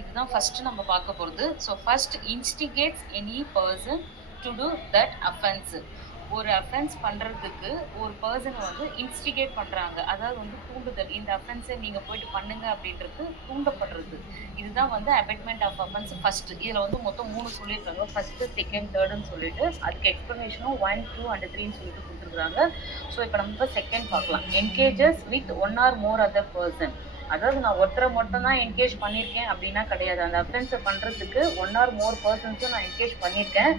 இதுதான் ஃபர்ஸ்ட் நம்ம பார்க்க போகிறது. So first instigates any person to do that offence. ஒரு அஃபென்ஸ் பண்ணுறதுக்கு ஒரு பர்சனை வந்து இன்ஸ்டிகேட் பண்ணுறாங்க, அதாவது வந்து தூண்டுதல். இந்த அஃபென்ஸை நீங்கள் போயிட்டு பண்ணுங்க அப்படின்றது தூண்டப்படுறது. இதுதான் வந்து அபெட்மெண்ட் ஆஃப் அஃபென்ஸ் ஃபர்ஸ்ட். இதில் வந்து மொத்தம் 3 சொல்லியிருக்காங்க, ஃபர்ஸ்ட் செகண்ட் தேர்டுன்னு சொல்லிட்டு. அதுக்கு எக்ஸ்ப்ளனேஷனும் 1, 2 and 3ன்னு சொல்லிட்டு கொடுத்துருக்குறாங்க. ஸோ இப்போ நம்ம இப்போ செகண்ட் பார்க்கலாம். Engages with 1 or more other person. அதாவது நான் ஒருத்தரை மட்டும் தான் என்கேஜ் பண்ணியிருக்கேன் அப்படின்னா கிடையாது. அந்த அஃபென்ஸை பண்ணுறதுக்கு 1 or more persons நான் என்கேஜ் பண்ணியிருக்கேன்.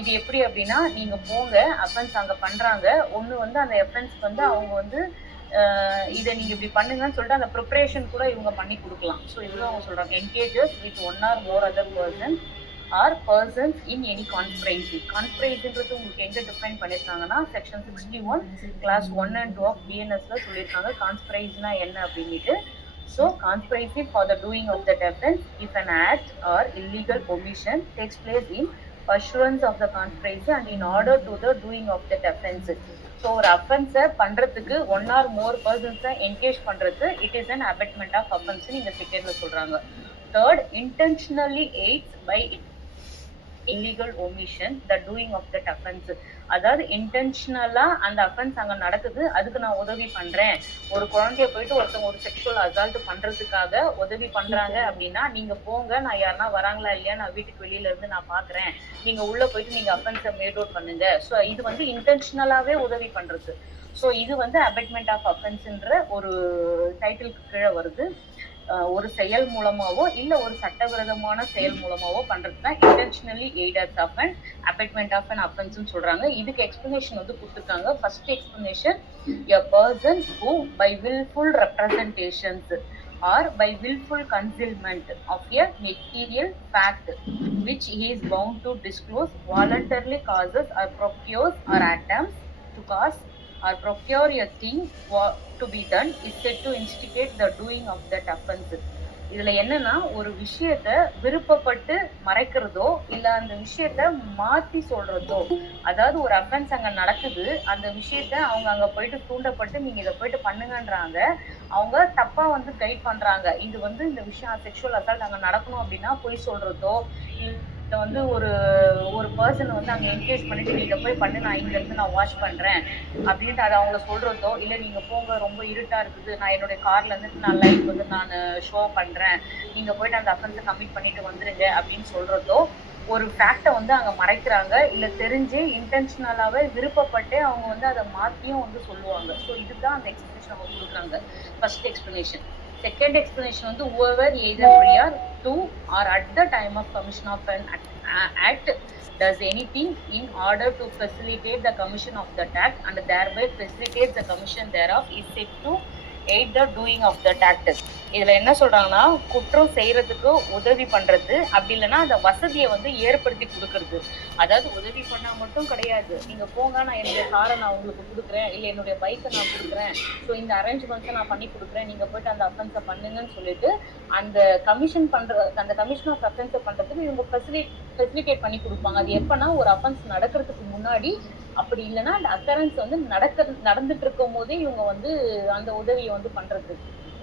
இது எப்படி அப்படின்னா, நீங்கள் போங்க, அஃபென்ஸ் அங்கே பண்ணுறாங்க. ஒன்று வந்து அந்த அஃபென்ஸ்க்கு வந்து அவங்க வந்து இதை நீங்கள் இப்படி பண்ணுங்கன்னு சொல்லிட்டு அந்த ப்ரிப்பரேஷன் கூட இவங்க பண்ணி கொடுக்கலாம். ஸோ இதுதான் அவங்க சொல்கிறாங்க, engages with 1 or more other persons or persons in any conspiracy. கான்ஸ்பிரசின்றது உங்களுக்கு எங்கே டிஃபைன் பண்ணியிருக்காங்கன்னா செக்ஷன் 61 கிளாஸ் 1 and 2 ஆஃப் பிஎன்எஸ்ல சொல்லியிருக்காங்க கான்ஸ்பிரசினா என்ன அப்படின்ட்டு. So, conspiracy for the doing of that offense if an act or illegal omission takes place in pursuance of the conspiracy and in order to the doing of that offense. So, ஒரு offense பண்றதுக்கு 1 or more persons engage பண்றது, it is an abetment of offense நீங்க செகண்ட்ல சொல்றாங்க. Third, intentionally aids by illegal omission the doing of that offense. அதாவது இன்டென்ஷனலா அந்த offence அங்க நடக்குது, அதுக்கு நான் உதவி பண்றேன். ஒரு குழந்தைய போயிட்டு ஒருத்தவங்க ஒரு செக்ஷுவல் அசால்ட் பண்றதுக்காக உதவி பண்றாங்க அப்படின்னா, நீங்க போங்க, நான் யாருன்னா வராங்களா இல்லையா நான் வீட்டுக்கு வெளியில இருந்து நான் பாக்குறேன், நீங்க உள்ள போயிட்டு நீங்க அஃபென்ஸை மேட் அவுட் பண்ணுங்க. ஸோ இது வந்து இன்டென்ஷனலாவே உதவி பண்றது. ஸோ இது வந்து அபெட்மெண்ட் ஆஃப் அஃபென்ஸ்ன்ற ஒரு டைட்டிலுக்கு கீழே வருது. ஒரு செயல் மூலமாவோ இல்ல ஒரு சட்டவிரோதமான செயல் மூலமாவோ பண்றதுதான் intentionally aiders of and abetment of an அஃபென்ஸ்னு சொல்றாங்க. இதுக்கு எக்ஸ்பிளனேஷன் வந்து கொடுத்துருக்காங்க. First explanation, a person who by willful representations or by willful concealment of a material fact which he is bound to disclose voluntarily causes or procures or attempts to cause or procure a thing to be done is said to instigate the doing of that offense. இதுல என்னன்னா, ஒரு விஷயத்த விருப்பப்பட்டு மறைக்கிறதோ இல்ல அந்த விஷயத்த மாத்தி சொல்றதோ, அதாவது ஒரு அஃபென்ஸ் அங்க நடக்குது, அந்த விஷயத்த அவங்க அங்க போயிட்டு தூண்டப்பட்டு நீங்க இதை போயிட்டு பண்ணுங்கன்றாங்க, அவங்க தப்பா வந்து கைட் பண்றாங்க. இது வந்து இந்த விஷயம் செக்ஷுவல் அசால்ட் அங்க நடக்கணும் அப்படின்னா பொய் சொல்றதோ இல்ல வந்து ஒரு பர்சனை வந்து அங்கே என்கேஜ் பண்ணிட்டு நீங்க போய் பண்ணு, நான் இங்க இருந்து நான் வாட்ச் பண்றேன் அப்படின்ட்டு அதை அவங்கள சொல்றதோ, இல்லை நீங்க போங்க ரொம்ப இருட்டா இருக்குது, நான் என்னுடைய கார்ல இருந்து நான் லைட் வந்து நான் ஷோ பண்றேன், நீங்க போயிட்டு அந்த அஃபென்ஸை கமிட் பண்ணிட்டு வந்துருங்க அப்படின்னு சொல்றதோ, ஒரு ஃபேக்டை வந்து அங்கே மறைக்கிறாங்க. இல்லை தெரிஞ்சு இன்டென்ஷனலாகவே விருப்பப்பட்டே அவங்க வந்து அதை மாற்றியும் வந்து சொல்லுவாங்க. ஸோ இதுதான் அந்த எக்ஸ்பிளனேஷன் அவங்க கொடுக்குறாங்க, ஃபர்ஸ்ட் எக்ஸ்பிளனேஷன். Second explanation வந்து whoever either prior to or at the time of commission of an act does anything in order to facilitate the commission of that act and thereby facilitates the commission thereof is said to aid the doing of that act. இதுல என்ன சொல்றாங்கன்னா, குற்றம் செய்யறதுக்கு உதவி பண்றது, அப்படி இல்லைன்னா அந்த வசதியை வந்து ஏற்படுத்தி கொடுக்கறது. அதாவது உதவி பண்ணா மட்டும் கிடையாது, நீங்க போங்க நான் என்னுடைய காரை நான் உங்களுக்கு கொடுக்குறேன், இல்லை என்னுடைய பைக்கை நான் கொடுக்குறேன், ஸோ இந்த அரேஞ்ச்மெண்ட்ஸை நான் பண்ணி கொடுக்குறேன், நீங்க போயிட்டு அந்த அஃபென்ஸை பண்ணுங்கன்னு சொல்லிட்டு அந்த கமிஷன் அந்த கமிஷன் ஆஃப் அஃபென்ஸை பண்றதுக்கு இவங்க ஃபெசிலிட்டேட் பண்ணி கொடுப்பாங்க. அது எப்பன்னா, ஒரு அஃபென்ஸ் நடக்கிறதுக்கு முன்னாடி, அப்படி இல்லைன்னா அந்த அக்கரன்ஸ் வந்து நடந்துட்டு இருக்கும் போதே இவங்க வந்து அந்த உதவியை வந்து பண்றது.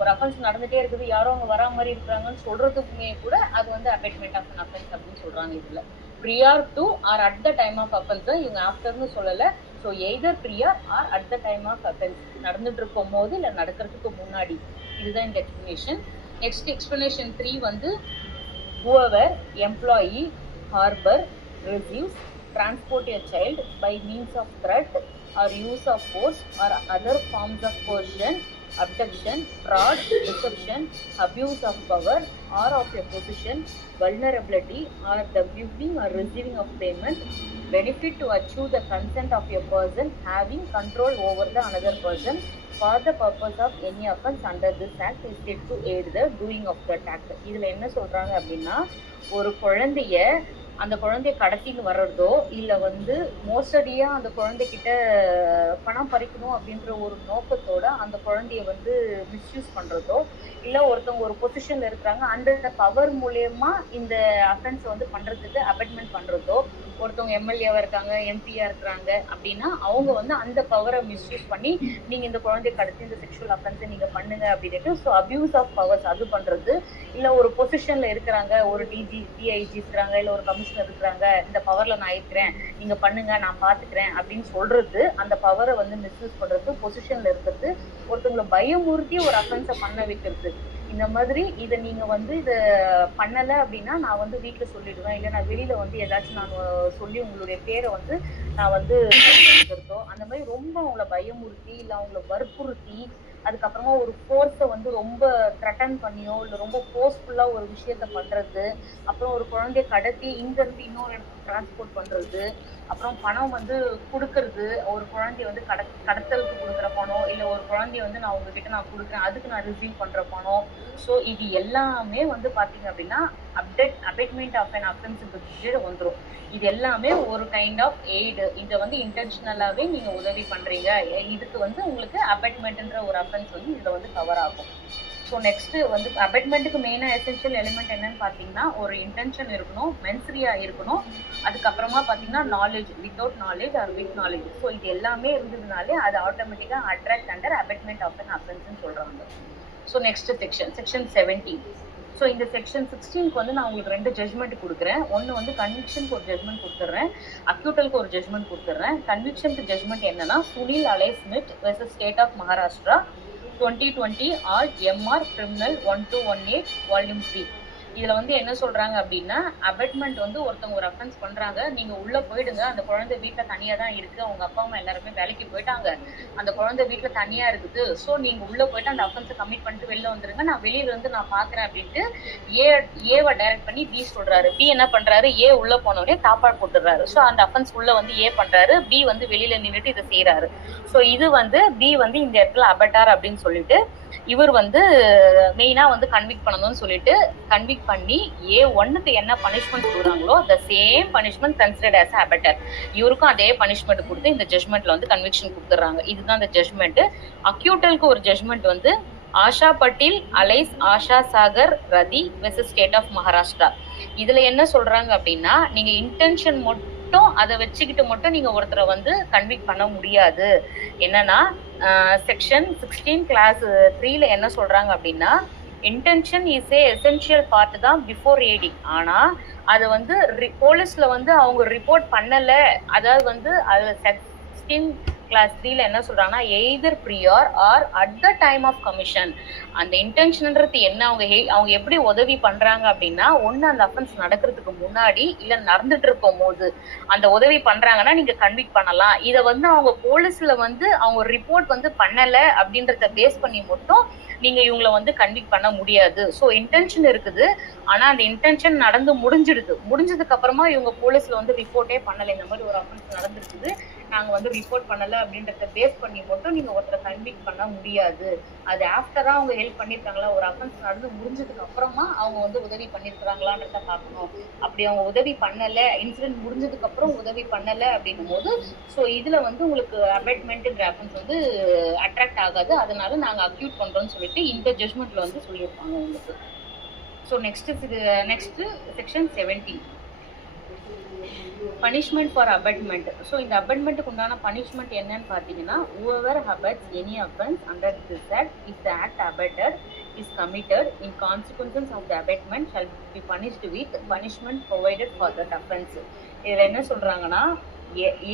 ஒரு அஃபென்ஸ் நடந்துட்டே இருக்குது, யாரோ அவங்க வரா மாதிரி இருக்கிறாங்கன்னு சொல்றதுக்குமே கூட அது வந்து அபெட்மெண்ட் ஆஃப் அன் அஃபென்ஸ் அப்படின்னு சொல்றாங்க. இதுல prior to or at the time of offence இவங்க ஆஃப்டர்னு சொல்லலை. So either prior or at the time of offence, நடந்துட்டு இருக்கும் போது இல்லை நடக்கிறதுக்கு முன்னாடி. இதுதான் இந்த எக்ஸ்பிளனேஷன். நெக்ஸ்ட் எக்ஸ்பிளனேஷன் 3 வந்து whoever employee harbor receives transport a child by means of threat or use of force or other forms of coercion, abduction, fraud, deception, abuse of power or of a position, vulnerability or the giving or receiving of payment, benefit to achieve the consent of a person having control over the another person for the purpose of any offense under this act is said to aid the doing of that act. இதுல என்ன சொல்றாங்க அப்படின்னா, ஒரு குழந்தைய அந்த குழந்தைய கடத்தின்னு வர்றதோ இல்ல வந்து மோசடியா அந்த குழந்தைகிட்ட பணம் பறிக்கணும் அப்படின்ற ஒரு நோக்கத்தோட அந்த குழந்தைய வந்து மிஸ்யூஸ் பண்றதோ இல்ல ஒருத்தவங்க ஒரு பொசிஷன்ல இருக்கிறாங்க அந்த பவர் மூலியமா இந்த அஃபென்ஸ் வந்து பண்றதுக்கு அபெட்மெண்ட் பண்றதோ, ஒருத்தவங்க எம்எல்ஏவா இருக்காங்க, எம்பியா இருக்கிறாங்க அப்படின்னா அவங்க வந்து அந்த பவரை மிஸ்யூஸ் பண்ணி நீங்க இந்த குழந்தைய கடத்தி இந்த செக்ஷுவல் அஃபென்ஸை நீங்க பண்ணுங்க அப்படின்ட்டு ஸோ அபியூஸ் ஆஃப் பவர்ஸ் அது பண்றது, இல்ல ஒரு பொசிஷன்ல இருக்கிறாங்க, ஒரு டிஐஜி இருக்கிறாங்க, இல்ல ஒரு கமிஷனர் இருக்கிறாங்க, இந்த பவர்ல நான் இருக்கிறேன், நீங்க பண்ணுங்க நான் பாத்துக்கிறேன் அப்படின்னு சொல்றது, அந்த பவரை வந்து மிஸ்யூஸ் பண்றது, பொசிஷன்ல இருக்கிறது, ஒருத்தவங்களை பயமுறுத்தி ஒரு அஃபென்ஸை பண்ண வைக்கிறது. இந்த மாதிரி இதை நீங்க வந்து இதை பண்ணல அப்படின்னா நான் வந்து வீட்டுல சொல்லிடுவேன், இல்ல நான் வெளியில வந்து ஏதாச்சும் நான் சொல்லி உங்களுடைய பேரை வந்து நான் வந்து இருக்கிறதோ அந்த மாதிரி ரொம்ப அவங்கள பயமுறுத்தி இல்ல அவங்கள வற்புறுத்தி அதுக்கப்புறமா ஒரு ஃபோர்ஸை வந்து ரொம்ப த்ரெட்டன் பண்ணியோ இல்லை ரொம்ப ஃபோர்ஸ்ஃபுல்லா ஒரு விஷயத்த பண்றது, அப்புறம் ஒரு குழந்தைய கடத்தி இங்கிருந்து இன்னொரு இடத்துக்கு டிரான்ஸ்போர்ட் பண்றது, அப்புறம் பணம் வந்து கொடுக்கறது, ஒரு குழந்தைய வந்து கடத்தலுக்கு கொடுக்குற பணம், இல்லை ஒரு குழந்தைய வந்து நான் உங்ககிட்ட நான் கொடுக்குறேன் அதுக்கு நான் ரிசீவ் பண்ற பணம். ஸோ இது எல்லாமே வந்து பாத்தீங்க அப்படின்னா அபெட்மெண்ட் ஆஃப் அன் அஃபென்ஸுக்கு கீழே வந்துடும். இது எல்லாமே ஒரு கைண்ட் ஆஃப் எய்டு. இதை வந்து இன்டென்ஷனலாவே நீங்க உதவி பண்றீங்க, இதுக்கு வந்து உங்களுக்கு அபெட்மெண்ட்ன்ற ஒரு அஃபென்ஸ் வந்து இதுல வந்து கவர் ஆகும். ஸோ நெக்ஸ்ட் வந்து அபெட்மெண்ட்டுக்கு மெயினாக எசென்ஷியல் எலிமெண்ட் என்னன்னு பார்த்தீங்கன்னா ஒரு இன்டென்ஷன் இருக்கணும், மென்சரியா இருக்கணும், அதுக்கப்புறமா பார்த்தீங்கன்னா knowledge, without knowledge or with knowledge. So இது எல்லாமே இருந்ததுனாலே அது ஆட்டோமேட்டிக்காக attract under abetment of an அஃபென்ஸ்ன்னு சொல்றாங்க. So next section 17. ஸோ இந்த செக்ஷன் 16க்கு வந்து நான் உங்களுக்கு 2 ஜட்மெண்ட் கொடுக்குறேன். ஒன்று வந்து கன்விக்ஷனுக்கு ஒரு ஜட்மெண்ட் கொடுத்துட்றேன், அக்யூட்டலுக்கு ஒரு ஜட்மெண்ட் கொடுத்துட்றேன். கன்விக்ஷனுக்கு ஜட்மெண்ட் என்னன்னா சுனில் அலை Smith versus state of Maharashtra 2020 all MR criminal 1218 volume 3. இதுல வந்து என்ன சொல்றாங்க அப்படின்னா அபெட்மெண்ட் வந்து ஒருத்தவங்க ஒரு அஃபென்ஸ் பண்றாங்க, நீங்க உள்ள போயிடுங்க, அந்த குழந்தை வீட்டுல தனியா தான் இருக்கு, அவங்க அப்பா அம்மா எல்லாருமே வேலைக்கு போயிட்டாங்க, அந்த குழந்தை வீட்டுல தனியா இருக்குது, ஸோ நீங்க உள்ள போயிட்டு அந்த அஃபென்ஸை கமிட் பண்ணிட்டு வெளில வந்துருங்க, நான் வெளியில இருந்து நான் பாக்குறேன் அப்படின்ட்டு ஏவை டைரக்ட் பண்ணி பி சொல்றாரு. பி என்ன பண்றாரு, ஏ உள்ள போனோடனே தாப்பாடு போட்டுறாரு. ஸோ அந்த அஃபென்ஸ் உள்ள வந்து ஏ பண்றாரு, பி வந்து வெளியில நின்றுட்டு இதை செய்யறாரு. ஸோ இது வந்து பி வந்து இந்த இடத்துல அபெட்டார் அப்படின்னு சொல்லிட்டு இவர் வந்து மெயினா வந்து கன்விக்ட் பண்ணணும்னு சொல்லிட்டு கன்விக்ட் பண்ணி A1க்கு என்ன பனிஷ்மெண்ட் கொடுக்குறாங்களோ the same punishment considered as abettor, இவருக்கும் அதே பனிஷ்மெண்ட் கொடுத்து இந்த ஜட்மெண்ட்ல வந்து கன்விக்ஷன் கொடுத்துறாங்க. இதுதான் இந்த ஜட்மெண்ட். அக்யூட்டலுக்கு ஒரு ஜட்மெண்ட் வந்து Asha Patel Alice Asha Sagar Rati versus state of Maharashtra. இதுல என்ன சொல்றாங்க அப்படின்னா நீங்க இன்டென்ஷன் அதை வச்சுக்கிட்டு மட்டும் நீங்க ஒருத்தரை வந்து கன்விக்ட் பண்ண முடியாது. என்னன்னா செக்ஷன் 16 கிளாஸ் 3ல என்ன சொல்றாங்க அப்படின்னா intention is a essential part தான் பிஃபோர் ஏடிங். ஆனா அது வந்து போலீஸ்ல வந்து அவங்க ரிப்போர்ட் பண்ணல, அதாவது வந்து அதுல 16 கிளாஸ் 3ல என்ன சொல்றாங்கன்னா either prior or at the time of commission. அந்த இன்டென்ஷன்ன்றது என்ன, அவங்க எப்படி உதவி பண்றாங்க அப்படின்னா ஒண்ணு அந்த அஃபென்ஸ் நடக்கிறதுக்கு முன்னாடி இல்ல நடந்துட்டு இருக்கும் போது அந்த உதவி பண்றாங்கன்னா நீங்க கன்விக்ட் பண்ணலாம். இதை வந்து அவங்க போலீஸ்ல வந்து அவங்க ரிப்போர்ட் வந்து பண்ணல அப்படின்றத பேஸ் பண்ணி மட்டும் நீங்க இவங்களை வந்து கன்விக்ட் பண்ண முடியாது. ஸோ இன்டென்ஷன் இருக்குது, ஆனா அந்த இன்டென்ஷன் நடந்து முடிஞ்சதுக்கு அப்புறமா இவங்க போலீஸ்ல வந்து ரிப்போர்ட்டே பண்ணல, இந்த மாதிரி ஒரு அஃபென்ஸ் நடந்துருக்குது நாங்க வந்து ரிப்போர்ட் பண்ணல அப்படின்றத பேஸ் பண்ணி மட்டும் நீங்க ஒருத்தரை கன்விக்ட் பண்ண முடியாது. அது ஆஃப்டரா அவங்க ஹெல்ப் பண்ணிருக்காங்களா, ஒரு அஃபென்ஸ் நடந்து முடிஞ்சதுக்கு அப்புறமா அவங்க வந்து உதவி பண்ணிருக்காங்களான்றத பார்க்கணும். அப்படி அவங்க உதவி பண்ணல, இன்சிடென்ட் முடிஞ்சதுக்கு அப்புறம் உதவி பண்ணல அப்படின்னும் போது ஸோ இதுல வந்து உங்களுக்கு அபெட்மெண்ட்ங்கிற அஃபென்ஸ் வந்து அட்ராக்ட் ஆகாது, அதனால நாங்க அக்யூட் பண்றோம்னு சொல்லிட்டு இந்த ஜட்மெண்ட்ல வந்து சொல்லியிருப்பாங்க உங்களுக்கு. So next section 17 punishment for abetment. So இந்த அபெட்மெண்ட்டுக்கு உண்டான பனிஷ்மெண்ட் என்னன்னு பார்த்தீங்கன்னா whoever abets any offense under this act if the act abetted is committed in consequences of the abatement shall be punished with punishment provided for that offense. இதில் என்ன சொல்றாங்கன்னா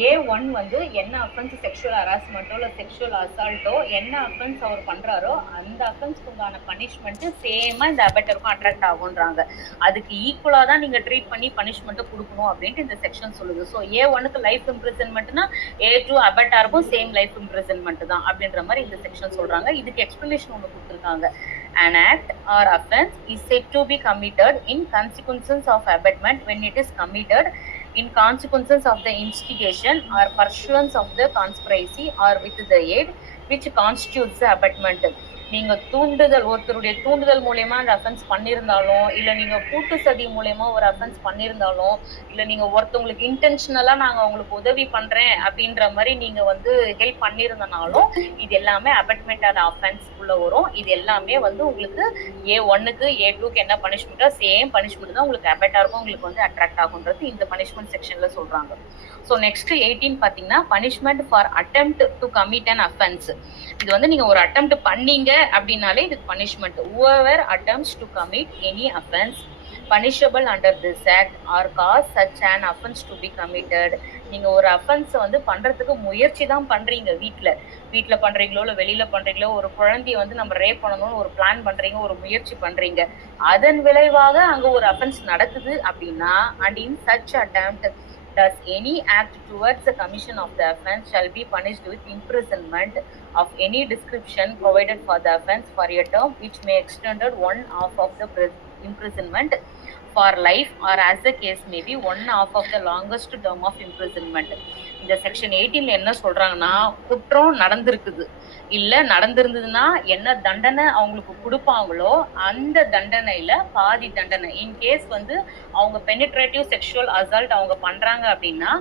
A1 வந்து என்ன offence sexual ஹராஸ்மெண்ட்டோ இல்லை sexual அசால்ட்டோ என்ன offence அவர் பண்றாரோ அந்த அஃபென்ஸ்க்கு உண்டான punishment சேமா இந்த அபெட்டருக்கும் அட்ராக்ட் ஆகுன்றாங்க. அதுக்கு ஈக்குவலா தான் நீங்க ட்ரீட் பண்ணி பனிஷ்மெண்ட்டை கொடுக்கணும் அப்படின்ட்டு இந்த செக்ஷன் சொல்லுது. ஸோ A1க்கு லைஃப் இம்ப்ரிசன்மெண்ட்னா A2 அபெட்டாருக்கும் சேம் லைஃப் இம்ப்ரிசன்மெண்ட் தான் அப்படின்ற மாதிரி இந்த செக்ஷன் சொல்றாங்க. இதுக்கு எக்ஸ்பிளனேஷன் ஒன்று கொடுத்துருக்காங்க. An act or offense is said to be committed in consequences of abatement when it is committed in consequences of the instigation or pursuance of the conspiracy or with the aid which constitutes the abatement. நீங்க ஒருத்தருடைய தூண்டுதல் மூலியமா அந்த offence பண்ணியிருந்தாலும், இல்ல நீங்க கூட்டு சதி மூலியமா ஒரு அஃபென்ஸ் பண்ணியிருந்தாலும், இல்ல நீங்க ஒருத்தவங்களுக்கு இன்டென்ஷனலா நாங்க உங்களுக்கு உதவி பண்றேன் அப்படின்ற மாதிரி நீங்க வந்து ஹெல்ப் பண்ணியிருந்தனாலும் இது எல்லாமே அபட்மெண்ட் ஆன அஃபென்ஸ் உள்ள வரும். இது எல்லாமே வந்து உங்களுக்கு A1க்கு A2க்கு என்ன பனிஷ்மெண்ட்டோ சேம் பனிஷ்மெண்ட் தான் உங்களுக்கு அபெட்டா இருக்கும், உங்களுக்கு வந்து அட்ராக்ட் ஆகுன்றது இந்த பனிஷ்மெண்ட் செக்ஷன்ல சொல்றாங்க. ஸோ நெக்ஸ்ட் 18 பாத்தீங்கன்னா punishment for attempt to commit an offence. இது வந்து நீங்க ஒரு அட்டெம்ப்ட் பண்ணீங்க அப்படின்னாலே இதுக்கு punishment. whoever attempts to commit any offense punishable under this act or cause such an offense to be committed. நீங்க ஒரு அஃபென்ஸ் வந்து பண்றதுக்கு முயற்சி தான் பண்றீங்க, வீட்ல பண்றீங்களோ இல்ல வெளியில பண்றீங்களோ, ஒரு குழந்தைய வந்து நம்ம ரேப் பண்ணணும்னு ஒரு பிளான் பண்றீங்க, ஒரு முயற்சி பண்றீங்க, அதன் விளைவாக அங்க ஒரு அஃபென்ஸ் நடக்குது அப்படின்னா, and in such attempt does any act towards the commission of the offense shall be punished with imprisonment of any description provided for the offense for a term which may extended one half of the imprisonment for life or as the case may be one half of the longest term of imprisonment. இந்த section 18ல என்ன சொல்றாங்கன்னா, குற்றம் நடந்திருக்குது இல்ல நடந்திருந்ததுன்னா என்ன தண்டனை அவங்களுக்கு கொடுப்பாங்களோ அந்த தண்டனையில பாதி தண்டனை. இன்கேஸ் வந்து அவங்க பெனிட்ரேட்டிவ் செக்ஷுவல் அசால்ட் அவங்க பண்றாங்க அப்படின்னா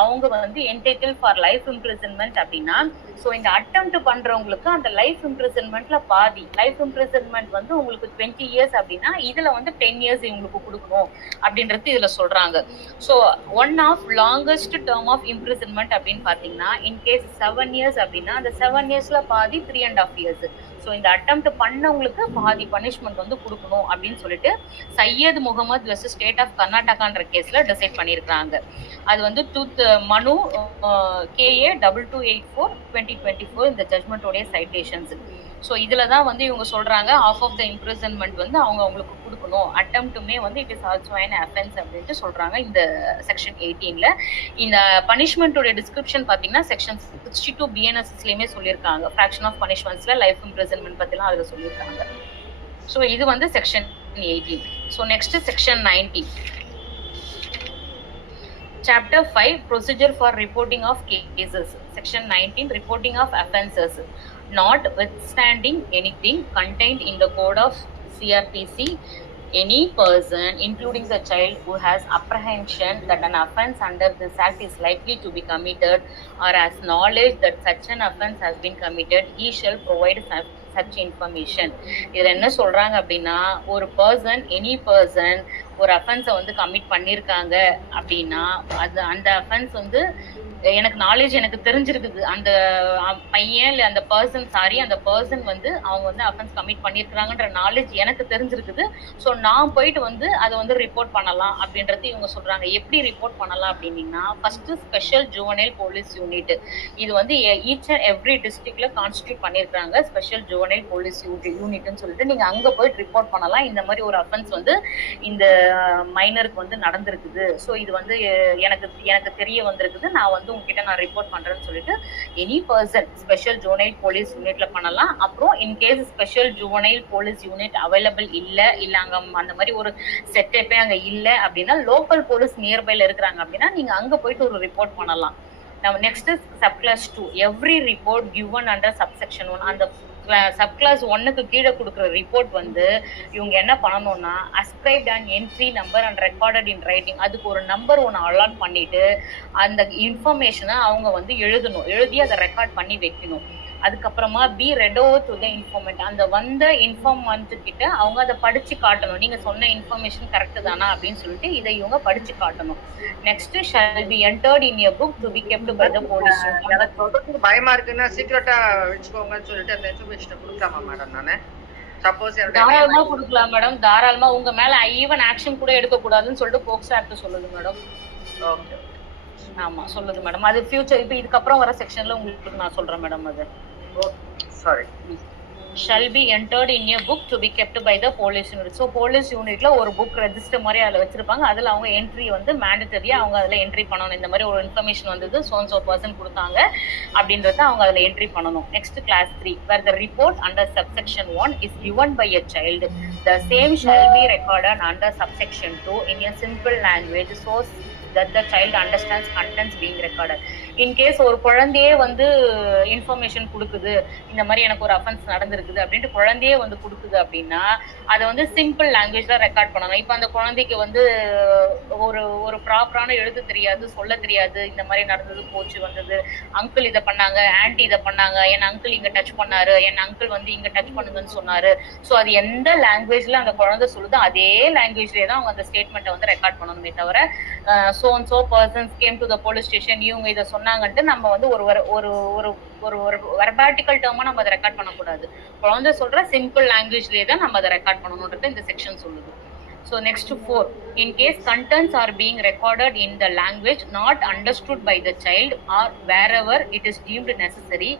அவங்க வந்து என்டைட்டில் ஃபார் லைஃப் இம்ப்ரிசன்மெண்ட் அப்படின்னா, ஸோ இந்த அட்டெம்ப்ட் பண்றவங்களுக்கு அந்த லைஃப் இம்ப்ரிசன்மெண்ட்ல பாதி, லைஃப் இம்ப்ரிசன்மெண்ட் வந்து உங்களுக்கு 20 years அப்படின்னா இதுல வந்து 10 years இவங்களுக்கு கொடுக்கணும் அப்படின்றது இதுல சொல்றாங்க. So one of longest term of imprisonment அப்படின்னு பாத்தீங்கன்னா, இன்கேஸ் 7 years அப்படின்னா அந்த 7 yearsல பாதி 3.5 years. ஸோ இந்த அட்டெம்ப்ட் பண்ணவங்களுக்கு பாதி பனிஷ்மெண்ட் வந்து கொடுக்கணும் அப்படின்னு சொல்லிட்டு Syed Mohammed versus state of கர்நாடகான்ற கேஸ்ல டிசைட் பண்ணியிருக்காங்க. அது வந்து மனு KA 2284/2024 இந்த ஜட்மெண்டோடைய சைட்டேஷன்ஸ். ஸோ இதுல தான் வந்து இவங்க சொல்றாங்க ஆஃப் ஆஃப் த இம்ப்ரிசன்மெண்ட் வந்து அவங்களுக்கு கொடுக்கணும், அட்டெம்ப்ட்டுமே வந்து it is also an offence அப்படின்ட்டு சொல்றாங்க இந்த செக்ஷன் 18ல. இந்த பனிஷ்மெண்டோட டிஸ்கிரிப்ஷன் பாத்தீங்கன்னா செக்ஷன் 62 BNSSலயுமே சொல்லியிருக்காங்க. ஃபிராக்ஷன் ஆஃப் பனிஷ்மெண்ட்ஸ்ல லைஃப் இம்ப்ரிசன்மெண்ட் பத்திலாம் அதுல சொல்லியிருக்காங்க. ஸோ இது வந்து section 18. So next section 19. Chapter 5 Procedure for Reporting of Cases. Section 19 Reporting of Offences. Notwithstanding anything contained in the code of CRPC, any person, including the child who has apprehension that an offence under this act is likely to be committed or has knowledge that such an offence has been committed, he shall provide such information. இதுல என்ன சொல்றாங்க அப்படின்னா, ஒரு person, any person ஒரு அஃபென்ஸை வந்து commit பண்ணியிருக்காங்க அப்படின்னா அது அந்த அஃபென்ஸ் வந்து எனக்கு நாலேஜ் எனக்கு தெரிஞ்சிருக்குது, அந்த பையன் இல்லை அந்த பர்சன் வந்து அவங்க வந்து அஃபென்ஸ் கமிட் பண்ணியிருக்கிறாங்கன்ற நாலேஜ் எனக்கு தெரிஞ்சிருக்குது. ஸோ நான் போயிட்டு வந்து அதை வந்து ரிப்போர்ட் பண்ணலாம் அப்படின்றது இவங்க சொல்றாங்க. எப்படி ரிப்போர்ட் பண்ணலாம் அப்படின்னீங்கன்னா, first special juvenile police unit, இது வந்து ஈச் அண்ட் எவ்ரி டிஸ்ட்ரிக்ட்ல கான்ஸ்டியூட் பண்ணியிருக்காங்க ஸ்பெஷல் ஜுவனைல் போலீஸ் யூனிட்னு சொல்லிட்டு நீங்க அங்க போயிட்டு ரிப்போர்ட் பண்ணலாம். இந்த மாதிரி ஒரு அஃபென்ஸ் வந்து இந்த மைனருக்கு வந்து நடந்திருக்குது, ஸோ இது வந்து எனக்கு தெரிய வந்திருக்குது, நான் வந்து உங்ககிட்ட நான் ரிப்போர்ட் பண்றேன்னு சொல்லிட்டு any person special juvenile police யூனிட்ல பண்ணலாம். அப்புறம் in case special juvenile police unit available இல்ல அங்க அந்த மாதிரி ஒரு செட்டப்பே அங்க இல்ல அப்படின்னா லோக்கல் போலீஸ் நியர்பைல இருக்கிறாங்க அப்படின்னா நீங்க அங்க போயிட்டு ஒரு ரிப்போர்ட் பண்ணலாம். Next subclass 2 every report given under subsection 1. அந்த சப்கிளாஸ் 1க்கு கீழே கொடுக்குற ரிப்போர்ட் வந்து இவங்க என்ன பண்ணணும்னா, ascribed and entry number and recorded in writing, அதுக்கு ஒரு நம்பர் ஒன்று அலாட் பண்ணிட்டு அந்த இன்ஃபர்மேஷனை அவங்க வந்து எழுதி அதை ரெக்கார்ட் பண்ணி வைக்கணும். அதுக்கப்புறமா be read over to the informant, அந்த வந்த இன்ஃபார்மண்ட் கிட்ட அவங்க அதை படிச்சு காட்டணும், நீங்க சொன்ன இன்ஃபர்மேஷன் கரெக்ட் தானா அப்படின்னு சொல்லிட்டு இதை இவங்க படிச்சு காட்டணும். Next shall be entered in a book to be kept by the police. பயமா இருக்குன்னா சீக்கிரட்டா வச்சுக்கோங்கன்னு சொல்லிட்டு அந்த இன்ஃபர்மேஷன் கொடுக்கலாமா மேடம்? நானு சப்போஸ் தாராளமா கொடுக்கலாம் மேடம், தாராளமா. உங்க மேல ஈவன் ஆக்ஷன் கூட எடுக்க கூடாதுன்னு சொல்லிட்டு போக்சோ ஆக்ட் சொல்லுது மேடம். ஓகே, ஆமா சொல்லுது மேடம். அது ஃபியூச்சர் இப்போ இதுக்கப்புறம் வர செக்ஷன்ல உங்களுக்கு நான் சொல்றேன் மேடம். அது sorry shall be entered in a book to be kept by the police unit. So police யூனிட்ல ஒரு புக் ரெஜிஸ்டர் மாதிரி அதில் வச்சிருப்பாங்க. அதில் அவங்க என்ட்ரி வந்து மேண்டட்டரியா அவங்க அதில் என்ட்ரி பண்ணணும். இந்த மாதிரி ஒரு இன்ஃபர்மேஷன் வந்தது, சோ பர்சன் கொடுத்தாங்க அப்படின்றத அவங்க அதில் என்ட்ரி பண்ணணும். Next clause 3 where the report under subsection 1 is given by a child, the same shall be recorded under subsection 2 in a simple language so that the child understands contents being recorded. In case ஒரு குழந்தையே வந்து information கொடுக்குது, இந்த மாதிரி எனக்கு ஒரு offence நடந்திருக்குது அப்படின்ட்டு குழந்தையே வந்து கொடுக்குது அப்படின்னா அதை வந்து சிம்பிள் லாங்குவேஜ்ல ரெக்கார்ட் பண்ணணும். இப்போ அந்த குழந்தைக்கு வந்து ஒரு ஒரு ப்ராப்பரான எழுத தெரியாது, சொல்ல தெரியாது, இந்த மாதிரி நடந்தது, போச்சு, வந்தது, அங்கிள் இதை பண்ணாங்க, ஆன்டி இதை பண்ணாங்க, என் அங்கிள் இங்க டச் பண்ணாரு, என் அங்கிள் வந்து இங்க டச் பண்ணுங்கன்னு சொன்னாரு. ஸோ அது எந்த லாங்குவேஜ்ல அந்த குழந்தை சொல்லுதோ அதே லாங்குவேஜ்லேயே தான் அவங்க அந்த ஸ்டேட்மெண்ட்டை வந்து ரெக்கார்ட் பண்ணணுமே தவிர so and so persons came to the police station, இவங்க இதை சொன்னாங்கன்ட்டு நம்ம வந்து ஒரு ஒரு ஒரு ஒரு ஒரு வெர்பாட்டிக்கல் டேர்மா நம்ம அதை ரெக்கார்ட் பண்ணக்கூடாது. குழந்தை சொல்ற சிம்பிள் லாங்குவேஜ்லேயே தான் நம்ம அதை ரெக்கார்ட் பண்ணணுன்றது இந்த செக்ஷன் சொல்லுது. So next 4, in case contents are being recorded in the language not understood by the child or wherever it is deemed necessary,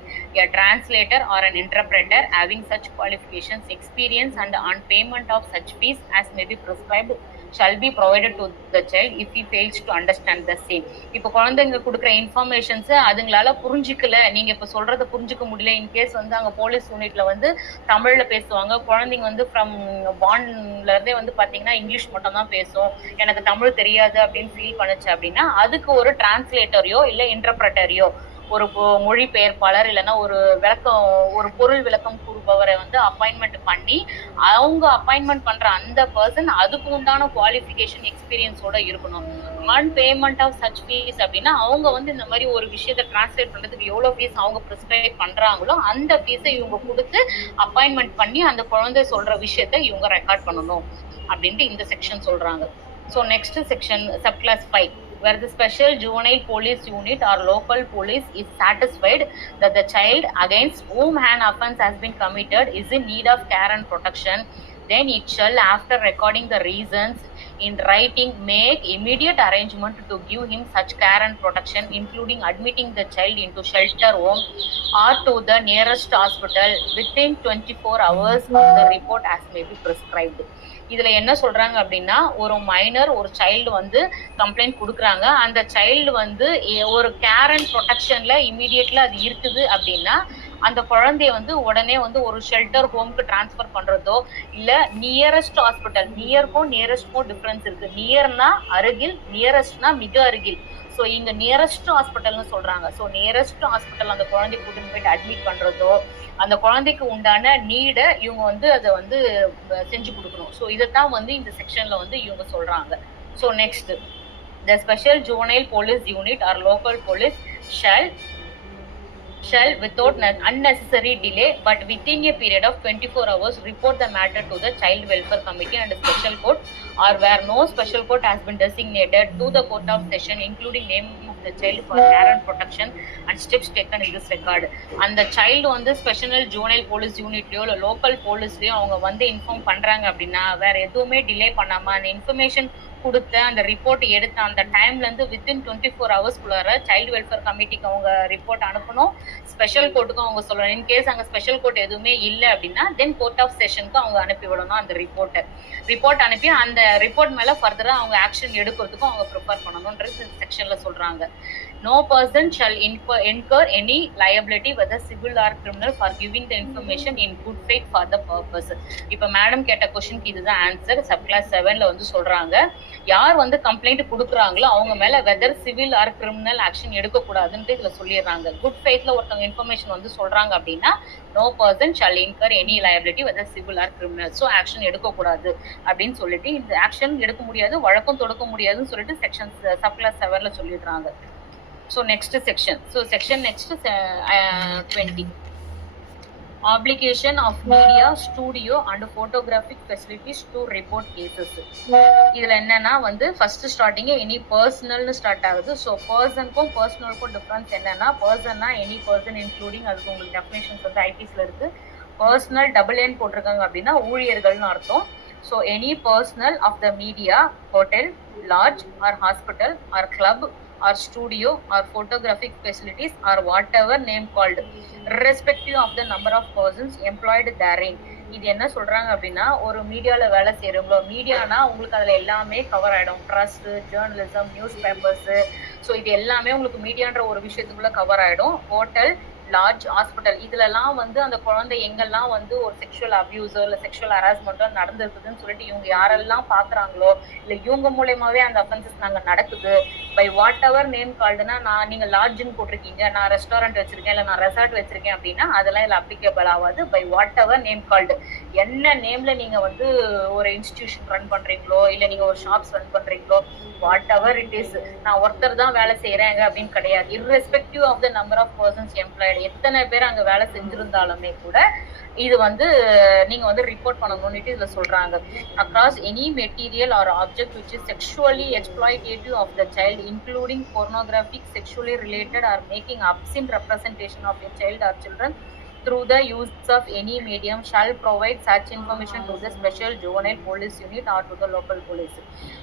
a translator or an interpreter having such qualifications, experience and on payment of such fees as may be prescribed shall be provided to the child if he fails to understand the same. இப்போ குழந்தைங்க கொடுக்குற informations அதுங்களால புரிஞ்சிக்கல, நீங்க இப்போ சொல்றதை புரிஞ்சுக்க முடியல, in case வந்து அங்கே போலீஸ் யூனிட்ல வந்து தமிழ்ல பேசுவாங்க, குழந்தைங்க வந்து ஃப்ரம் பாண்ட்ல இருந்தே வந்து பாத்தீங்கன்னா இங்கிலீஷ் மட்டும் தான் பேசும், எனக்கு தமிழ் தெரியாது அப்படின்னு ஃபீல் பண்ணுச்சு அப்படின்னா அதுக்கு ஒரு டிரான்ஸ்லேட்டரையோ இல்ல இன்டர்பிரட்டரையோ, ஒரு மொழிபெயர்ப்பாளர் இல்லைன்னா ஒரு விளக்கம், ஒரு பொருள் விளக்கம் கூறுபவரை வந்து அப்பாயின்மெண்ட் பண்ணி அவங்க அப்பாயின்மெண்ட் பண்ற அந்த பர்சன் அதுக்கு உண்டான குவாலிஃபிகேஷன் எக்ஸ்பீரியன்ஸோட இருக்கணும். On payment of such fees அப்படின்னா அவங்க வந்து இந்த மாதிரி ஒரு விஷயத்தை டிரான்ஸ்லேட் பண்றதுக்கு எவ்வளோ ஃபீஸ் அவங்க ப்ரிஸ்கிரைப் பண்றாங்களோ அந்த ஃபீஸை இவங்க கொடுத்து அப்பாயின்மெண்ட் பண்ணி அந்த குழந்தை சொல்ற விஷயத்த இவங்க ரெக்கார்ட் பண்ணணும் அப்படின்ட்டு இந்த செக்ஷன் சொல்றாங்க. So next section subclass 5, where the special juvenile police unit or local police is satisfied that the child against whom an offence has been committed is in need of care and protection, then it shall, after recording the reasons in writing, make immediate arrangement to give him such care and protection, including admitting the child into shelter home or to the nearest hospital within 24 hours of the report as may be prescribed. இதுல என்ன சொல்றாங்க அப்படின்னா, ஒரு minor ஒரு child வந்து complaint கொடுக்குறாங்க, அந்த child வந்து ஒரு கேர் அண்ட் ப்ரொடெக்ஷன்ல இமீடியட்ல அது இருக்குது அப்படின்னா அந்த குழந்தைய வந்து உடனே வந்து ஒரு ஷெல்டர் ஹோம்க்கு டிரான்ஸ்ஃபர் பண்றதோ இல்ல நியரஸ்ட் ஹாஸ்பிட்டல், நியர்க்கும் நியரஸ்ட்க்கும் டிஃபரன்ஸ் இருக்கு. நியர்னா அருகில், நியரஸ்ட்னா மிக அருகில். ஸோ இங்க நியரஸ்ட் ஹாஸ்பிட்டல்னு சொல்றாங்க. ஸோ நியரஸ்ட் ஹாஸ்பிட்டல் அந்த குழந்தைய கூட்டிட்டு போயிட்டு அட்மிட் பண்றதோ அந்த குழந்தைக்கு உண்டான நீடை இவங்க வந்து அதை வந்து செஞ்சு கொடுக்கணும். ஸோ இதைத்தான் வந்து இந்த செக்ஷன்ல வந்து இவங்க சொல்றாங்க. So next, the special juvenile police unit or local police shall without unnecessary delay but within a period of 24 hours report the matter to the child welfare committee and special court, or where no special court has been designated, to the court of session, including name of the child for care and protection and steps taken in this regard. அந்த child வந்து special juvenile police யூனிட்லயோ இல்லை local போலீஸ்லயோ அவங்க வந்து inform பண்றாங்க அப்படின்னா வேற எதுவுமே delay பண்ணாம அந்த இன்ஃபர்மேஷன் கொடுத்த அந்த ரிப்போர்ட் எடுத்த அந்த டைம்ல இருந்து வித்தின் 24 ஹவர்ஸ்க்குள்ளார சைல்டு வெல்ஃபேர் கமிட்டிக்கு அவங்க ரிப்போர்ட் அனுப்பணும், ஸ்பெஷல் கோர்ட்டுக்கும் அவங்க சொல்லணும். இன்கேஸ் அங்கே ஸ்பெஷல் கோர்ட் எதுவுமே இல்லை அப்படின்னா தென் கோர்ட் ஆஃப் செஷனுக்கு அவங்க அனுப்பி விடணும். அந்த ரிப்போர்ட் அனுப்பி அந்த ரிப்போர்ட் மேல ஃபர்தரா அவங்க ஆக்ஷன் எடுக்கிறதுக்கும் அவங்க ப்ரிப்பேர் பண்ணணும்ன்றது இந்த செக்ஷன்ல சொல்றாங்க. No person shall incur any liability whether civil or criminal for giving the information in good faith for the purpose. இப்ப மேடம் கேட்ட கொஸ்டினுக்கு இதுதான் ஆன்சர். சப்கிளாஸ் 7ல வந்து சொல்றாங்க, யார் வந்து கம்ப்ளைண்ட் கொடுக்குறாங்களோ அவங்க மேல whether civil or criminal action எடுக்கக்கூடாதுன்னு இதுல சொல்லிடுறாங்க. குட் ஃபெய்த்ல ஒருத்தவங்க இன்ஃபர்மேஷன் வந்து சொல்றாங்க அப்படின்னா no person shall incur any liability whether civil or criminal. So action எடுக்கக்கூடாது அப்படின்னு சொல்லிட்டு இந்த ஆக்ஷன் எடுக்க முடியாது, வழக்கம் தொடுக்க முடியாதுன்னு சொல்லிட்டு செக்ஷன் சப்கிளாஸ் 7ல சொல்லிடுறாங்க. So next section. So section next 20. Obligation of media, studio and photographic facilities to report cases. இதுல என்னன்னா வந்து ஃபர்ஸ்ட் ஸ்டார்டிங் எனி பர்சனல்னு ஸ்டார்ட் ஆகுது. ஸோ பர்சனுக்கும் பர்சனலுக்கும் டிஃபரன்ஸ் என்னன்னா, பர்சன்னா எனி பர்சன் இன்க்ளூடிங், அதுக்கு உங்களுக்கு டெஃபினேஷன்ஸ் வந்து ஐடிஸ்ல இருக்கு. பர்சனல் டபுள் என் போட்டிருக்காங்க அப்படின்னா ஊழியர்கள்னு அர்த்தம். So any personnel of the media, hotel, lodge or hospital or club or studio or photographic facilities or whatever name called, irrespective of the number of persons employed therein. இது என்ன சொல்றாங்க அப்படின்னா, ஒரு மீடியால வேலை செய்யறவங்களோ, மீடியானா உங்களுக்கு அதுல எல்லாமே கவர் ஆயிடும், press, journalism, news papers, so இது எல்லாமே உங்களுக்கு மீடியான்ற ஒரு விஷயத்துக்குள்ள கவர் ஆயிடும். ஹோட்டல், லார்ஜ், ஹாஸ்பிட்டல் இதுலலாம் வந்து அந்த குழந்தை எங்கெல்லாம் வந்து ஒரு செக்ஷுவல் அபியூஸோ இல்லை செக்ஷுவல் ஹராஸ்மெண்ட்டோ நடந்திருக்குதுன்னு சொல்லிட்டு இவங்க யாரெல்லாம் பார்க்குறாங்களோ இல்லை இவங்க மூலயமாவே அந்த அஃபென்சஸ் நாங்கள் நடக்குது, பை வாட் எவர் நேம் கால்டுனா, நான் நீங்க லாட்ஜ்னு போட்டிருக்கீங்க, நான் ரெஸ்டாரண்ட் வச்சிருக்கேன், இல்லை நான் ரெசார்ட் வச்சிருக்கேன் அப்படின்னா அதெல்லாம் இதில் அப்ளிகேபிள் ஆகாது. By whatever name called, என்ன நேம்ல நீங்க வந்து ஒரு இன்ஸ்டிடியூஷன் ரன் பண்றீங்களோ, இல்லை நீங்க ஒரு ஷாப்ஸ் ரன் பண்றீங்களோ, வாட் எவர் இட் இஸ், நான் ஒருத்தர் தான் வேலை செய்யறேங்க அப்படின்னு கிடையாது. Irrespective of the number of persons employed, எத்தனை பேர் அங்க வேலை செஞ்சிருந்தாலுமே கூட இது வந்து நீங்க வந்து ரிப்போர்ட் பண்ணணும்னு இதுல சொல்றாங்க. Across any material or object which is sexually exploitative of the child, including pornographic, sexually related or making obscene representation of a child or children through the use of any medium, shall provide such information to the special juvenile police unit or to the local police.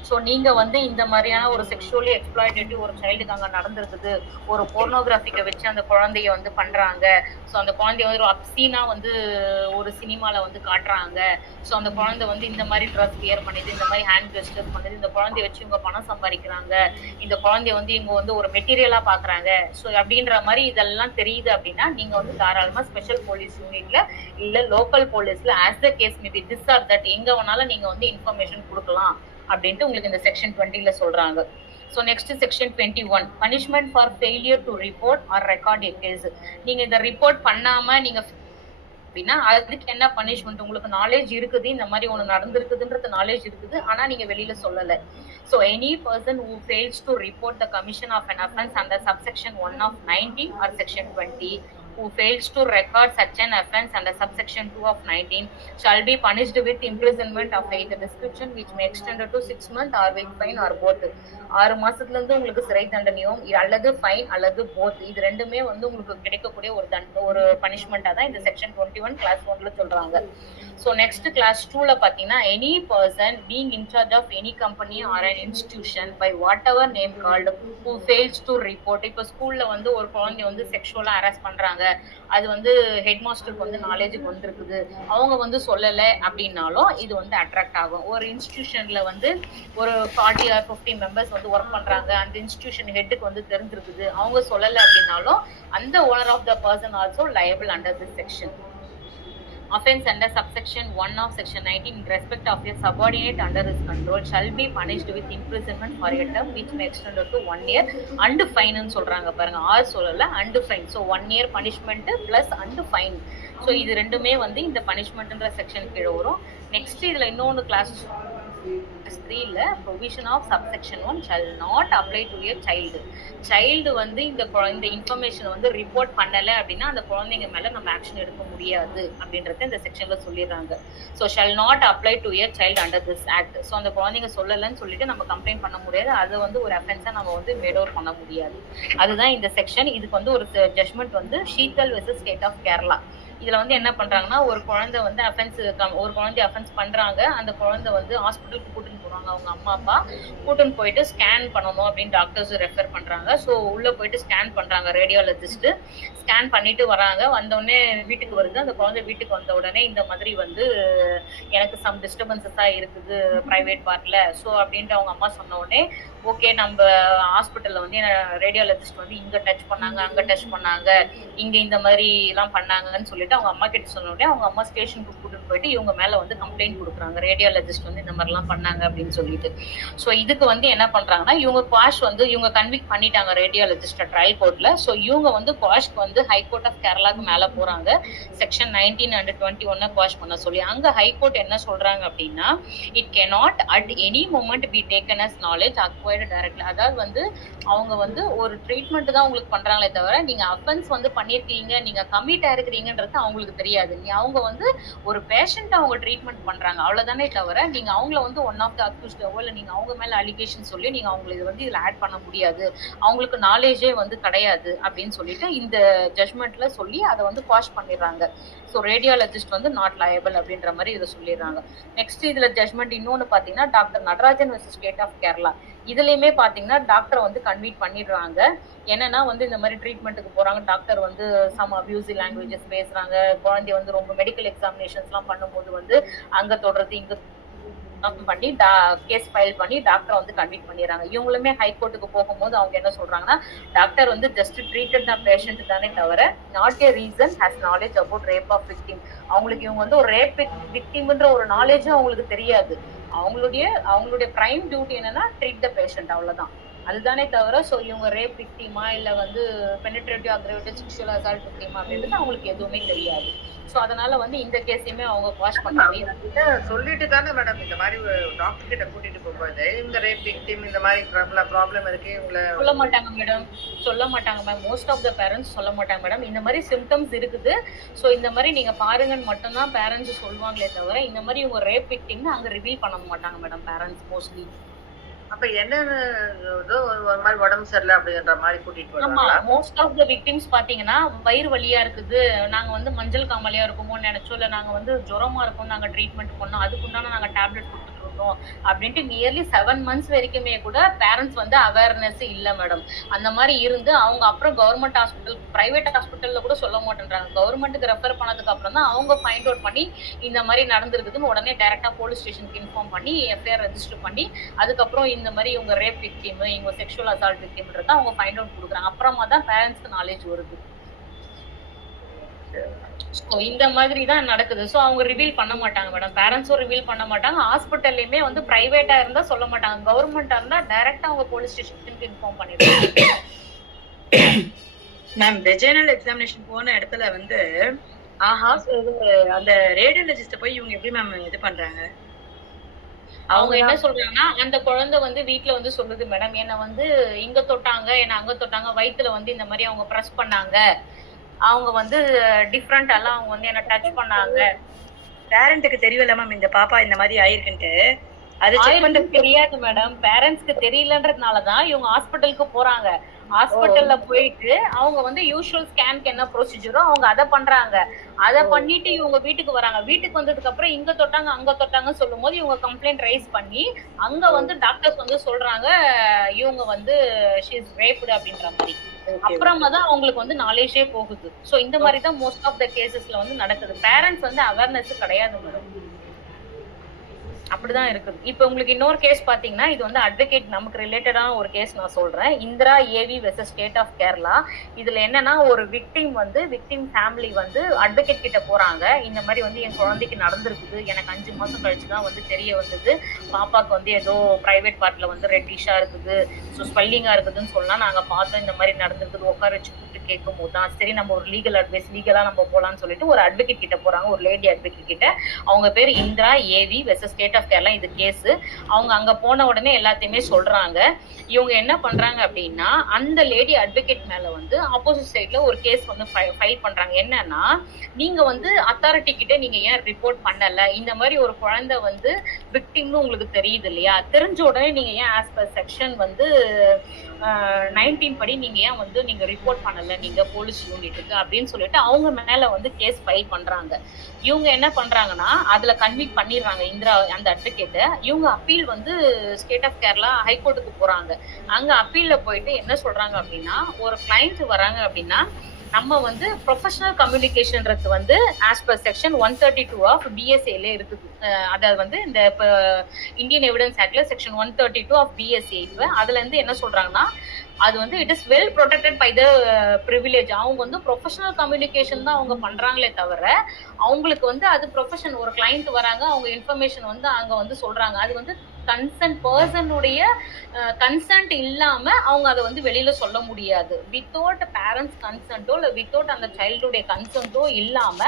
So நீங்க வந்து இந்த மாதிரியான ஒரு sexually exploitative ஒரு சைல்டுக்கு அங்கே நடந்திருக்குது, ஒரு போர்னோகிராஃபிக்கை வச்சு அந்த குழந்தைய வந்து பண்றாங்க, ஸோ அந்த குழந்தைய வந்து ஒரு அப்சீனா வந்து ஒரு சினிமால வந்து காட்டுறாங்க, ஸோ அந்த குழந்தை வந்து இந்த மாதிரி ட்ரெஸ் வியர் பண்ணுது, இந்த மாதிரி ஹேண்ட் ஜெஸ்டர்ஸ் பண்ணுது, இந்த குழந்தைய வச்சு இவங்க பணம் சம்பாதிக்கிறாங்க, இந்த குழந்தைய வந்து இவங்க வந்து ஒரு மெட்டீரியலா பாக்குறாங்க, ஸோ அப்படின்ற மாதிரி இதெல்லாம் தெரியுது அப்படின்னா நீங்க வந்து தாராளமா ஸ்பெஷல் போலீஸ் யூனிட்ல இல்ல லோக்கல் போலீஸ்ல as the case may be this or that எங்க வேணாலும் நீங்க வந்து இன்ஃபர்மேஷன் கொடுக்கலாம் அப்படின்ட்டு உங்களுக்கு இந்த செக்ஷன் 20ல சொல்றாங்க. So next section 21, punishment for failure to report or record a case. நீங்க இதை ரிப்போர்ட் பண்ணாம நீங்க அப்படின்னா அதுக்கு என்ன பனிஷ்மெண்ட்? உங்களுக்கு நாலேஜ் இருக்குது, இந்த மாதிரி ஒன்று நடந்திருக்குதுன்றது நாலேஜ் இருக்குது, ஆனா நீங்க வெளியில சொல்லலை. So any person who fails to report the commission of an offence under subsection 1 of 19 or section 20, who fails to record such an offence under subsection 2 of 19 shall be punished with imprisonment of either description which may extend to 6 months or with fine or both. 6 மாசத்துல இருந்து உங்களுக்கு சிறை தண்டனையும் அல்லது fine அல்லது both, இது ரெண்டுமே வந்து உங்களுக்கு கிடைக்கக்கூடிய ஒரு பனிஷ்மெண்டா தான் இந்த செக்ஷன் 21 கிளாஸ் 1ல சொல்றாங்க. ஸோ நெக்ஸ்ட் கிளாஸ் 2ல பாத்தீங்கன்னா any person being in-charge of any company or an institution by whatever name called who fails to report. இப்போ ஸ்கூல்ல வந்து ஒரு குழந்தைய வந்து செக்ஷுவலா ஹராஸ் பண்றாங்க, அது வந்து ஹெட் மாஸ்டருக்கு வந்து நாலேஜுக்கு வந்திருக்குது, அவங்க வந்து சொல்லலை அப்படின்னாலும் இது வந்து அட்ராக்ட் ஆகும். ஒரு இன்ஸ்டிடியூஷன்ல வந்து ஒரு 40 or 50 மெம்பர்ஸ் வந்து ஒர்க் பண்றாங்க, அந்த இன்ஸ்டிடியூஷன் ஹெட்டுக்கு வந்து தெரிஞ்சிருக்குது, அவங்க சொல்லலை அப்படின்னாலும் அந்த owner of the person also liable under this section. Offence under subsection 1 of section 19 in respect of a subordinate under his control shall be punished with imprisonment for a term which may extend to 1 year and fine ன்னு சொல்றாங்க பாருங்க, R சொல்லல and fine. So 1 year punishment plus and fine. So இது ரெண்டுமே வந்து இந்த பனிஷ்மெண்ட்ன்ற section கீழே வரும். நெக்ஸ்ட் இதுல இன்னொன்று class 3ல provision of subsection 1 shall not apply to a child. Child வந்து இந்த இன்ஃபர்மேஷன் வந்து ரிப்போர்ட் பண்ணல அப்படின்னா அந்த குழந்தைங்க மேல நம்ம ஆக்ஷன் எடுக்க முடியாது அப்படின்றத இந்த செக்ஷன்ல சொல்லிடுறாங்க. So shall not apply to a child under this act. So அந்த குழந்தைங்க சொல்லலைன்னு சொல்லிட்டு நம்ம கம்ப்ளைண்ட் பண்ண முடியாது, அதை வந்து ஒரு அஃபென்ஸா நம்ம வந்து மேட் அவுட் பண்ண முடியாது. அதுதான் இந்த செக்ஷன். இதுக்கு வந்து ஒரு ஜட்மெண்ட் வந்து Sheetal versus state of Kerala. இதுல வந்து என்ன பண்றாங்கன்னா, ஒரு குழந்தை வந்து ஒரு குழந்தைய அஃபென்ஸ் பண்றாங்க, அந்த குழந்தை வந்து ஹாஸ்பிட்டலுக்கு கூட்டின்னு போறாங்க, அவங்க அம்மா அப்பா கூட்டின்னு போயிட்டு ஸ்கேன் பண்ணணும் அப்படின்னு டாக்டர்ஸ் ரெஃபர் பண்றாங்க. ஸோ உள்ள போயிட்டு ஸ்கேன் பண்றாங்க ரேடியாலஜிஸ்ட், ஸ்கேன் பண்ணிட்டு வராங்க. வந்தோடனே வீட்டுக்கு வருது, அந்த குழந்தை வீட்டுக்கு வந்த உடனே இந்த மாதிரி வந்து எனக்கு சம் டிஸ்டர்பன்சஸா இருக்குது பிரைவேட் பார்ட்ல, ஸோ அப்படின்ட்டு அவங்க அம்மா சொன்ன உடனே ஓகே நம்ம ஹாஸ்பிட்டல்ல வந்து ரேடியாலஜிஸ்ட் வந்து இங்க டச் பண்ணாங்க, அங்க டச் பண்ணாங்க, இங்க இந்த மாதிரி எல்லாம் பண்ணாங்கன்னு சொல்லிட்டு அவங்க அம்மா கிட்ட சொன்ன உடனே அவங்க அம்மா ஸ்டேஷனுக்கு கூட்டிட்டு போயிட்டு இவங்க மேல வந்து கம்ப்ளைண்ட் கொடுக்குறாங்க, ரேடியாலஜிஸ்ட் வந்து இந்த மாதிரிலாம் பண்ணாங்க அப்படின்னு சொல்லிட்டு. ஸோ இதுக்கு வந்து என்ன பண்றாங்கன்னா, இவங்க குவாஷ் வந்து இவங்க கன்விக்ட் பண்ணிட்டாங்க ரேடியாலஜிஸ்ட் ட்ரையல் கோர்ட்ல. ஸோ இவங்க வந்து குவாஷ்க்கு வந்து ஹைகோர்ட் ஆஃப் கேரளாக்கு மேல போறாங்க, செக்ஷன் 19 and 21 குவாஷ் பண்ண சொல்லி. அங்க ஹைகோர்ட் என்ன சொல்றாங்க அப்படின்னா, it cannot at any moment be taken as knowledge acquired directly. அதாவது வந்து அவங்க வந்து ஒரு ட்ரீட்மெண்ட் தான் உங்களுக்கு பண்றாங்களே தவிர நீங்க அஃபென்ஸ் வந்து பண்ணிருக்கீங்க, நீங்க கமிட் ஆயிருக்கிறீங்கன்றது அவங்களுக்கு தெரியாது. அவங்க வந்து ஒரு பேஷண்ட் அவங்க ட்ரீட்மெண்ட் பண்றாங்க அவ்வளவுதானே தவிர நீங்க அவங்கள வந்து ஒன் ஆஃப் த அக்யூஸ்டோ இல்ல நீங்க அவங்க மேல அலிகேஷன் சொல்லி நீங்க அவங்களுக்கு வந்து இதுல ஆட் பண்ண முடியாது, அவங்களுக்கு நாலேஜே வந்து கிடையாது அப்படின்னு சொல்லிட்டு இந்த ஜட்மெண்ட்ல சொல்லி அதை வந்து குவாஷ் பண்ணிடுறாங்க. ஸோ ரேடியாலஜிஸ்ட் வந்து நாட் லயபிள் அப்படின்ற மாதிரி இதை சொல்லிடுறாங்க. நெக்ஸ்ட் இதுல ஜட்மெண்ட் இன்னொன்னு பாத்தீங்கன்னா doctor Natarajan versus state of Kerala. இதுலயுமே பாத்தீங்கன்னா டாக்டரை வந்து கன்வீட் பண்ணிடுறாங்க. என்னன்னா வந்து இந்த மாதிரி ட்ரீட்மெண்ட்டுக்கு போறாங்க, டாக்டர் வந்து சம் அபியூசிவ் லாங்குவேஜஸ் பேசுறாங்க, குழந்தைய வந்து ரொம்ப மெடிக்கல் எக்ஸாமினேஷன்ஸ் எல்லாம் பண்ணும்போது வந்து அங்க தொடர்றது இங்க பண்ணி கேஸ் ஃபைல் பண்ணி டாக்டரை வந்து கன்விக்ட் பண்ணிடுறாங்க. இவங்களுமே ஹைகோர்ட்டுக்கு போகும்போது அவங்க என்ன சொல்றாங்கன்னா, டாக்டர் வந்து ஜஸ்ட் ட்ரீட்டட் த பேஷண்ட் தானே தவிர not a reason has knowledge about rape of victim. அவங்களுக்கு இவங்க வந்து ஒரு ரேப் விக்டிம்ன்ற ஒரு நாலேஜும் அவங்களுக்கு தெரியாது. அவங்களுடைய பிரைம் டியூட்டி என்னன்னா ட்ரீட் த பேஷண்ட், அவ்வளவுதான். அதுதானே தவிர ஸோ இவங்க ரேப் விக்டிமா இல்ல வந்து பெனிட்ரேட்டிவ் அக்ரவேட்டிவ் செக்ஷுவல் அசால்ட் விக்டிமா அப்படின்றது அவங்களுக்கு எதுவுமே தெரியாது. ஸோ அதனால வந்து இந்த கேஸையுமே அவங்க வாஷ் பண்ணாங்க. சொல்லிட்டு தானே மேடம் இந்த மாதிரி டாக்டர் கிட்ட கூட்டிட்டு போகும்போது இந்த ரேப் விக்டிம் இந்த மாதிரி ப்ராப்ளம் இருக்கு இவங்களை சொல்ல மாட்டாங்க மேடம், சொல்ல மாட்டாங்க ma'am. Most of the parents சொல்ல மாட்டாங்க மேடம். இந்த மாதிரி சிம்டம்ஸ் இருக்குது, ஸோ இந்த மாதிரி நீங்க பாருங்கன்னு மட்டும்தான் பேரண்ட்ஸ் சொல்லுவாங்களே தவிர இந்த மாதிரி இவங்க ரேப் விக்டிம்னு அங்க ரிவீல் பண்ண மாட்டாங்க மேடம் பேரண்ட்ஸ் மோஸ்ட்லி. அப்ப என்னன்னு ஒரு மாதிரி உடம்பு சரியில்லை அப்படின்ற மாதிரி கூட்டிட்டு வருவாங்க. மோஸ்ட் ஆஃப் த விக்டிம்ஸ் பாத்தீங்கன்னா வயிறு வலியா இருக்குது, நாங்க வந்து மஞ்சள் காமாலையா இருக்குமோன்னு நினைச்சோம், இல்ல நாங்க வந்து ஜுரமா இருக்கும் நாங்க ட்ரீட்மெண்ட் பண்ணோம், அதுக்குண்டான நாங்க டேப்லெட் கொடுத்துட்டு இருந்தோம் அப்படின்ட்டு நியர்லி 7 months வரைக்குமே கூட பேரண்ட்ஸ் வந்து அவேர்னஸ் இல்ல மேடம். அந்த மாதிரி இருந்து அவங்க அப்புறம் கவர்மெண்ட் ஹாஸ்பிட்டல் பிரைவேட் ஹாஸ்பிட்டல்ல கூட சொல்ல மாட்டேன்றாங்க. கவர்மெண்ட்டுக்கு ரெஃபர் பண்ணதுக்கு அப்புறம் தான் அவங்க ஃபைண்ட் அவுட் பண்ணி இந்த மாதிரி நடந்திருக்குதுன்னு உடனே டைரக்டா போலீஸ் ஸ்டேஷனுக்கு இன்ஃபார்ம் பண்ணி எஃப்ஐஆர் ரெஜிஸ்டர் பண்ணி அதுக்கப்புறம் இந்த மாதிரி இவங்க ரேப் விக்டிம் இவங்க செக்ஷுவல் அசால்ட் விக்டிம்ன்றத அவங்க ஃபைண்ட் அவுட் கொடுக்குறாங்க. அப்புறமா தான் பேரண்ட்ஸ்க்கு நாலேஜ் வருது. ஸோ இந்த மாதிரி தான் நடக்குது. ஸோ அவங்க ரிவீல் பண்ண மாட்டாங்க மேடம், பேரண்ட்ஸும் ரிவீல் பண்ண மாட்டாங்க. ஹாஸ்பிட்டல்லையுமே வந்து பிரைவேட்டா இருந்தா சொல்ல மாட்டாங்க, கவர்மெண்டா இருந்தா டைரக்டா அவங்க போலீஸ் ஸ்டேஷனுக்கு இன்ஃபார்ம் பண்ணிடுவாங்க. மேம் வெஜைனல் எக்ஸாமினேஷன் போன இடத்துல வந்து அந்த ரேடியாலஜிஸ்ட போய் இவங்க எப்படி மேம் இது பண்றாங்க? அவங்க என்ன சொல்றாங்கன்னா அந்த குழந்தை வந்து வீட்டுல வந்து சொல்லுது மேடம், என்ன வந்து இங்க தொட்டாங்க என்ன அங்க தொட்டாங்க, வயித்துல வந்து இந்த மாதிரி அவங்க பிரஸ் பண்ணாங்க, அவங்க வந்து டிஃப்ரெண்ட் எல்லாம் அவங்க வந்து என்ன டச் பண்ணாங்க. பேரண்ட்டுக்கு தெரியல மேம் இந்த பாப்பா இந்த மாதிரி ஆயிருக்குன்ட்டு. அது தெரியாது மேடம், பேரண்ட்ஸ்க்கு தெரியலன்றதுனாலதான் இவங்க ஹாஸ்பிட்டலுக்கு போறாங்க. ஹாஸ்பிட்டல்ல போயிட்டு அவங்க வந்து யூஷுவல் ஸ்கேனுக்கு என்ன ப்ரொசீஜரோ அவங்க அதை பண்றாங்க. அதை பண்ணிட்டு இவங்க வீட்டுக்கு வராங்க. வீட்டுக்கு வந்ததுக்கு அப்புறம் இங்க தொட்டாங்க அங்க தொட்டாங்கன்னு சொல்லும் போது இவங்க கம்ப்ளைண்ட் ரைஸ் பண்ணி அங்க வந்து டாக்டர்ஸ் வந்து சொல்றாங்க இவங்க வந்து ஷீ இஸ் ரேப்டு அப்படின்ற மாதிரி. அப்புறமா தான் அவங்களுக்கு வந்து நாலேஜே போகுது. சோ இந்த மாதிரி தான் மோஸ்ட் ஆஃப் த கேசஸ்ல வந்து நடக்குது. பேரண்ட்ஸ் வந்து அவேர்னஸ் கிடையாது மேடம், அப்படிதான் இருக்குது. இப்ப உங்களுக்கு இன்னொரு கேஸ் பாத்தீங்கன்னா இது வந்து அட்வொகேட் நமக்கு ரிலேட்டடான ஒரு கேஸ் நான் சொல்றேன். Indira AV versus state of Kerala. இதுல என்னன்னா ஒரு விக்டிம் ஃபேமிலி வந்து அட்வொகேட் கிட்ட போறாங்க. இந்த மாதிரி வந்து என் குழந்தைக்கு நடந்திருக்குது, எனக்கு 5 மாசம் கழிச்சுதான் வந்து தெரிய வந்தது, பாப்பாக்கு வந்து ஏதோ பிரைவேட் பார்ட்ல வந்து ரெட்டிஷா இருக்குது, ஸோ ஸ்வெல்லிங்கா இருக்குதுன்னு சொன்னா நாங்க பார்த்தோம், இந்த மாதிரி நடந்திருக்குது. உட்கார வச்சு கூப்பிட்டு கேட்கும் போது தான் சரி நம்ம ஒரு லீகல் அட்வைஸ் லீகலா நம்ம போலான்னு சொல்லிட்டு ஒரு அட்வொகேட் கிட்ட போறாங்க, ஒரு லேடி அட்வொகேட் கிட்ட. அவங்க பேர் Indira AV versus state of Kerala. இது கேஸ். அவங்க அங்க போன உடனே எல்லாத்தையுமே சொல்றாங்க. இவங்க என்ன பண்றாங்க அப்படின்னா அந்த லேடி அட்வொகேட் மேல வந்து ஆப்போசிட் சைட்ல ஒரு கேஸ் வந்து ஃபைல் பண்றாங்க. என்னன்னா நீங்க வந்து அத்தாரிட்டி கிட்ட நீங்க ஏன் ரிப்போர்ட் பண்ணல, இந்த மாதிரி ஒரு குழந்தை வந்து விக்டிம்னு உங்களுக்கு தெரியுது இல்லையா, தெரிஞ்ச உடனே நீங்க ஏன் ஆஸ் பர் செக்ஷன் வந்து 19 படி நீங்க ஏன் வந்து நீங்க ரிப்போர்ட் பண்ணல நீங்க போலீஸ் யூனிட்டுக்கு அப்படின்னு சொல்லிட்டு அவங்க மேல வந்து கேஸ் ஃபைல் பண்றாங்க. இவங்க என்ன பண்றாங்கன்னா அதுல கன்விக்ட் பண்ணிடுறாங்க இந்திரா அந்த அட்வொகேட்ட. இவங்க அப்பீல் வந்து ஸ்டேட் ஆஃப் கேரளா ஹைகோர்ட்டுக்கு போறாங்க. அங்க அப்பீல்ல போயிட்டு என்ன சொல்றாங்க அப்படின்னா ஒரு கிளைண்ட் வராங்க அப்படின்னா நம்ம வந்து ப்ரொஃபஷனல் கம்யூனிகேஷன்றது வந்து ஆஸ் பர் செக்ஷன் 132 ஆஃப் பிஎஸ்ஏல இருக்குது. அதாவது வந்து இந்த இந்தியன் எவிடன்ஸ் ஆக்ட்ல செக்ஷன் 132 ஆஃப் பிஎஸ்ஏ. அதுல இருந்து என்ன சொல்றாங்கன்னா அது வந்து it is well protected by the privilege. அவங்க வந்து ப்ரொஃபஷனல் கம்யூனிகேஷன் தான் அவங்க பண்றாங்களே தவிர அவங்களுக்கு வந்து அது ப்ரொஃபஷன். ஒரு கிளைண்ட் வராங்க, அவங்க இன்ஃபர்மேஷன் வந்து அங்க வந்து சொல்றாங்க, அது வந்து கன்சர்ன் பர்சனுடைய கன்சென்ட் இல்லாம அவங்க அதை வந்து வெளியில சொல்ல முடியாது. வித்தவுட் பேரண்ட்ஸ் கன்சென்ட்டோ இல்ல வித்தவுட் அந்த சைல்டுடைய கன்சென்ட்டோ இல்லாம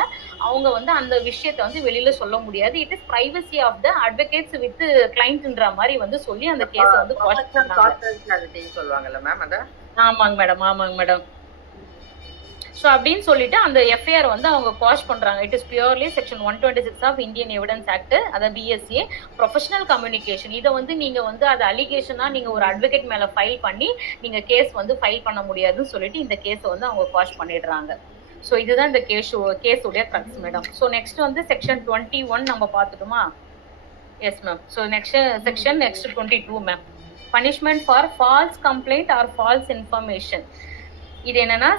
அவங்க வந்து அந்த விஷயத்த வந்து வெளியில சொல்ல முடியாது. It is privacy of the advocates with கிளைண்ட்ன்ற மாதிரி வந்து சொல்லி அந்த கேஸ் வந்து சொல்லுவாங்கல்ல மேம். அத ஆமாங்க மேடம், ஆமாங்க மேடம். ஸோ அப்படின்னு சொல்லிட்டு அந்த எஃப்ஐஆர் வந்து அவங்க குவாஷ் பண்றாங்க. It is purely section 126 of Indian evidence act, அதாவது பிஎஸ்ஏ ப்ரொஃபஷனல் கம்யூனிகேஷன். இதை வந்து நீங்க வந்து அது அலிகேஷனா நீங்க ஒரு அட்வொகேட் மேல ஃபைல் பண்ணி நீங்க கேஸ் வந்து ஃபைல் பண்ண முடியாதுன்னு சொல்லிட்டு இந்த கேஸை வந்து அவங்க குவாஷ் பண்ணிடுறாங்க. ஸோ இதுதான் இந்த கேஸுடைய க்ரக்ஸ் மேடம். ஸோ நெக்ஸ்ட் வந்து செக்ஷன் 21 நம்ம பார்த்துட்டோமா? Yes ma'am. So next 22 ma'am, punishment for false complaint or false information. இது என்னன்னா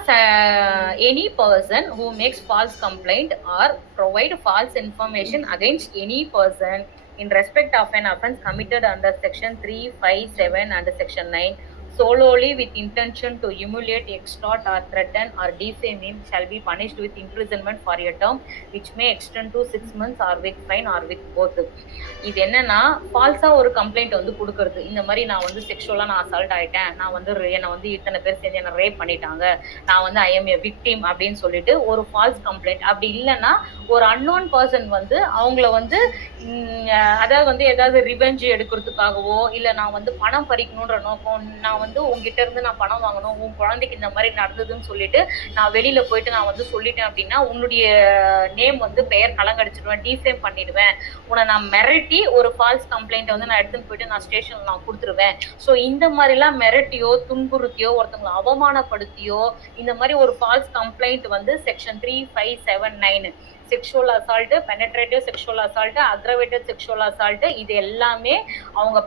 any person who makes false complaint or provide false information against any person in respect of an offence committed under section 3, 5, 7 and section 9 solely with intention to humiliate, extort or threaten or defame him shall be punished with imprisonment for a term which may extend to 6 months or with fine or with both. இது என்னன்னா ஃபால்ஸா ஒரு complaint வந்து கொடுக்கறது. இந்த மாதிரி நான் வந்து செக்ஷுவலா நான் அசால்ட் ஆயிட்டேன், நான் வந்து என்னை வந்து இத்தனை பேர் சேர்ந்து என்ன ரேப் பண்ணிட்டாங்க, நான் வந்து ஐ எம் ஏ விக்டிம் அப்படின்னு சொல்லிட்டு ஒரு ஃபால்ஸ் கம்ப்ளைண்ட். அப்படி இல்லைன்னா ஒரு அன்னோன் பர்சன் வந்து அவங்கள வந்து அதாவது வந்து ஏதாவது ரிவெஞ்ச் எடுக்கிறதுக்காகவோ இல்லை நான் வந்து பணம் பறிக்கணுன்ற நோக்கம், நான் வந்து உங்ககிட்ட இருந்து நான் பணம் வாங்கணும், உன் குழந்தைக்கு இந்த மாதிரி நடந்ததுன்னு சொல்லிட்டு நான் வெளியில போயிட்டு நான் வந்து சொல்லிட்டேன் அப்படின்னா உன்னுடைய நேம் வந்து பெயர் கலங்கடிச்சிடுவேன், டிஃபேம் பண்ணிடுவேன், உன்னை நான் மிரட்டி ஒரு ஃபால்ஸ் கம்ப்ளைண்ட் வந்து நான் எடுத்துன்னு போயிட்டு நான் ஸ்டேஷன்ல நான் கொடுத்துருவேன். ஸோ இந்த மாதிரிலாம் மிரட்டியோ துன்புறுத்தியோ ஒருத்தவங்களை அவமானப்படுத்தியோ இந்த மாதிரி ஒரு ஃபால்ஸ் கம்ப்ளைண்ட் வந்து section 3579 sexual assault, penetrative sexual assault, aggravated sexual assault, இது எல்லாமே அவங்க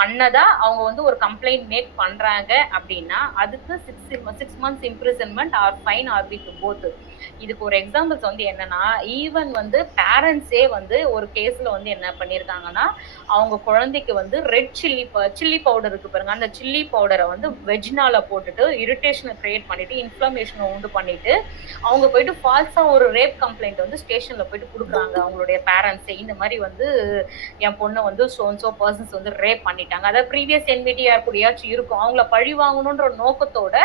பண்ணதா அவங்க வந்து ஒரு கம்ப்ளைண்ட் மேக் பண்றாங்க அப்படின்னா அதுக்கு 6 months imprisonment or fine or with both. இதுக்கு ஒரு எக்ஸாம்பிள்ஸ் வந்து என்னன்னா, ஈவன் வந்து பேரண்ட்ஸே வந்து ஒரு கேஸ்ல வந்து என்ன பண்ணியிருக்காங்கன்னா, அவங்க குழந்தைக்கு வந்து ரெட் சில்லி பவுடர் இருக்கு பாருங்க, அந்த சில்லி பவுடரை வந்து வெஜ்னால போட்டுட்டு இரிட்டேஷனை கிரியேட் பண்ணிட்டு இன்ஃப்ளமேஷனை உண்டு பண்ணிட்டு அவங்க போயிட்டு ஃபால்ஸா ஒரு ரேப் கம்ப்ளைண்ட் வந்து ஸ்டேஷன்ல போயிட்டு கொடுக்குறாங்க அவங்களுடைய பேரண்ட்ஸே. இந்த மாதிரி வந்து என் பொண்ணை வந்து சோ பர்சன்ஸ் வந்து ரேப் பண்ணிட்டாங்க, அதாவது ப்ரீவியஸ் என்விடி யாருக்குடியாச்சும் இருக்கும், அவங்கள பழி வாங்கணுன்ற நோக்கத்தோட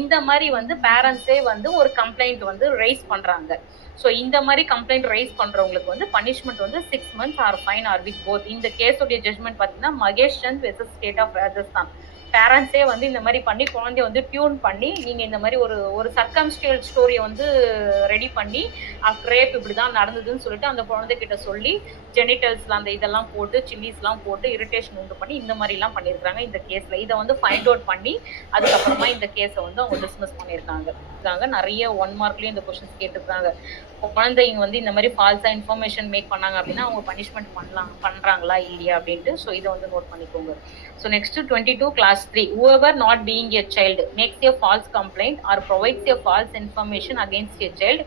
இந்த மாதிரி வந்து பேரண்ட்ஸே வந்து ஒரு கம்ப்ளைண்ட் வந்து ரைஸ் பண்றாங்க. ஸோ இந்த மாதிரி கம்ப்ளைண்ட் ரைஸ் பண்றவங்களுக்கு வந்து பனிஷ்மெண்ட் வந்து 6 months or fine or with both. இந்த கேஸோடைய ஜட்மெண்ட் பார்த்தீங்கன்னா Mahesh Chand versus state of Rajasthan. பேரண்ட்ஸே வந்து இந்த மாதிரி பண்ணி குழந்தைய வந்து டியூன் பண்ணி நீங்கள் இந்த மாதிரி ஒரு சர்க்கம்ஸ்டியல் ஸ்டோரியை வந்து ரெடி பண்ணி ரேப் இப்படி தான் நடந்ததுன்னு சொல்லிட்டு அந்த குழந்தைகிட்ட சொல்லி ஜெனிட்டல்ஸ்ல அந்த இதெல்லாம் போட்டு சில்லிஸ்லாம் போட்டு இரிட்டேஷன் உண்டு பண்ணி இந்த மாதிரிலாம் பண்ணியிருக்காங்க இந்த கேஸில். இதை வந்து ஃபைண்ட் அவுட் பண்ணி அதுக்கப்புறமா இந்த கேஸை வந்து அவங்க டிஸ்மிஸ் பண்ணியிருக்காங்க. நிறைய 1 மார்க்லேயும் இந்த கொஸ்டின்ஸ் கேட்டிருக்காங்க. குழந்தைங்க வந்து இந்த மாதிரி ஃபால்ஸா இன்ஃபர்மேஷன் மேக் பண்ணாங்க அப்படின்னா அவங்க பனிஷ்மெண்ட் பண்றாங்களா இல்லையா அப்படின்ட்டு. ஸோ இதை வந்து நோட் பண்ணிக்கோங்க. So next 22 class 3, whoever not being a child makes a false complaint or provides a false information against a child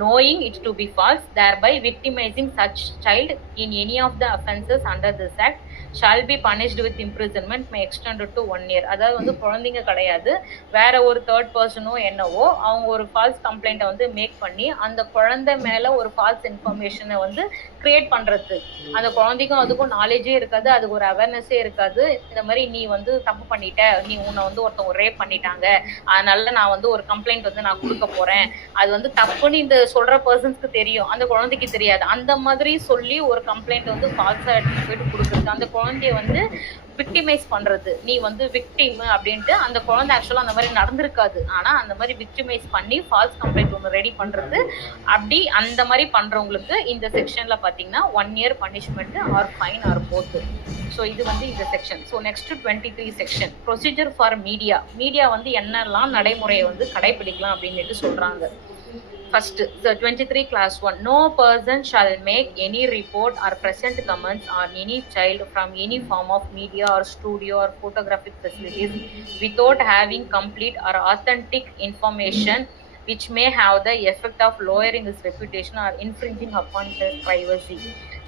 knowing it to be false, thereby victimizing such child in any of the offences under this act shall be punished with imprisonment may extend to 1 year. அதாவது வந்து குழந்தைங்க கிடையாது, வேற ஒரு third பர்சனோ என்னவோ அவங்க ஒரு falls கம்ப்ளைண்ட்டை வந்து மேக் பண்ணி அந்த குழந்தை மேல ஒரு ஃபால்ஸ் இன்ஃபர்மேஷனை வந்து கிரியேட் பண்றது. அந்த குழந்தைக்கும் அதுக்கும் நாலேஜே இருக்காது, அதுக்கு ஒரு அவேர்னஸே இருக்காது. இந்த மாதிரி நீ வந்து தப்பு பண்ணிட்ட, நீ உன்னை வந்து ஒருத்தவங்க ரேப் பண்ணிட்டாங்க, அதனால நான் வந்து ஒரு கம்ப்ளைண்ட் வந்து நான் கொடுக்க போறேன், அது வந்து தப்புன்னு இந்த சொல்ற பர்சன்ஸ்க்கு தெரியும், அந்த குழந்தைக்கு தெரியாது. அந்த மாதிரி சொல்லி ஒரு கம்ப்ளைண்ட் வந்து ஃபால்ஸா எடுத்து போயிட்டு கொடுக்குறது, அந்த குழந்தைய வந்து விக்டிமைஸ் பண்றது. நீ வந்து விக்டிம் அப்படின்ட்டு அந்த குழந்தை ஆக்சுவலா அந்த மாதிரி நடந்திருக்காது, ஆனா அந்த மாதிரி விக்டிமைஸ் பண்ணி ஃபால்ஸ் கம்ப்ளைண்ட் ஒன்று ரெடி பண்றது. அப்படி அந்த மாதிரி பண்றவங்களுக்கு இந்த செக்ஷன்ல பாத்தீங்கன்னா 1 year punishment or fine or both. So இது வந்து இந்த section. So next 23 section, procedure for media வந்து என்னெல்லாம் நடைமுறையை வந்து கடைபிடிக்கலாம் அப்படின்ட்டு சொல்றாங்க. First, the 23 class 1, no person shall make any report or present comments on any child from any form of media or studio or photographic facilities without having complete or authentic information which may have the effect of lowering his reputation or infringing upon his privacy.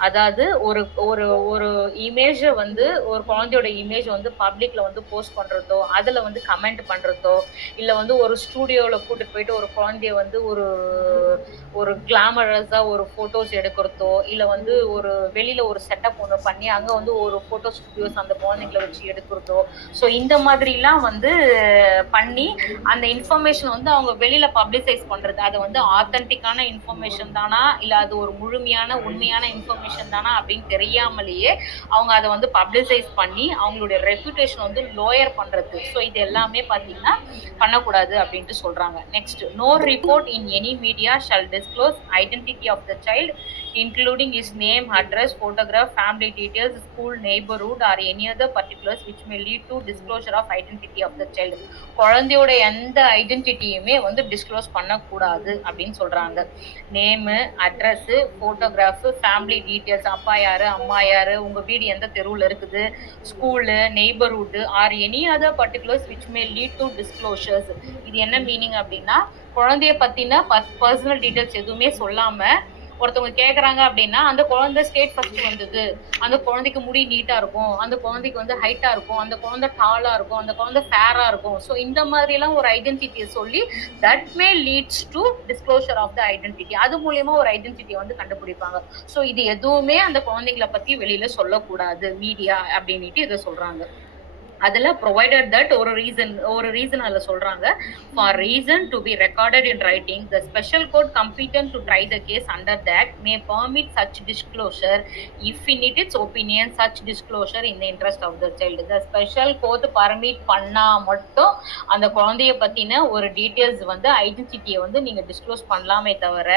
அதாவது ஒரு ஒரு ஒரு இமேஜை வந்து ஒரு குழந்தையோட image வந்து பப்ளிக்ல வந்து போஸ்ட் பண்றதோ, அதுல வந்து கமெண்ட் பண்றதோ, இல்லை வந்து ஒரு ஸ்டூடியோவில் கூட்டிட்டு போயிட்டு ஒரு குழந்தைய வந்து ஒரு கிளாமரஸா ஒரு போட்டோஸ் எடுக்கிறதோ, இல்லை வந்து ஒரு வெளியில ஒரு செட்டப் ஒன்று பண்ணி அங்கே வந்து ஒரு போட்டோ ஸ்டுடியோஸ் அந்த குழந்தைங்களை வச்சு எடுக்கிறதோ, ஸோ இந்த மாதிரிலாம் வந்து பண்ணி அந்த இன்ஃபர்மேஷன் வந்து அவங்க வெளியில பப்ளிசைஸ் பண்றது. அது வந்து ஆத்தென்டிக்கான இன்ஃபர்மேஷன் தானா இல்லை அது ஒரு முழுமையான உண்மையான இன்ஃபர்மேஷன் தானா அப்படின்னு தெரியாமலேயே அவங்க அதை வந்து பப்ளிசைஸ் பண்ணி அவங்களுடைய ரெப்யூட்டேஷன் வந்து லோயர் பண்றது. ஸோ இது எல்லாமே பார்த்தீங்கன்னா பண்ணக்கூடாது அப்படின்ட்டு சொல்றாங்க. Next, no report in any media shall disclose identity of the child including his name, address, photograph, family details, school, neighborhood or any other particulars which may lead to disclosure of identity of the child. குழந்தையோட எந்த ஐடென்டிட்டியுமே வந்து disclose பண்ணக்கூடாது அப்படின்னு சொல்றாங்க. Name, address, photograph, family details, அப்பா யாரு, அம்மா யாரு, உங்க வீடு எந்த தெருவில் இருக்குது, school, neighbourhood or any other particulars which may lead to disclosures. இது என்ன மீனிங் அப்படின்னா, குழந்தைய பத்தின பர்சனல் டீட்டெயில்ஸ் எதுவுமே சொல்லாம ஒருத்தவங்க கேக்குறாங்க அப்படின்னா அந்த குழந்தை ஸ்டேட் ஃபர்ஸ்ட் வந்தது, அந்த குழந்தைக்கு முடி நீட்டா இருக்கும், அந்த குழந்தைக்கு வந்து ஹைட்டா இருக்கும், அந்த குழந்தை டாலா இருக்கும், அந்த குழந்தை ஃபேரா இருக்கும். ஸோ இந்த மாதிரி எல்லாம் ஒரு ஐடென்டிட்டியை சொல்லி that may leads to disclosure of the identity. அது மூலியமா ஒரு ஐடென்டிட்டியை வந்து கண்டுபிடிப்பாங்க. ஸோ இது எதுவுமே அந்த குழந்தைங்களை பத்தி வெளியில சொல்லக்கூடாது மீடியா அப்படின்ட்டு இதை சொல்றாங்க. அதுல provided that ஒரு ரீசன் அதுல சொல்றாங்க, for reason to be recorded in writing, the special court competent to try the case under that may permit such disclosure if in its opinion such disclosure in the interest of the child. The special court permit பண்ணா மட்டும் அந்த குழந்தைய பத்தின ஒரு details வந்து ஐடென்டிட்டியை வந்து நீங்க disclose பண்ணலாமே தவிர,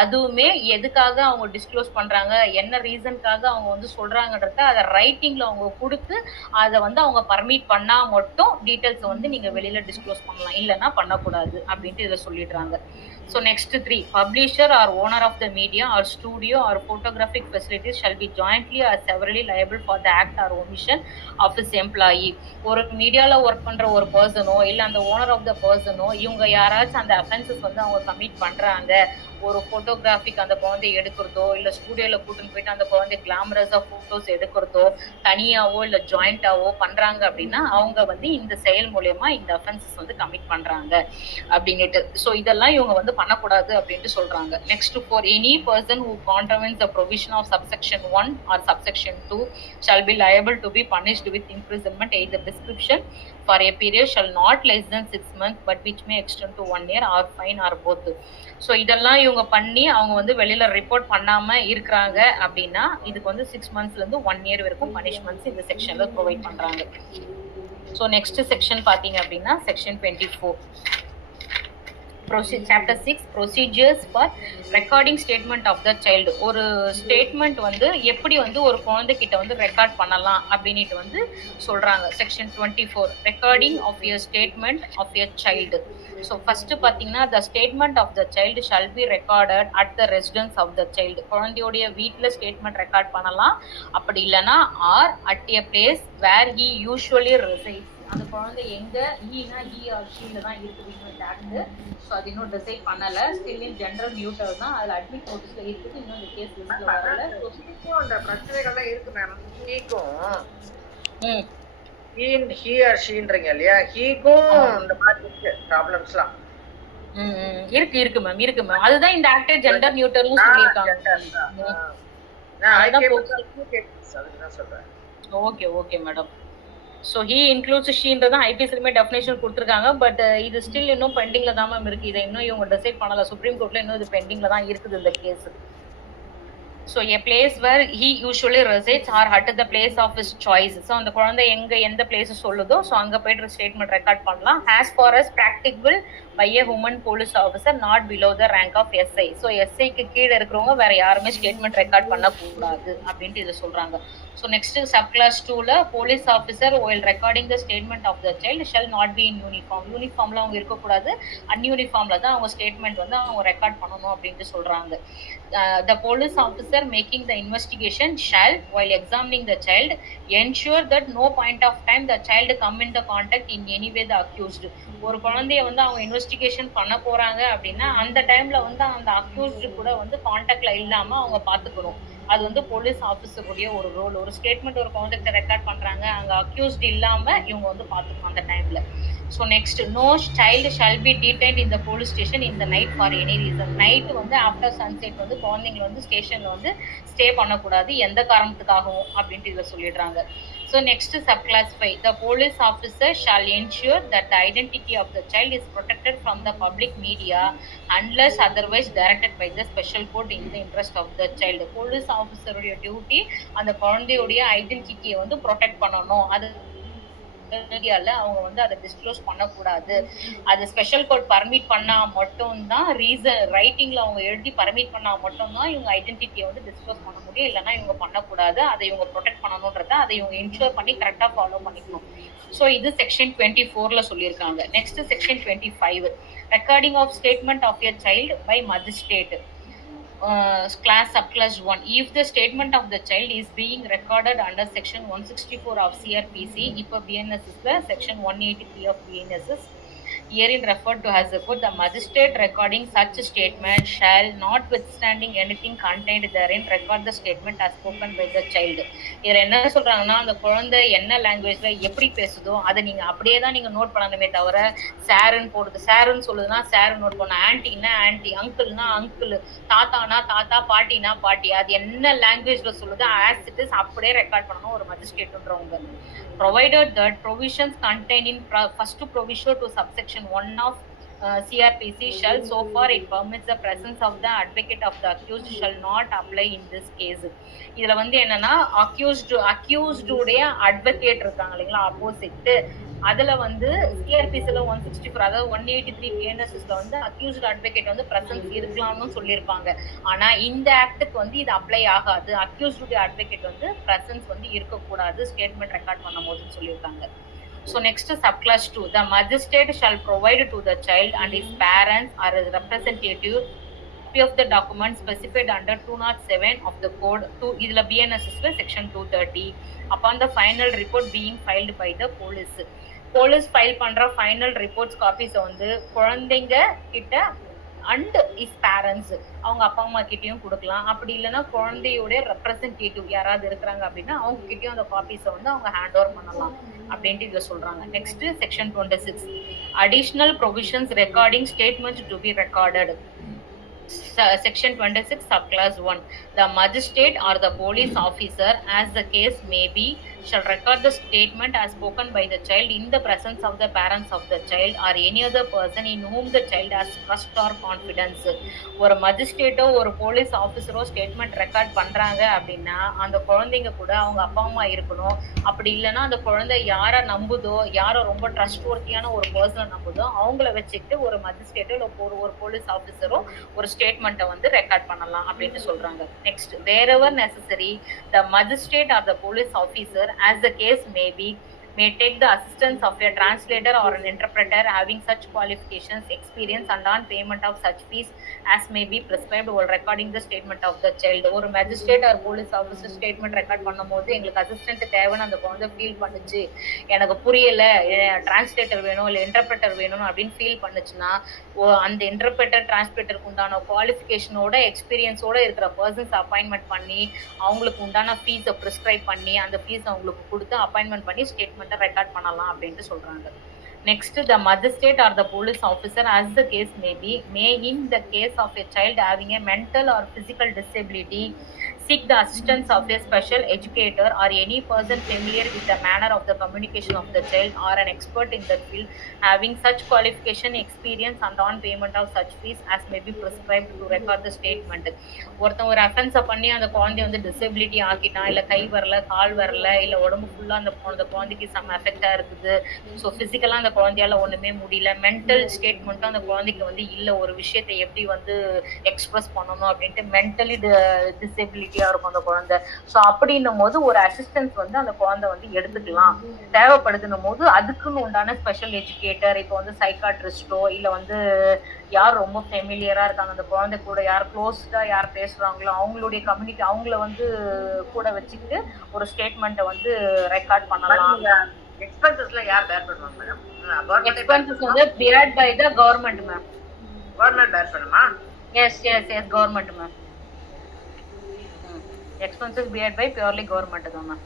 அதுவுமே எதுக்காக அவங்க டிஸ்க்ளோஸ் பண்றாங்க, என்ன ரீசனுக்காக அவங்க வந்து சொல்றாங்கன்றத அதை ரைட்டிங்ல அவங்க கொடுத்து அதை வந்து அவங்க பர்மிட் பண்ணா மட்டும் டீடைல்ஸ் வந்து நீங்க வெளியில டிஸ்க்ளோஸ் பண்ணலாம், இல்லைன்னா பண்ணக்கூடாது அப்படின்ட்டு இதை சொல்லிடுறாங்க. So next 3, publisher or owner of the media or studio or photographic facilities shall be jointly or severally liable for the act or omission of his employee. ஒரு மீடியால ஒர்க் பண்ற ஒரு பர்சனோ இல்ல அந்த ஓனர் ஆஃப் த பர்சனோ இவங்க யாராச்சும் அந்த அஃபென்சஸ் வந்து அவங்க கமிட் பண்றாங்க, ஒரு போட்டோகிராஃபிக் அந்த குழந்தை எடுக்கிறதோ இல்ல ஸ்டூடியோல கூட்டின்னு போயிட்டு அந்த குழந்தை கிளாமரஸா போட்டோஸ் எடுக்கிறதோ தனியாவோ இல்ல ஜாயிண்டாவோ பண்றாங்க அப்படின்னா அவங்க வந்து இந்த செயல் மூலமா இந்த அஃபென்சஸ் வந்து கமிட் பண்றாங்க அப்படின்னுட்டு. ஸோ இதெல்லாம் இவங்க வந்து பண்ணக்கூடாது அப்படின்ட்டு சொல்றாங்க. Next, for any person who contravenes the provision of subsection 1 or subsection 2 shall be liable to be punished with imprisonment, either prescription for a period shall not less than 6 months but which may extend to 1 year or fine or both. So இதெல்லாம் இவங்க பண்ணி அவங்க வந்து வெளியில report பண்ணாம இருக்கிறாங்க அப்படின்னா இதுக்கு வந்து 6 monthsல இருந்து 1 year வரைக்கும் பனிஷ்மெண்ட்ஸ் இந்த செக்ஷன்ல ப்ரொவைட் பண்றாங்க. ஸோ நெக்ஸ்ட் செக்ஷன் பாத்தீங்க அப்படின்னா section 24, chapter 6, procedures for recording statement of the child. ஒரு ஸ்டேட்மெண்ட் வந்து எப்படி வந்து ஒரு குழந்தைகிட்ட வந்து ரெக்கார்ட் பண்ணலாம் அப்படின்ட்டு வந்து சொல்றாங்க. Section 24, recording of a statement of a child. So first பார்த்தீங்கன்னா the statement of the child shall be recorded at the residence of the child. குழந்தையோடைய வீட்டில் ஸ்டேட்மெண்ட் ரெக்கார்ட் பண்ணலாம், அப்படி இல்லைன்னா R at a place where he usually resides. அந்த குழந்தை எங்க ஈனா E R ஷீல தான் இருக்குது இன்னும் ஆக்ட். ஸோ அது இன்னும் டிசைட் பண்ணல, ஸ்டில் இன் ஜெனரல் நியூட்டர் தான், அதுல அட்மிட் நோட்டீஸ்ல இருக்குது, இன்னும் இந்த கேஸ் லிஸ்ட்ல வரல. அந்த பிரச்சனைகள்லாம் இருக்கு மேம். ஹீ ஆர் ஷீன்றீங்க இல்லையா, ஹீக்கும் இந்த மாதிரி ப்ராப்ளம்ஸ்லாம் இருக்கு மேம், இருக்கு மேம். அதுதான் இந்த ஆக்ட் ஜெண்டர் நியூட்டர்னு சொல்லியிருக்காங்க. Okay madam. So he includes ஷீன்றதான் ஐபிஎஸ்லுமே டெஃபினேஷன் கொடுத்துருக்காங்க. பட் இது ஸ்டில் இன்னும் பெண்டிங்ல தான் மேம் இருக்கு. இதை இன்னும் இவங்க டிசைட் பண்ணல, சுப்ரீம் கோர்ட்ல இன்னும் இது பெண்டிங்ல தான் இருக்குது இந்த case. So a place where he usually resides or at the place of his choice. So அந்த குழந்தை எந்த பிளேஸ் சொல்லுதோ ஸோ அங்கே போய்ட்டு ஸ்டேட்மெண்ட் ரெக்கார்ட் பண்ணலாம். as far as practicable by a woman police officer not below the rank of SI. So எஸ்ஐக்கு கீழே இருக்கிறவங்க வேற யாருமே ஸ்டேட்மெண்ட் ரெக்கார்ட் பண்ணக்கூடாது அப்படின்ட்டு இதை சொல்றாங்க. ஸோ நெக்ஸ்ட் சப் கிளாஸ் 2ல police officer while recording the statement of the child shall not be in uniform. யூனிஃபார்ம்ல அவங்க இருக்கக்கூடாது, அன்யூனிஃபார்ம்ல தான் அவங்க ஸ்டேட்மெண்ட் வந்து அவங்க ரெக்கார்ட் பண்ணணும் அப்படின்ட்டு சொல்றாங்க. The police officer making the investigation shall, while examining the child, ensure that no point of time the child come into contact in any way the accused. ஒரு குழந்தைய வந்து அவங்க இன்வெஸ்டிகேஷன் பண்ண போறாங்க அப்படின்னா அந்த டைம்ல வந்து அந்த அக்யூஸ்டு கூட வந்து கான்டாக்ட்ல இல்லாம அவங்க பாத்துக்கணும். அது வந்து போலீஸ் ஆஃபீஸருடைய ஒரு ரோல். ஒரு ஸ்டேட்மெண்ட் ஒரு குழந்தைகிட்ட ரெக்கார்ட் பண்றாங்க, அங்க அக்யூஸ்ட் இல்லாம இவங்க வந்து பாத்துக்கணும் அந்த டைம்ல. So next, no child shall be detained in the police station in the night for any reason. Night வந்து ஆஃப்டர் சன்செட் வந்து குழந்தைங்களை வந்து ஸ்டேஷன்ல வந்து ஸ்டே பண்ணக்கூடாது எந்த காரணத்துக்காகவும் அப்படின்ட்டு இதில் சொல்லிடுறாங்க. So next subclass 5, the police officer shall ensure that the identity of the child is protected from the public media unless otherwise directed by the special court in the interest of the child. Police officer உடைய duty அந்த குழந்தையுடைய ஐடென்டிட்டியை வந்து protect பண்ணணும். அது மீடியால அவங்க வந்து அதை டிஸ்க்ளோஸ் பண்ணக்கூடாது. அது ஸ்பெஷல் கோர்ட் பர்மிட் பண்ணா மட்டும்தான், ரீசன் ரைட்டிங்ல அவங்க எழுதி பர்மிட் பண்ணா மட்டும்தான் இவங்க ஐடென்டிட்டியை வந்து டிஸ்க்ளோஸ் பண்ண முடியும், இல்லைன்னா இவங்க பண்ணக்கூடாது. அதை இவங்க ப்ரொடெக்ட் பண்ணணும்ன்றத அதை இவங்க இன்ஷூர் பண்ணி கரெக்டா ஃபாலோ பண்ணிக்கணும். ஸோ இது செக்ஷன் 24ல சொல்லியிருக்காங்க. Next section 25, recording of statement of a child by magistrate. Class subclass 1, if the statement of the child is being recorded under section 164 of CRPC, இப்போ BNSS section 183 of BNSS, herein referred to as report, the magistrate recording such statement shall, notwithstanding anything contained therein, record the statement as spoken by the child. இதுல என்ன சொல்றாங்கன்னா, அந்த குழந்தை என்ன லாங்குவேஜ்ல எப்படி பேசுதோ அதை நீங்க அப்படியே தான் நீங்க நோட் பண்ணணுமே தவிர, சாருன்னு போடுது, சாருன்னு சொல்லுதுன்னா சாரு நோட் பண்ண, ஆன்டின்னா ஆன்டி, அங்கிள்னா அங்கிள், தாத்தானா தாத்தா, பாட்டினா பாட்டி, அது என்ன லாங்குவேஜ்ல சொல்லுது ஆஸ் இட் இஸ் அப்படியே ரெக்கார்ட் பண்ணணும் ஒரு மஜிஸ்ட்ரேட்ன்றவங்க. Provided that provisions contained in first provision to subsection 1 of CRPC shall, so far it permits the presence of the advocate of the accused, shall not apply in this case. இதுல வந்து என்னன்னா, accused உடைய advocate இருக்காங்க இல்லைங்களா, opposite, அதுல வந்து சிஆர்பிசில 164, அதாவது 183 பிஎன்எஸ்எஸ்ல வந்து அக்யூஸ்ட் அட்வொகேட் வந்து பிரசன்ஸ் இருக்கலாம்னு சொல்லியிருப்பாங்க. ஆனா இந்த ஆக்டுக்கு வந்து இது அப்ளை ஆகாது, அக்யூஸ்ட் அட்வொகேட் வந்து பிரசன்ஸ் வந்து இருக்கக்கூடாது ஸ்டேட்மெண்ட் ரெக்கார்ட் பண்ணும் போதுன்னு சொல்லியிருக்காங்க. So next subclass 2, the magistrate shall provide to the child and his parents or his representative copy of the document specified under 207 of the code to இதுல BNSS section 230 upon the final report being filed by the police file பண்ற final reports copies வந்து குழந்தைங்க கிட்ட and his parents அவங்க அப்பா அம்மா கிட்டயும் கொடுக்கலாம். அப்படி இல்லைன்னா குழந்தையோட ரெப்ரசன்டேட்டிவ் யாராவது இருக்கிறாங்க அப்படின்னா அவங்க கிட்டயும் அந்த காப்பீஸை வந்து அவங்க ஹேண்ட் ஓவர் பண்ணலாம் அப்படின்ட்டு இதை சொல்றாங்க. Next section 26, additional provisions recording statements to be recorded. Section 26 subclass 1, the magistrate or the police officer as the case may be shall record the statement as spoken by the child in the presence of the parents of the child or any other person in whom the child has trust or confidence. ஒரு மஜிஸ்ட்ரேட்டோ ஒரு police ஆஃபீஸரோ statement record பண்றாங்க அப்படின்னா அந்த குழந்தைங்க கூட அவங்க அப்பா அம்மா இருக்கணும். அப்படி இல்லைன்னா அந்த குழந்தை யாரை நம்புதோ, யாரை ரொம்ப ட்ரஸ்ட் ஒர்த்தியான ஒரு பர்சனை நம்புதோ அவங்கள வச்சுக்கிட்டு ஒரு மஜிஸ்ட்ரேட்டோ இல்லை ஒரு போலீஸ் ஆஃபீஸரோ ஒரு ஸ்டேட்மெண்ட்டை வந்து ரெக்கார்ட் பண்ணலாம் அப்படின்னு சொல்றாங்க. Next, wherever necessary the magistrate or the police officer as the case may take the assistance of a translator or an interpreter having such qualifications, experience and on payment of such fees as may be prescribed while recording the statement of the child. ஒரு magistrate R police officer statement record பண்ணும்போது எங்களுக்கு assistant தேவைன்னு அந்த குழந்தை feel பண்ணுச்சு, எனக்கு புரியல, translator வேணும் இல்லை இன்டர்பிரட்டர் வேணும் அப்படின்னு ஃபீல் பண்ணுச்சுன்னா அந்த இன்டர்பிரட்டர் டிரான்ஸ்லேட்டருக்கு உண்டான குவாலிஃபிகேஷனோட எக்ஸ்பீரியன்ஸோட இருக்கிற பர்சன்ஸ் அப்பாயின்மெண்ட் பண்ணி அவங்களுக்கு உண்டான ஃபீஸை ப்ரிஸ்கிரைப் பண்ணி அந்த ஃபீஸ் அவங்களுக்கு கொடுத்து அப்பாயின்மெண்ட் பண்ணி ஸ்டேட்மெண்ட் ரெக்கார்ட் பண்ணலாம் அப்படின்ட்டு சொல்றாங்க. Next, the magistrate or the police officer as the case may in the case of a child having a mental or physical disability seek the assistance of a special educator or any person familiar with the manner of the communication of the child or an expert in that field having such qualification, experience and on payment of such fees as may be prescribed to record the statement. ஒருத்தன் ஒரு அஃபென்ஸை பண்ணி அந்த குழந்தைய வந்து disability ஆக்கிட்டான், இல்லை கை வரல, கால் வரல, இல்லை உடம்பு ஃபுல்லாக அந்த குழந்தைக்கு சம் எஃபெக்டாக இருக்குது, ஸோ ஃபிசிக்கலாக அந்த குழந்தையால ஒன்றுமே முடியல, மென்டல் ஸ்டேட்மெண்ட்டும் அந்த குழந்தைக்கு வந்து இல்லை, ஒரு விஷயத்தை எப்படி வந்து எக்ஸ்பிரஸ் பண்ணணும் அப்படின்ட்டு மென்டலி டிசபிலிட்டி இருக்கும் அந்த குழந்தை. ஸோ அப்படின்னும் போது ஒரு அசிஸ்டன்ஸ் வந்து அந்த குழந்தை வந்து எடுத்துக்கலாம். தேவைப்படுதுன்னும் போது அதுக்குன்னு உண்டான ஸ்பெஷல் எஜுகேட்டர், இப்போ வந்து சைக்காட்ரிஸ்டோ இல்லை வந்து யார் ரொம்ப ஃபெமிலியரா இருக்காங்க அந்த குழந்தை கூட, யார் க்ளோஸ்டா யார் பேசுறாங்களோ அவங்களுடைய கம்யூனிட்டி அவங்கள வந்து கூட வச்சுக்கிட்டு ஒரு ஸ்டேட்மெண்ட்டை வந்து ரெக்கார்ட் பண்ணலாம். எக்ஸ்பென்சஸ்ல யார் பேர் பண்ணுவாங்க மேடம்? எக்ஸ்பென்சஸ் வந்து beared by the government ma'am. Government bear பண்ணுமா? Yes government ma'am. Expenses bear by purely government தான் ma'am.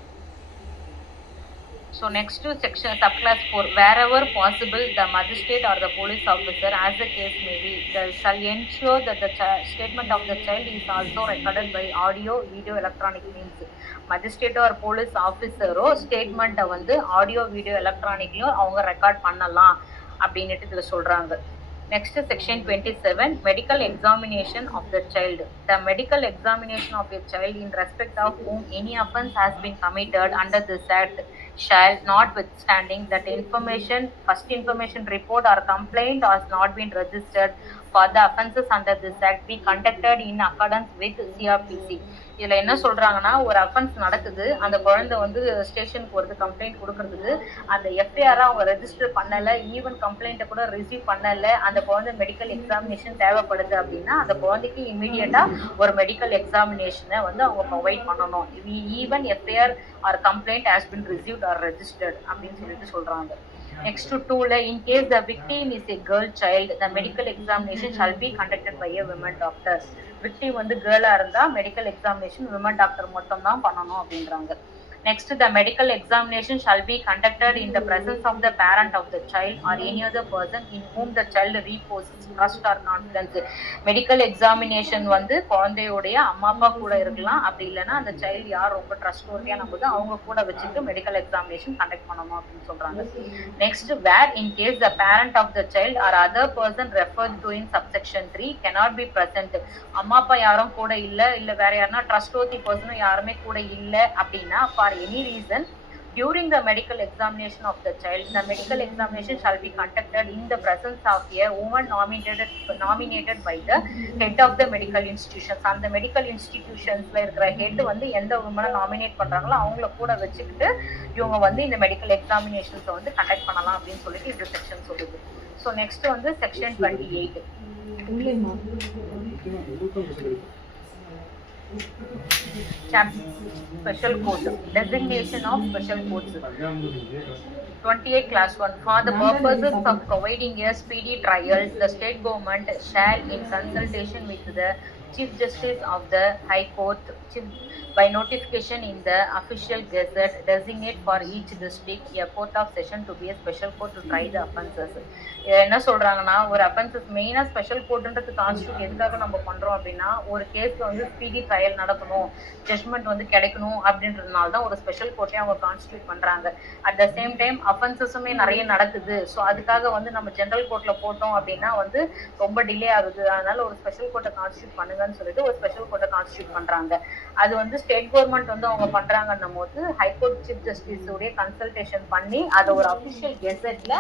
So next to section subclass 4, wherever possible the magistrate or the police officer as the case may be shall ensure that the statement of the child is also recorded by audio, video, electronic means. Magistrate or police officer ஸ்டேட்மெண்ட்டை வந்து audio, video, எலக்ட்ரானிக்லயும் அவங்க record பண்ணலாம் அப்படின்னுட்டு இதுல சொல்றாங்க. Next, section 27, medical examination of the child. The medical examination of a child in respect of whom any offence has been committed under this act shall, notwithstanding that first information report or complaint has not been registered for the offences under this act, be conducted in accordance with CRPC. இதுல என்ன சொல்றாங்கன்னா, ஒரு offence நடக்குது, அந்த குழந்தை வந்து ஸ்டேஷனுக்கு வருது கம்ப்ளைண்ட் கொடுக்கறதுக்கு, அந்த எஃப்ஐஆர் அவங்க ரெஜிஸ்டர் பண்ணல, ஈவன் கம்ப்ளைண்ட்டை கூட ரிசீவ் பண்ணல, அந்த குழந்தை மெடிக்கல் எக்ஸாமினேஷன் தேவைப்படுது அப்படின்னா அந்த குழந்தைக்கு இமீடியட்டா ஒரு மெடிக்கல் எக்ஸாமினேஷனை வந்து அவங்க ப்ரொவைட் பண்ணணும். Even FIR or complaint has been received or registered அப்படின்னு சொல்லிட்டு சொல்றாங்க. Next to 2, in case the victim is a girl child, the medical examination shall be conducted by a women doctor. Victim வந்து கேர்ளா இருந்தா medical examination women doctor மட்டும் தான் பண்ணணும் அப்படின்றாங்க. Next, the medical examination shall be conducted in the presence of the parent of the child or any other person in whom the child reposes trust or confidence. Medical examination வந்து குழந்தையுடைய அம்மா அப்பா கூட இருக்கலாம், அப்படி இல்லைன்னா அந்த சைல்டு யார் ரொம்ப ட்ரஸ்ட்வர்த்தியா நம்புதோ அவங்க கூட வச்சுட்டு மெடிக்கல் எக்ஸாமினேஷன் கண்டக்ட் பண்ணணும் அப்படின்னு சொல்றாங்க. Next, where in case the parent of the child or other person referred to in subsection 3 cannot be present. அம்மா அப்பா யாரும் கூட இல்ல வேற யாருன்னா ட்ரஸ்ட்வர்த்தி பர்சனும் யாருமே கூட இல்ல அப்படின்னா for any reason during the medical examination of the child, the medical examination shall be conducted in the presence of a woman nominated by the head of the medical institutions. அந்த medical institutionsல இருக்கிற head வந்து எந்த woman nominate பண்றாங்களோ அவங்கள கூட வச்சுக்கிட்டு இவங்க வந்து இந்த medical examinations வந்து கண்டக்ட் பண்ணலாம் அப்படின்னு சொல்லிட்டு இந்த செக்ஷன் சொல்லுது. ஸோ நெக்ஸ்ட் வந்து section 28. Special code, designation of special codes. 28 class 1. For the purposes of providing a speedy trial, the state government shall, in consultation with the Chief Justice of the High Court, by notification in the official gazette, designate for each district a court of session to be a special court to try the offences. என்ன சொல்றாங்கன்னா, ஒரு offences மெயினா special கோர்ட்ன்றது constitute எதுக்காக நம்ம பண்றோம் அப்படின்னா, ஒரு கேஸ்ல வந்து ஸ்பீடி ட்ரையல் நடக்கணும், ஜட்மெண்ட் வந்து கிடைக்கணும் அப்படின்றதுனால தான் ஒரு ஸ்பெஷல் கோர்ட்டே அவங்க கான்ஸ்டியூட் பண்றாங்க. அட் த சேம் டைம் அஃபென்சஸுமே நிறைய நடக்குது. ஸோ அதுக்காக வந்து நம்ம ஜெனரல் கோர்ட்ல போட்டோம் அப்படின்னா வந்து ரொம்ப டிலே ஆகுது, அதனால ஒரு ஸ்பெஷல் கோர்ட்டை கான்ஸ்டியூட் பண்ணுங்கன்னு சொல்லிட்டு ஒரு ஸ்பெஷல் கோர்ட்டை கான்ஸ்டியூட் பண்றாங்க. அது வந்து ஸ்டேட் கவர்மெண்ட் வந்து அவங்க பண்றாங்கன்னும் போது ஹைகோர்ட் சீஃப் ஜஸ்டிஸ் உடைய கன்சல்டேஷன் பண்ணி அதை ஒரு அபிஷியல் கெசெட்ல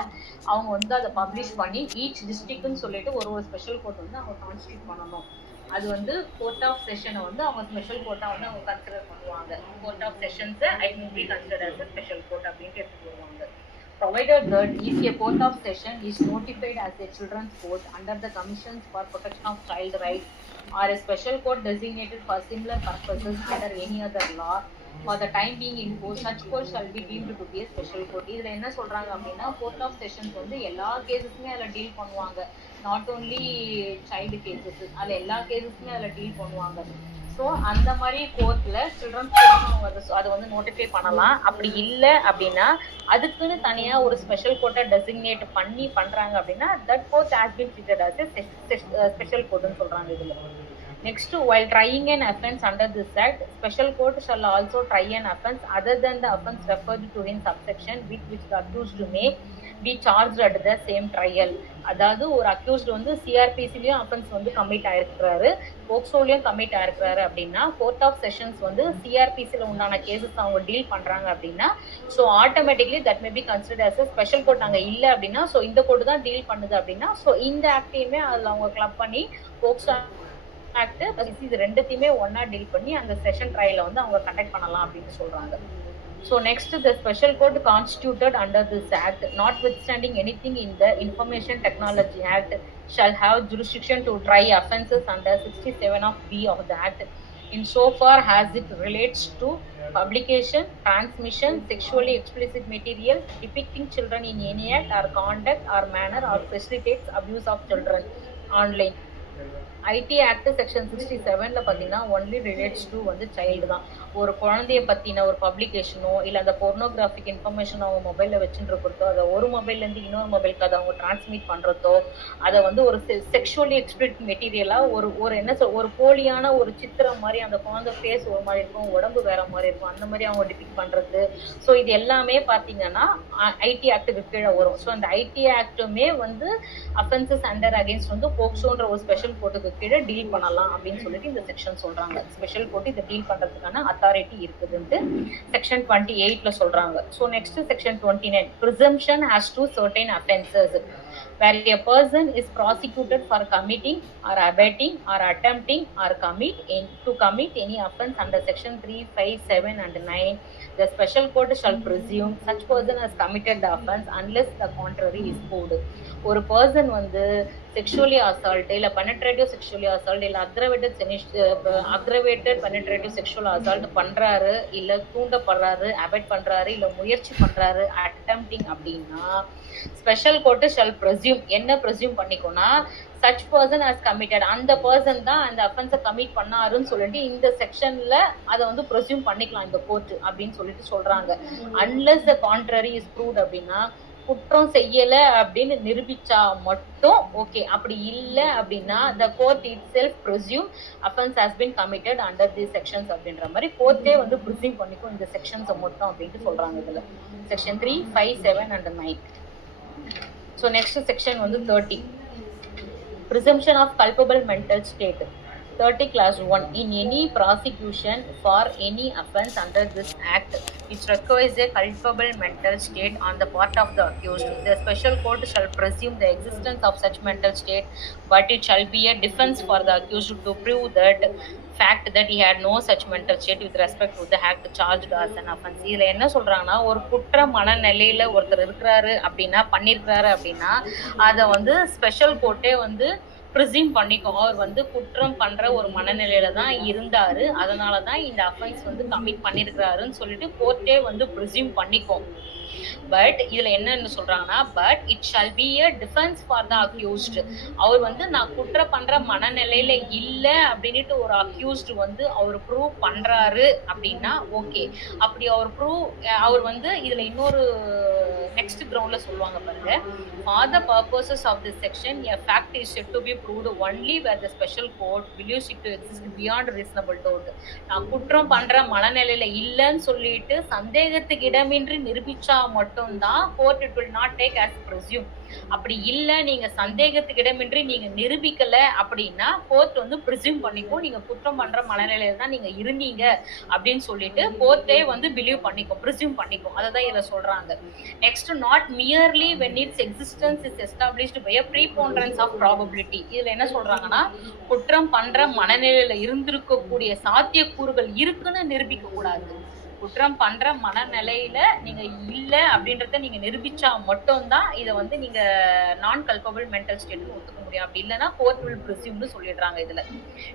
அவங்க வந்து அதை பப்ளிஷ் பண்ணி ஈச் டிஸ்ட்ரிக்ட்னு சொல்லிட்டு ஒரு ஸ்பெஷல் கோர்ட் வந்து அவங்க கான்ஸ்டியூட் பண்ணணும். அது வந்து கோர்ட் ஆஃப் செஷனை வந்து அவங்க ஸ்பெஷல் கோர்ட்டா வந்து அவங்க கன்சிடர் பண்ணுவாங்க. கோர்ட் ஆஃப் செஷன்ஸை I will be considered as a special court அப்படின்ட்டு எடுத்துட்டு வருவாங்க. Provided that if a court of session is notified as a children's court under the Commissions for Protection of Child Rights or a special court designated for similar purposes under any other law, for the time being in force, such court shall be deemed to be a special court. இதுல என்ன சொல்றாங்க அப்படின்னா, court of sessions வந்து எல்லா கேசஸுமே அதில் deal பண்ணுவாங்க. Not only child cases, அதில் எல்லா கேசஸுமே அதில் டீல் பண்ணுவாங்க. ஸோ அந்த மாதிரி கோர்ட்ல சில்ட்ரன்ஸ் கோர்ட் அதை வந்து நோட்டிஃபை பண்ணலாம். அப்படி இல்லை அப்படின்னா அதுக்குன்னு தனியா ஒரு ஸ்பெஷல் கோர்ட்டை டெசிக்னேட் பண்ணி பண்றாங்க அப்படின்னா that court has been treated as a special கோர்ட்னு சொல்றாங்க இதுல. Next, while trying an offence under this act, special court shall also try an offence other than the offence referred to in subsection with which the accused may be charged at the same trial. அதாவது ஒரு accused வந்து சிஆர்பிசிலையும் offence வந்து commit ஆயிருக்கிறாரு, போக்சோலையும் commit ஆயிருக்கிறாரு அப்படின்னா court of sessions வந்து சிஆர்பிசியில் உண்டான cases அவங்க deal பண்றாங்க அப்படின்னா so automatically that may be considered as a special court. அங்கே இல்லை அப்படின்னா ஸோ இந்த கோர்ட் தான் டீல் பண்ணுது அப்படின்னா ஸோ இந்த ஆக்டையுமே அதில் அவங்க கிளப் பண்ணி போக்சோ ஆக்ட் இது ரெண்டுத்தையுமே ஒன்னா டீல் பண்ணி அந்த செஷன் ட்ரையலை வந்து அவங்க கண்டக்ட் பண்ணலாம் அப்படின்னு சொல்றாங்க. So next, the special court constituted under this act, notwithstanding anything in the Information Technology Act, shall have jurisdiction to try offences under 67 of B of the Act, insofar as it relates to publication, transmission, sexually explicit material depicting children in any act or conduct or manner or facilitates abuse of children online. IT act section 67ல பார்த்தீங்கன்னா only relates to வந்து child தான். ஒரு குழந்தைய பற்றின ஒரு பப்ளிகேஷனோ இல்லை அந்த பொர்னோகிராஃபிக் இன்ஃபர்மேஷன் அவங்க மொபைலில் வச்சுட்டு இருக்கிறதோ அதை ஒரு மொபைல்லேருந்து இன்னொரு மொபைலுக்கு அதை அவங்க டிரான்ஸ்மிட் பண்ணுறதோ அதை வந்து ஒரு செக்ஷுவலி எக்ஸ்பிளிட் மெட்டீரியலாக ஒரு என்ன ஒரு போலியான ஒரு சித்திரம் மாதிரி அந்த குழந்தை ஃபேஸ் ஒரு மாதிரி இருக்கும், உடம்பு வேற மாதிரி இருக்கும், அந்த மாதிரி அவங்க டிபிக் பண்ணுறது. ஸோ இது எல்லாமே பார்த்தீங்கன்னா ஐடி ஆக்டுக்கு கீழே வரும். ஸோ அந்த ஐடி ஆக்டுமே வந்து அஃபென்சஸ் அண்டர் அகேன்ஸ்ட் வந்து போக்சோன்ற ஒரு ஸ்பெஷல் கோர்ட்டுக்கு கீழே டீல் பண்ணலாம் அப்படின்னு சொல்லிட்டு இந்த செக்ஷன் சொல்றாங்க. ஸ்பெஷல் கோர்ட் இதை டீல் பண்றதுக்கான அத்தாரிட்டி இருக்குதுன்னு செக்ஷன் 28ல சொல்றாங்க. So next section 29, presumption as to certain offences where a person is prosecuted for committing or abetting or attempting or to commit any offence under section 3, 5, 7 and 9, the special court shall presume such person has committed the offence unless the contrary is proved. ஒரு person வந்து sexually assault இல்லை பண்ண penetrative sexually assault இல்லை aggravated penetrative sexual assault பண்ணுறாரு, இல்லை தூண்டப்படுறாரு, abet பண்ணுறாரு, இல்லை முயற்சி பண்ணுறாரு, அட்டம்ப்டிங் அப்படின்னா ஸ்பெஷல் கோர்ட்டு ஷல் ப்ரெஸ்யூம் என்ன ப்ரெஸ்யூம் பண்ணிக்கோன்னா சச் பர்சன் ஹஸ் கமிட்டட், அந்த பர்சன் தான் அந்த அஃபென்ஸை கமிட் பண்ணாருன்னு சொல்லிட்டு இந்த செக்ஷன்ல அதை வந்து ப்ரெஸ்யூம் பண்ணிக்கலாம் இந்த கோர்ட் அப்படின்னு சொல்லிட்டு சொல்றாங்க. Unless the contrary is proved அப்படின்னா குற்றம் செய்யல அப்படின்னு நிரூபிச்சா மட்டும் ஓகே. அப்படி இல்லை அப்படின்னா the court itself presume offense has been committed under these sections அப்படின்ற மாதிரி கோர்ட்டே வந்து ப்ரிசீவ் பண்ணிக்கும் இந்த செக்ஷன்ஸை மட்டும் அப்படின்ட்டு சொல்றாங்க இதுல. Section 3, 5, 7 and 9. So next section வந்து 30, presumption of culpable mental state. 30 class 1, in any prosecution for any offense under this act which requires a culpable mental state on the part of the accused, the special court shall presume the existence of such mental state, but it shall be a defense for the accused to prove that fact that he had no such mental state with respect to the act charged as an offense. இதுல என்ன சொல்றாங்கன்னா, ஒரு குற்ற மனநிலையில ஒருத்தர் இருக்கிறாரு அப்படின்னா, பண்ணிருக்கிறாரு அப்படின்னா அதை வந்து ஸ்பெஷல் கோர்ட்டே வந்து ப்ரிசீம் பண்ணிக்கும். அவர் வந்து குற்றம் பண்ற ஒரு மனநிலையில தான் இருந்தாரு, அதனாலதான் இந்த அஃபென்ஸ் வந்து கமிட் பண்ணிருக்கிறாருன்னு சொல்லிட்டு கோர்ட்டே வந்து ப்ரிசீம் பண்ணிக்கும். பட் இதுல என்னன்னு சொல்றாங்கன்னா, but it shall be a defense for the accused. அவர் வந்து நான் குற்றம் பண்ற மனநிலையில இல்ல அப்படின்ட்டு ஒரு அக்யூஸ்ட் வந்து அவர் ப்ரூவ் பண்றாரு அப்படின்னா ஓகே. அப்படி அவர் வந்து இதுல இன்னொரு நெக்ஸ்ட் கிரவுண்ட்ல சொல்லுவாங்க பாருங்க, for the purposes of this section a fact is said to be proved only where the special court believes it to exist beyond reasonable doubt. நான் குற்றம் பண்ற மனநிலையில இல்லன்னு சொல்லிட்டு சந்தேகத்துக்கு இடமின்றி நிரூபிச்சா மட்டும்தான் court it will not take as presumed. அப்படி இல்ல, நீங்க சந்தேகத்துக்கு இடமின்றி நீங்க நிரூபிக்கல அப்படின்னா கோர்ட் வந்து ப்ரிசூம் பண்ணிக்கும் நீங்க குற்றம் பண்ற மனநிலையில தான் நீங்க இருந்தீங்க அப்படின்னு சொல்லிட்டு கோர்ட்டே வந்து பிலீவ் பண்ணிக்கும், ப்ரிசூம் பண்ணிக்கும். அததான் இதுல சொல்றாங்க. Next, not merely when its existence is established by a preponderance of probability. இதுல என்ன சொல்றாங்கன்னா, குற்றம் பண்ற மனநிலையில இருந்திருக்கக்கூடிய சாத்தியக்கூறுகள் இருக்குன்னு நிரூபிக்க கூடாது. குற்றம் பண்ற மனநிலையில நீங்க இல்ல அப்படின்றத நீங்க நிரூபிச்சா மட்டும்தான் இதை வந்து நீங்க நான் கல்பபிள் மென்டல் ஸ்டேட் ஒத்துக்க முடியும். அப்படி இல்லைன்னா கோர்ட் வில் ப்ரிசூம்னு சொல்லிடுறாங்க இதுல.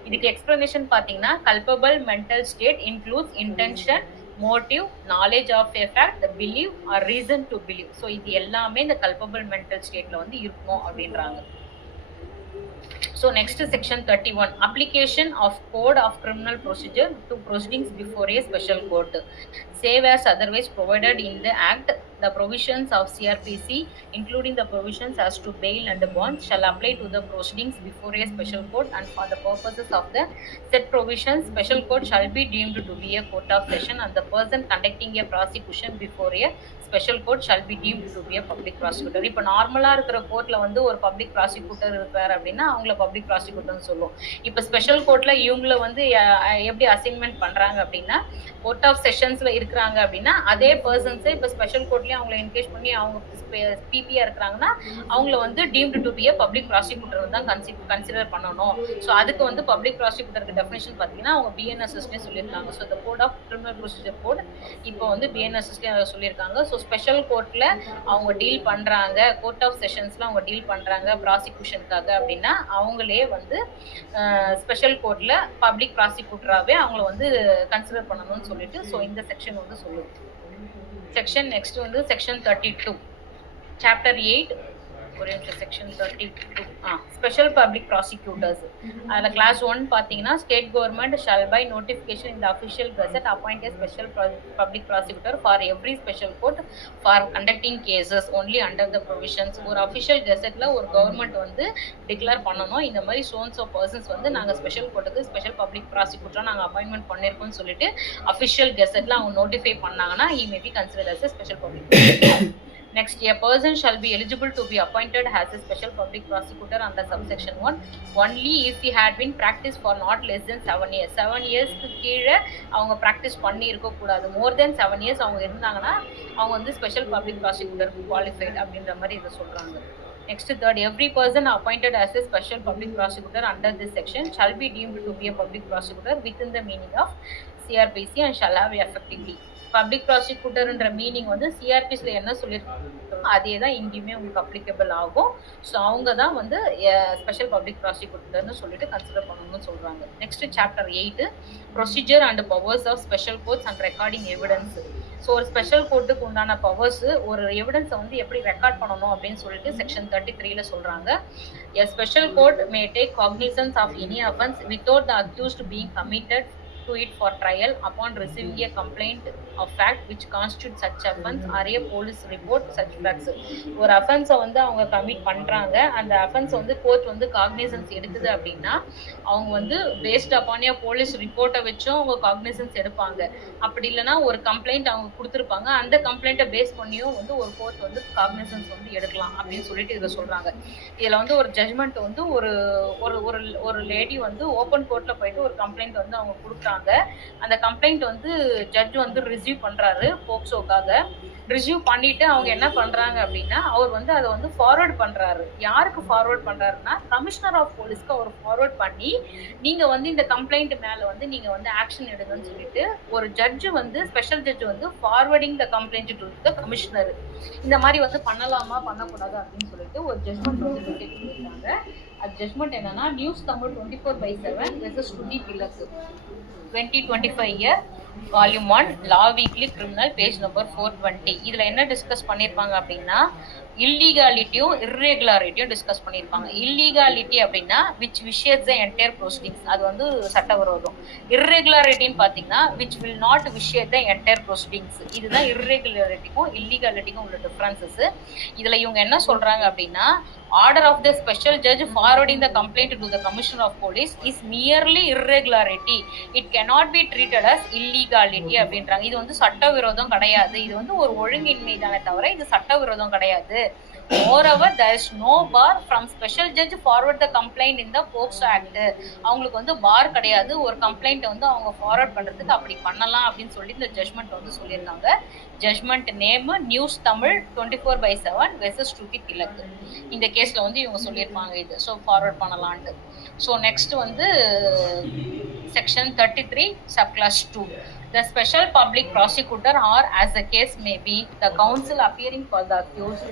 இதுக்கு எக்ஸ்பிளனேஷன் பாத்தீங்கன்னா, culpable mental state includes intention, motive, knowledge of a fact, believe or reason to believe. So இது எல்லாமே இந்த கல்பபிள் மென்டல் ஸ்டேட்ல வந்து இருக்கும் அப்படின்றாங்க. So next section 31, application of code of criminal procedure to proceedings before a special court. Save as otherwise provided in the act, the provisions of CRPC including the provisions as to bail and bond shall apply to the proceedings before a special court, and for the purposes of the said provisions special court shall be deemed to be a court of session, and the person conducting a prosecution before a special court shall be deemed to be a public prosecutor. இப்போ நார்மலாக இருக்கிற கோர்ட்டில் வந்து ஒரு public prosecutor இருக்கார் அப்படின்னா அவங்கள public ப்ராசிக்யூட்டர்னு சொல்லுவோம். இப்போ ஸ்பெஷல் கோர்ட்டில் இவங்கள வந்து எப்படி அசைன்மெண்ட் பண்ணுறாங்க அப்படின்னா, கோர்ட் ஆஃப் செஷன்ஸில் இருக்கிறாங்க அப்படின்னா அதே பர்சன்ஸை இப்போ ஸ்பெஷல் கோர்ட்லேயும் அவங்கள என்கேஜ் பண்ணி அவங்க பிபியாக இருக்கிறாங்கன்னா அவங்கள வந்து deemed to be a public prosecutor தான் கன்சிடர் பண்ணணும். ஸோ அதுக்கு வந்து பப்ளிக் ப்ராசிக்யூட்டருக்கு டெஃபினேஷன் பார்த்தீங்கன்னா அவங்க பிஎன்எஸ்எஸ்னே சொல்லியிருக்காங்க. ஸோ இந்த code of criminal procedure code இப்போ வந்து பிஎன்எஸ்எஸ்னே சொல்லியிருக்காங்க. ஸோ ஸ்பெஷல் கோர்ட்ல அவங்க டீல் பண்றாங்க, கோர்ட் ஆஃப் செஷன்ஸ்ல அவங்க டீல் பண்றாங்க ப்ராசிக்யூஷனுக்காக அப்படின்னா அவங்களே வந்து ஸ்பெஷல் கோர்ட்ல பப்ளிக் ப்ராசிக்யூட்டராகவே அவங்கள வந்து கன்சிடர் பண்ணணும்னு சொல்லிட்டு ஸோ இந்த செக்ஷன் வந்து சொல்லுது. செக்ஷன் நெக்ஸ்ட் வந்து செக்ஷன் 32, சாப்டர் 8, ஒரே நிமிஷம், செக்ஷன் 32 ஸ்பெஷல் பப்ளிக் ப்ராசிக்யூட்டர்ஸ். அதில் கிளாஸ் 1 பார்த்தீங்கன்னா, state government shall by notification in the official gazette appoint a special public prosecutor for every special court for conducting cases only under the provisions. ஒரு official கெசட்டில் ஒரு government வந்து declare பண்ணணும், இந்த மாதிரி சோன்ஸ் of persons வந்து நாங்கள் ஸ்பெஷல் கோர்ட்டுக்கு ஸ்பெஷல் பப்ளிக் ப்ராசிக்யூட்டராக நாங்கள் அப்பாயின்மெண்ட் பண்ணியிருக்கோம்னு சொல்லிட்டு அஃபிஷியல் கெசட்டில் அவங்க நோட்டிஃபை பண்ணாங்கன்னா he may be considered as a special public prosecutor. Next, a person shall be eligible to be appointed as a special public prosecutor under subsection 1 only if he had been practiced for not less than 7 years. 7 yearsக்கு கீழே அவங்க practice பண்ணி இருக்கக்கூடாது. மோர் தென் 7 years அவங்க இருந்தாங்கன்னா அவங்க வந்து special public prosecutor qualified அப்படின்ற மாதிரி இதை சொல்றாங்க. Next, third, every person appointed as a special public prosecutor under this section shall be deemed to be a public prosecutor within the meaning of CRPC and shall have effectively public ப்ராசிக்யூட்டர்ன்ற meaning வந்து சிஆர்பிஸ்ல என்ன சொல்லியிருக்காங்க அதே தான் இங்கேயுமே உங்களுக்கு applicable ஆகும். ஸோ அவங்க தான் வந்து ஸ்பெஷல் பப்ளிக் ப்ராசிக்யூட்டர்னு சொல்லிட்டு கன்சிடர் பண்ணணும்னு சொல்றாங்க. Next chapter 8 procedure and powers of special courts and recording evidence. So ஒரு ஸ்பெஷல் கோர்ட்டுக்கு உண்டான பவர்ஸ், ஒரு எவிடன்ஸை வந்து எப்படி ரெக்கார்ட் பண்ணணும் அப்படின்னு சொல்லிட்டு செக்ஷன் 33ல சொல்றாங்க. A special court may take cognizance of any offense without the accused being committed to it for trial upon receiving a complaint of fact which constitutes such offense or a police report such facts. ஒரு அஃபென்ஸை வந்து அவங்க commit பண்றாங்க, அந்த offence வந்து court வந்து cognisance எடுக்குது அப்படின்னா அவங்க வந்து பேஸ்ட் அப்பான் ஏ போலீஸ் ரிப்போர்ட்டை வச்சும் அவங்க காக்னிசன்ஸ் எடுப்பாங்க. அப்படி இல்லைன்னா ஒரு கம்ப்ளைண்ட் அவங்க கொடுத்துருப்பாங்க, அந்த கம்ப்ளைண்ட்டை பேஸ் பண்ணியும் வந்து ஒரு கோர்ட் வந்து காக்னிசன்ஸ் வந்து எடுக்கலாம் அப்படின்னு சொல்லிட்டு இதை சொல்றாங்க. இதுல வந்து ஒரு ஜட்மெண்ட் வந்து ஒரு ஒரு ஒரு லேடி வந்து ஓப்பன் கோர்ட்ல போயிட்டு ஒரு கம்ப்ளைண்ட் வந்து அவங்க கொடுக்குறாங்க. அந்த கம்ப்ளைண்ட் வந்து ஜட்ஜ் வந்து ரிசீவ் பண்றாரு போக்சோக்காக. ரிசீவ் பண்ணிட்டு அவங்க என்ன பண்றாங்க அப்படின்னா அவர் வந்து அதை வந்து ஃபார்வர்ட் பண்றாரு. யாருக்கு ஃபார்வர்ட் பண்றாருன்னா கமிஷனர் ஆஃப் போலீஸ்க்கு அவர் ஃபார்வர்ட் பண்ணி நீங்க வந்து இந்த கம்ப்ளைண்ட் மேல வந்து நீங்க வந்து ஆக்ஷன் எடுங்கன்னு சொல்லிட்டு ஒரு ஜட்ஜ் வந்து ஸ்பெஷல் ஜட்ஜ் வந்து forwarding the complaint to the commissioner. இந்த மாதிரி வந்து பண்ணலாமா பண்ணக்கூடாது அப்படின்னு சொல்லிட்டு ஒரு ஜட்மெண்ட் வந்து கொடுத்திருக்காங்க. அது ஜட்மெண்ட் என்னன்னா நியூஸ் தமிழ் 24/7 வெர்சஸ் டுடி Tilak 2025 year volume 1 law weekly criminal page number 420. இதுல என்ன டிஸ்கஸ் பண்ணிருப்பாங்க அப்படின்னா இல்லீகாலிட்டியும் இர்ரெகுலாரிட்டியும் டிஸ்கஸ் பண்ணியிருப்பாங்க. இல்லீகாலிட்டி அப்படின்னா which vitiates the entire proceedings, அது வந்து சட்டவிரோதம். இர்ரெகுலாரிட்டின்னு பார்த்தீங்கன்னா which will not vitiates the entire proceedings. இதுதான் இர்ரெகுலாரிட்டிக்கும் இல்லீகாலிட்டிக்கும் உள்ள டிஃபரன்சஸ். இதுல இவங்க என்ன சொல்றாங்க அப்படின்னா order of the special judge forwarding the complaint to the commissioner of police is merely irregularity. It cannot be treated as illegality அப்படின்றாங்க. இது வந்து சட்டவிரோதம் கிடையாது, இது வந்து ஒரு ஒழுங்கின்மை தானே தவிர இது சட்டவிரோதம் கிடையாது. Moreover, there is no bar from special judge forward the complaint in the POCSO Act. அவங்களுக்கு வந்து பார் கிடையாது, ஒரு கம்ப்ளைண்ட் வந்து அவங்க ஃபார்வர்ட் பண்றதுக்கு அப்படி பண்ணலாம் அப்படின்னு சொல்லி இந்த ஜட்மெண்ட் வந்து சொல்லியிருக்காங்க. Judgment name news Tamil 24/7 versus டுடி திலக். இந்த கேஸ்ல வந்து இவங்க சொல்லியிருப்பாங்க இது. ஸோ ஃபார்வர்ட் பண்ணலான்ட்டு. ஸோ நெக்ஸ்ட் வந்து section 33 subclause 2. The special public prosecutor or as the case may be the counsel appearing for the accused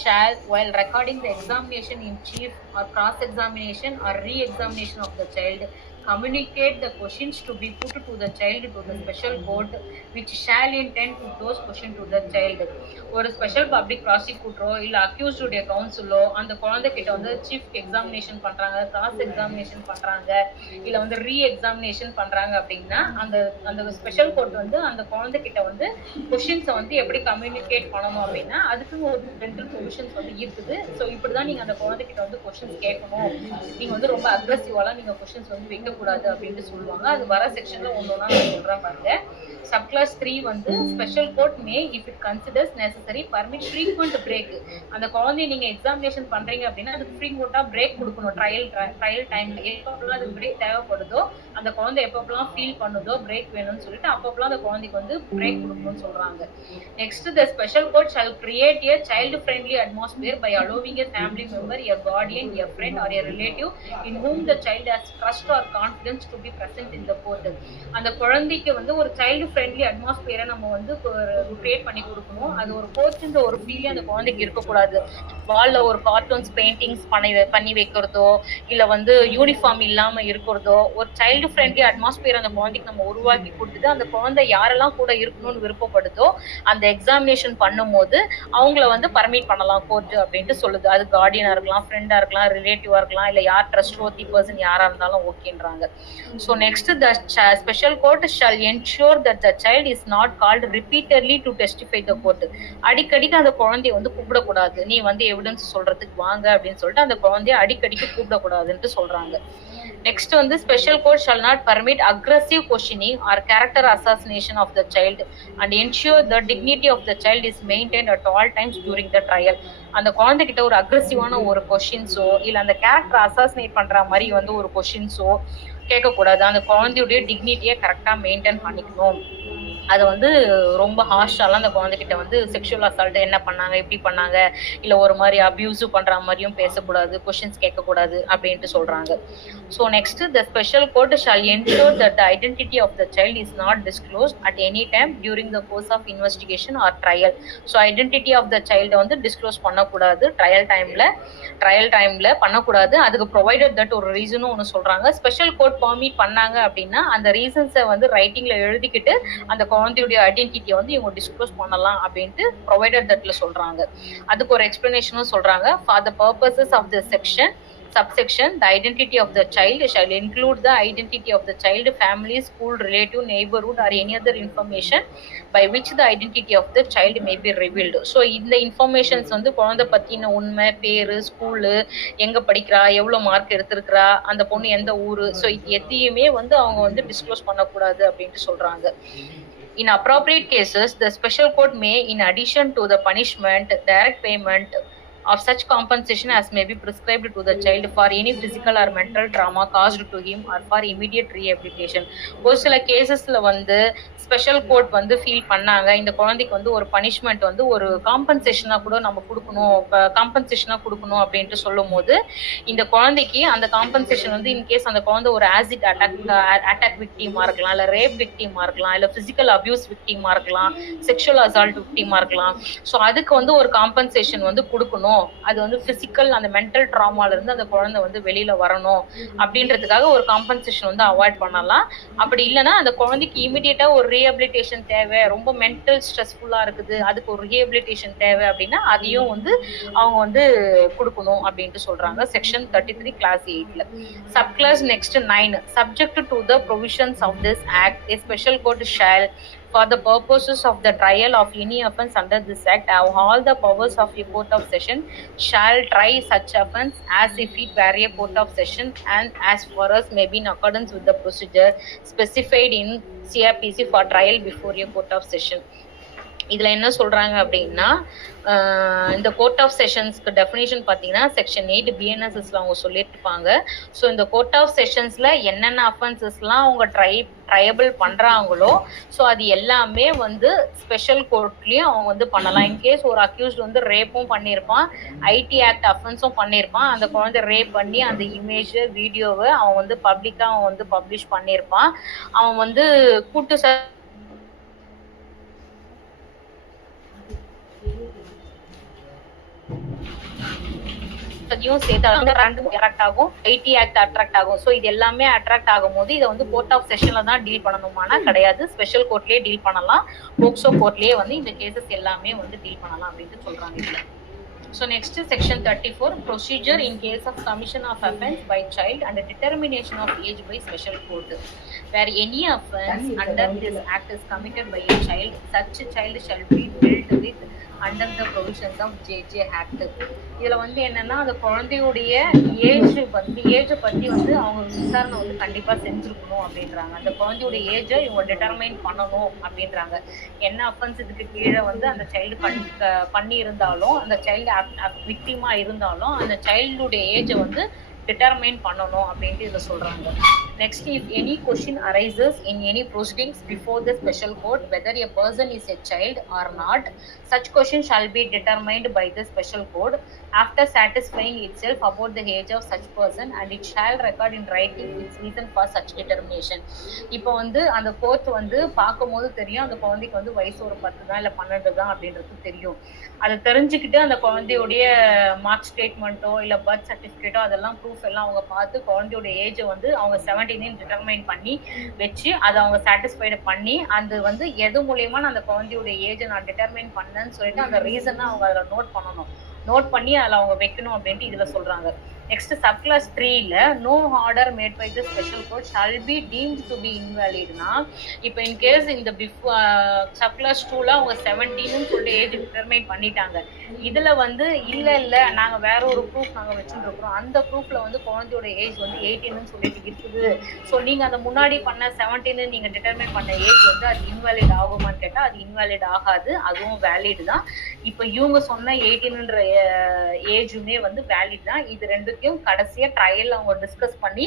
shall, while recording the examination in chief or cross-examination or re-examination of the child, communicate the questions to be put to the child to the special court which shall intend to those questions to the child. ஒரு special public ப்ராசிக்யூட்டரோ இல்லை அக்யூஸ்டுடைய கவுன்சிலோ அந்த குழந்தைகிட்ட வந்து chief examination பண்றாங்க, cross examination பண்றாங்க, இல்லை வந்து ரீ examination பண்றாங்க அப்படின்னா அந்த ஸ்பெஷல் கோர்ட் வந்து அந்த குழந்தைகிட்ட வந்து கொஷின்ஸை வந்து எப்படி கம்யூனிகேட் பண்ணணும் அப்படின்னா அதுக்கு ஒரு ஜென்ரல் ப்ரொவிஷன்ஸ் வந்து இருக்குது. ஸோ இப்படிதான் நீங்க அந்த குழந்தைகிட்ட வந்து கொஷின்ஸ் கேட்கணும், நீங்க வந்து ரொம்ப அக்ரெசிவாலாம் நீங்க கொஷின்ஸ் வந்து வைக்கக்கூடாது அப்படின்ட்டு சொல்லுவாங்க. அது வர செக்ஷன்ல ஒன்னொன்னா நான் சொல்றேன் பாருங்க. சப்கிளாஸ் 3 வந்து special court May if it considers necessary permit frequent break. அந்த குழந்தைய நீங்க எக்ஸாமினேஷன் பண்றீங்க அப்படின்னா அதுக்கு ஃப்ரீக்வெண்டா பிரேக் கொடுக்கணும். ட்ரையல் டைம்ல எப்பப்பெல்லாம் அதுக்கு பிரேக் தேவைப்படுதோ, அந்த குழந்தை எப்பப்பெல்லாம் ஃபீல் பண்ணுதோ பிரேக் வேணும்னு சொல்லிட்டு அப்பப்பெல்லாம் அந்த குழந்தைக்கு வந்து பிரேக் கொடுக்கணும்னு சொல்றாங்க. Next the special court shall create a child friendly atmosphere by allowing a family member, a guardian, a friend or a relative in whom the child has trust or confidence to be present in the court. அந்த குழந்தைக்கு வந்து ஒரு child friendly அட்மாஸ்பியரை நம்ம வந்து create பண்ணி கொடுக்கணும். அது ஒரு கோர்ட்ன்ற ஒரு ஃபீலே அந்த குழந்தைக்கு இருக்கக்கூடாது. வால்ல ஒரு கார்ட்டூன்ஸ் பெயிண்டிங்ஸ் பண்ணி வைக்கிறதோ இல்லை வந்து யூனிஃபார்ம் இல்லாம இருக்கிறதோ, ஒரு சைல்டு ஃப்ரெண்ட்லி அட்மாஸ்பியர் அந்த குழந்தைக்கு நம்ம உருவாக்கி கொடுத்துட்டு அந்த குழந்தை யாரெல்லாம் கூட இருக்கணும்னு விருப்பப்படுதோ அந்த எக்ஸாமினேஷன் பண்ணும்போது அவங்கள வந்து பர்மிட் பண்ணலாம் கோர்ட் அப்படின்ட்டு சொல்லுது. அது கார்டியனா இருக்கலாம், ஃப்ரெண்டா இருக்கலாம், ரிலேட்டிவா இருக்கலாம், இல்லை யார் ட்ரஸ்ட் ஒர்த்தி பர்சன் யாரா இருந்தாலும் ஓகேன்றாங்க. So next the special court shall ensure that the child is not called repeatedly to testify the court. அடிக்கடிக்கு அந்த குழந்தைய வந்து கூப்பிடக்கூடாது, நீ வந்து எவிடன்ஸ் சொல்றதுக்கு வாங்க அப்படின்னு சொல்லிட்டு அந்த குழந்தைய அடிக்கடிக்கு கூப்பிடக்கூடாதுன்ட்டு சொல்றாங்க. நெக்ஸ்ட் வந்து special court shall not permit aggressive questioning or character assassination of the child and ensure the dignity of the child is maintained at all times during the trial. அந்த குழந்தைகிட்ட ஒரு அக்ரெசிவான ஒரு கொஸ்டின்ஸோ இல்லை அந்த கேரக்டர் அசாசினேட் பண்ற மாதிரி வந்து ஒரு கொஸ்டின்ஸோ கேட்கக்கூடாது. அந்த குழந்தையுடைய டிக்னிட்டியை கரெக்டாக மெயின்டைன் பண்ணிக்கணும் அதை வந்து ரொம்ப ஹார்ஷாலாம் அந்த குழந்தைகிட்ட வந்து செக்ஷுவல் அசால்ட் என்ன பண்ணாங்க, எப்படி பண்ணாங்க, இல்லை ஒரு மாதிரி அப்யூசிவ் பண்ணுற மாதிரியும் பேசக்கூடாது, கொஷின்ஸ் கேட்கக்கூடாது அப்படின்ட்டு சொல்கிறாங்க. So next, the special court shall ensure that the identity of the child is not disclosed at any time during the course of investigation or trial. So identity of the சைல்டை வந்து disclose பண்ணக்கூடாது, trial டைமில் பண்ணக்கூடாது. அதுக்கு provided that ஒரு ரீசனும் ஒன்று சொல்கிறாங்க. Special court permit பண்ணாங்க அப்படின்னா அந்த ரீசன்ஸை வந்து ரைட்டிங்கில் எழுதிக்கிட்டு அந்த குழந்தையுடைய ஐடென்டிட்டியை வந்து இவங்க டிஸ்க்ளோஸ் பண்ணலாம் அப்படின்ட்டு ப்ரொவைடட் தட்ல சொல்றாங்க. அதுக்கு ஒரு எக்ஸ்பிளனேஷனும் சொல்றாங்க. For the purposes of the subsection, the identity of the child shall include the identity of the child, family, school, relative, neighborhood or any other information by which the identity of the child may be revealed. So இந்த informations வந்து குழந்தை பற்றின உண்மை, பேர், school, எங்கே படிக்கிறா, எவ்வளோ mark எடுத்திருக்கிறா, அந்த பொண்ணு எந்த ஊர், ஸோ இது எதையுமே வந்து அவங்க வந்து டிஸ்க்ளோஸ் பண்ணக்கூடாது அப்படின்ட்டு சொல்கிறாங்க. In appropriate cases, the special court may, in addition to the punishment, direct payment of such compensation as may be prescribed to the child for any physical or mental trauma caused to him or for immediate rehabilitation. ஒரு சில கேசஸ்ல வந்து special court வந்து feel பண்ணாங்க, இந்த குழந்தைக்கு வந்து ஒரு punishment வந்து ஒரு காம்பன்சேஷனாக கூட நம்ம கொடுக்கணும் அப்படின்ட்டு சொல்லும் போது இந்த குழந்தைக்கு அந்த காம்பன்சேஷன் வந்து இன்கேஸ் அந்த குழந்தை ஒரு ஆசிட் அட்டாக் விக்டிமா இருக்கலாம், இல்லை ரேப் விக்டிமா இருக்கலாம், இல்லை ஃபிசிக்கல் அபியூஸ் விக்டிமா இருக்கலாம், செக்ஷுவல் அசால்ட் விக்டிமா இருக்கலாம். ஸோ அதுக்கு வந்து ஒரு காம்பன்சேஷன் வந்து கொடுக்கணும். அது வந்து பிசிக்கல் அந்த மென்டல் ட்ராமால இருந்து அந்த குழந்தை வந்து வெளியில வரணும் அப்படின்றதுக்காக ஒரு காம்பன்சேஷன் வந்து அவாய்ட் பண்ணலாம். அப்படி இல்லைன்னா அந்த குழந்தைக்கு இமீடியட்டா ஒரு ரீஹபிலிட்டேஷன் தேவை, ரொம்ப மென்டல் ஸ்ட்ரெஸ்ஃபுல்லா இருக்குது, அதுக்கு ஒரு ரீஹபிலிட்டேஷன் தேவை அப்படின்னா அதையும் வந்து அவங்க வந்து கொடுக்கணும் அப்படின்ட்டு சொல்றாங்க. செக்ஷன் 33 கிளாஸ் 8ல. Sub clause next 9, subject to the provisions of this act, a special court shall, for the purposes of the trial of any offence under this act, have all the powers of a court of session, shall try such offence as if it were a court of session, and as far as may be in accordance with the procedure specified in CRPC for trial before a court of session. இதில் என்ன சொல்கிறாங்க அப்படின்னா, இந்த court of செஷன்ஸ்க்கு definition பார்த்தீங்கன்னா section 8 பிஎன்எஸ்எஸ்ல அவங்க சொல்லியிருப்பாங்க. So இந்த court of செஷன்ஸில் என்னென்ன அஃபென்சஸ்லாம் அவங்க ட்ரையபிள் பண்ணுறாங்களோ ஸோ அது எல்லாமே வந்து ஸ்பெஷல் கோர்ட்லேயும் அவங்க வந்து பண்ணலாம். இன்கேஸ் ஒரு அக்யூஸ்ட் வந்து ரேப்பும் பண்ணியிருப்பான், ஐடி ஆக்ட் அஃபென்ஸும் பண்ணியிருப்பான், அந்த குழந்தை ரேப் பண்ணி அந்த இமேஜ் வீடியோவை அவன் வந்து பப்ளிக்காக அவன் வந்து பப்ளிஷ் பண்ணியிருப்பான், அவன் வந்து கூட்டு அட்ராக்ட் ஆகும், ஐடி ஆக்ட் அட்ராக்ட் ஆகும். ஸோ இது எல்லாமே அட்ராக்ட் ஆகும் போது இதை வந்து கோர்ட் ஆஃப் செஷன்ல தான் டீல் பண்ணணுமானா கிடையாது, ஸ்பெஷல் கோர்ட்லயே டீல் பண்ணலாம், போக்சோ கோர்ட்லயே வந்து இந்த கேசஸ் எல்லாமே வந்து டீல் பண்ணலாம் அப்படின்ட்டு சொல்றாங்க இதுல. So next is section 34, procedure in case of commission of offence by child and determination of age by special court. Where any offence under this act is committed by a child, such a child shall be dealt with under the provisions of JJ Act. இதுல வந்து என்னன்னா அந்த குழந்தையுடைய ஏஜை பத்தி வந்து அவங்க விசாரணை வந்து கண்டிப்பா செஞ்சிருக்கணும் அப்படின்றாங்க. அந்த குழந்தையுடைய ஏஜை இவங்க டிட்டர்மைன் பண்ணணும் அப்படின்றாங்க. என்ன அஃபென்ஸ் இதுக்கு கீழே வந்து அந்த சைல்டு பண்ணி இருந்தாலும், அந்த சைல்டு விக்டிமா இருந்தாலும் அந்த சைல்டுடைய ஏஜை வந்து determine பண்ணணும் அப்படின்ட்டு இதை சொல்றாங்க. Next, if any question arises in any proceedings before the special court, whether a person is a child or not, such question shall be determined by the special court after satisfying itself about the age of such person, and it shall record in writing its reason for such determination. இப்போ வந்து அந்த court வந்து பார்க்கும் போது தெரியும் அந்த குழந்தைக்கு வந்து வயசு ஒரு 10 தான் இல்லை 12 தான் அப்படின்றது தெரியும். அதை தெரிஞ்சுக்கிட்டு அந்த குழந்தையுடைய மார்க் ஸ்டேட்மெண்ட்டோ இல்லை பர்த் சர்டிஃபிகேட்டோ அதெல்லாம் ப்ரூஃப் எல்லாம் அவங்க பார்த்து குழந்தையோட ஏஜை வந்து அவங்க 17 டிட்டர்மைன் பண்ணி வச்சு அதை அவங்க சாட்டிஸ்ஃபைடு பண்ணி அது வந்து எது மூலியமா நான் அந்த குழந்தையோட ஏஜை நான் டிட்டர்மைன் பண்ணேன்னு சொல்லிட்டு அந்த ரீசனை அவங்க அதில் நோட் பண்ணி அதில் அவங்க வைக்கணும் அப்படின்ட்டு இதில் சொல்றாங்க. நெக்ஸ்ட் சப் கிளாஸ் 3ல no order made by the special court shall be deemed to be இன்வாலிட்னா, இப்போ இன்கேஸ் இந்த சப் கிளாஸ் 2ல அவங்க 17ன்னு சொல்லிட்டு ஏஜ் டிட்டர்மைன் பண்ணிட்டாங்க, இதுல வந்து இல்லை நாங்கள் வேற ஒரு ப்ரூஃப் நாங்கள் வச்சுருக்கிறோம், அந்த ப்ரூஃப்ல வந்து குழந்தையோட ஏஜ் வந்து 18ன்னு சொல்லிட்டு இருக்குது, ஸோ நீங்கள் அந்த முன்னாடி பண்ண 17 நீங்கள் டிட்டர்மைன் பண்ண ஏஜ் வந்து அது இன்வாலிட் ஆகுமான்னு கேட்டால் அது இன்வாலிட் ஆகாது, அதுவும் வேலிட் தான். இப்போ இவங்க சொன்ன 18ன்ற ஏஜுமே வந்து வேலிட் தான். இது ரெண்டுத்தையும் கடைசியா ட்ரையல் அவங்க டிஸ்கஸ் பண்ணி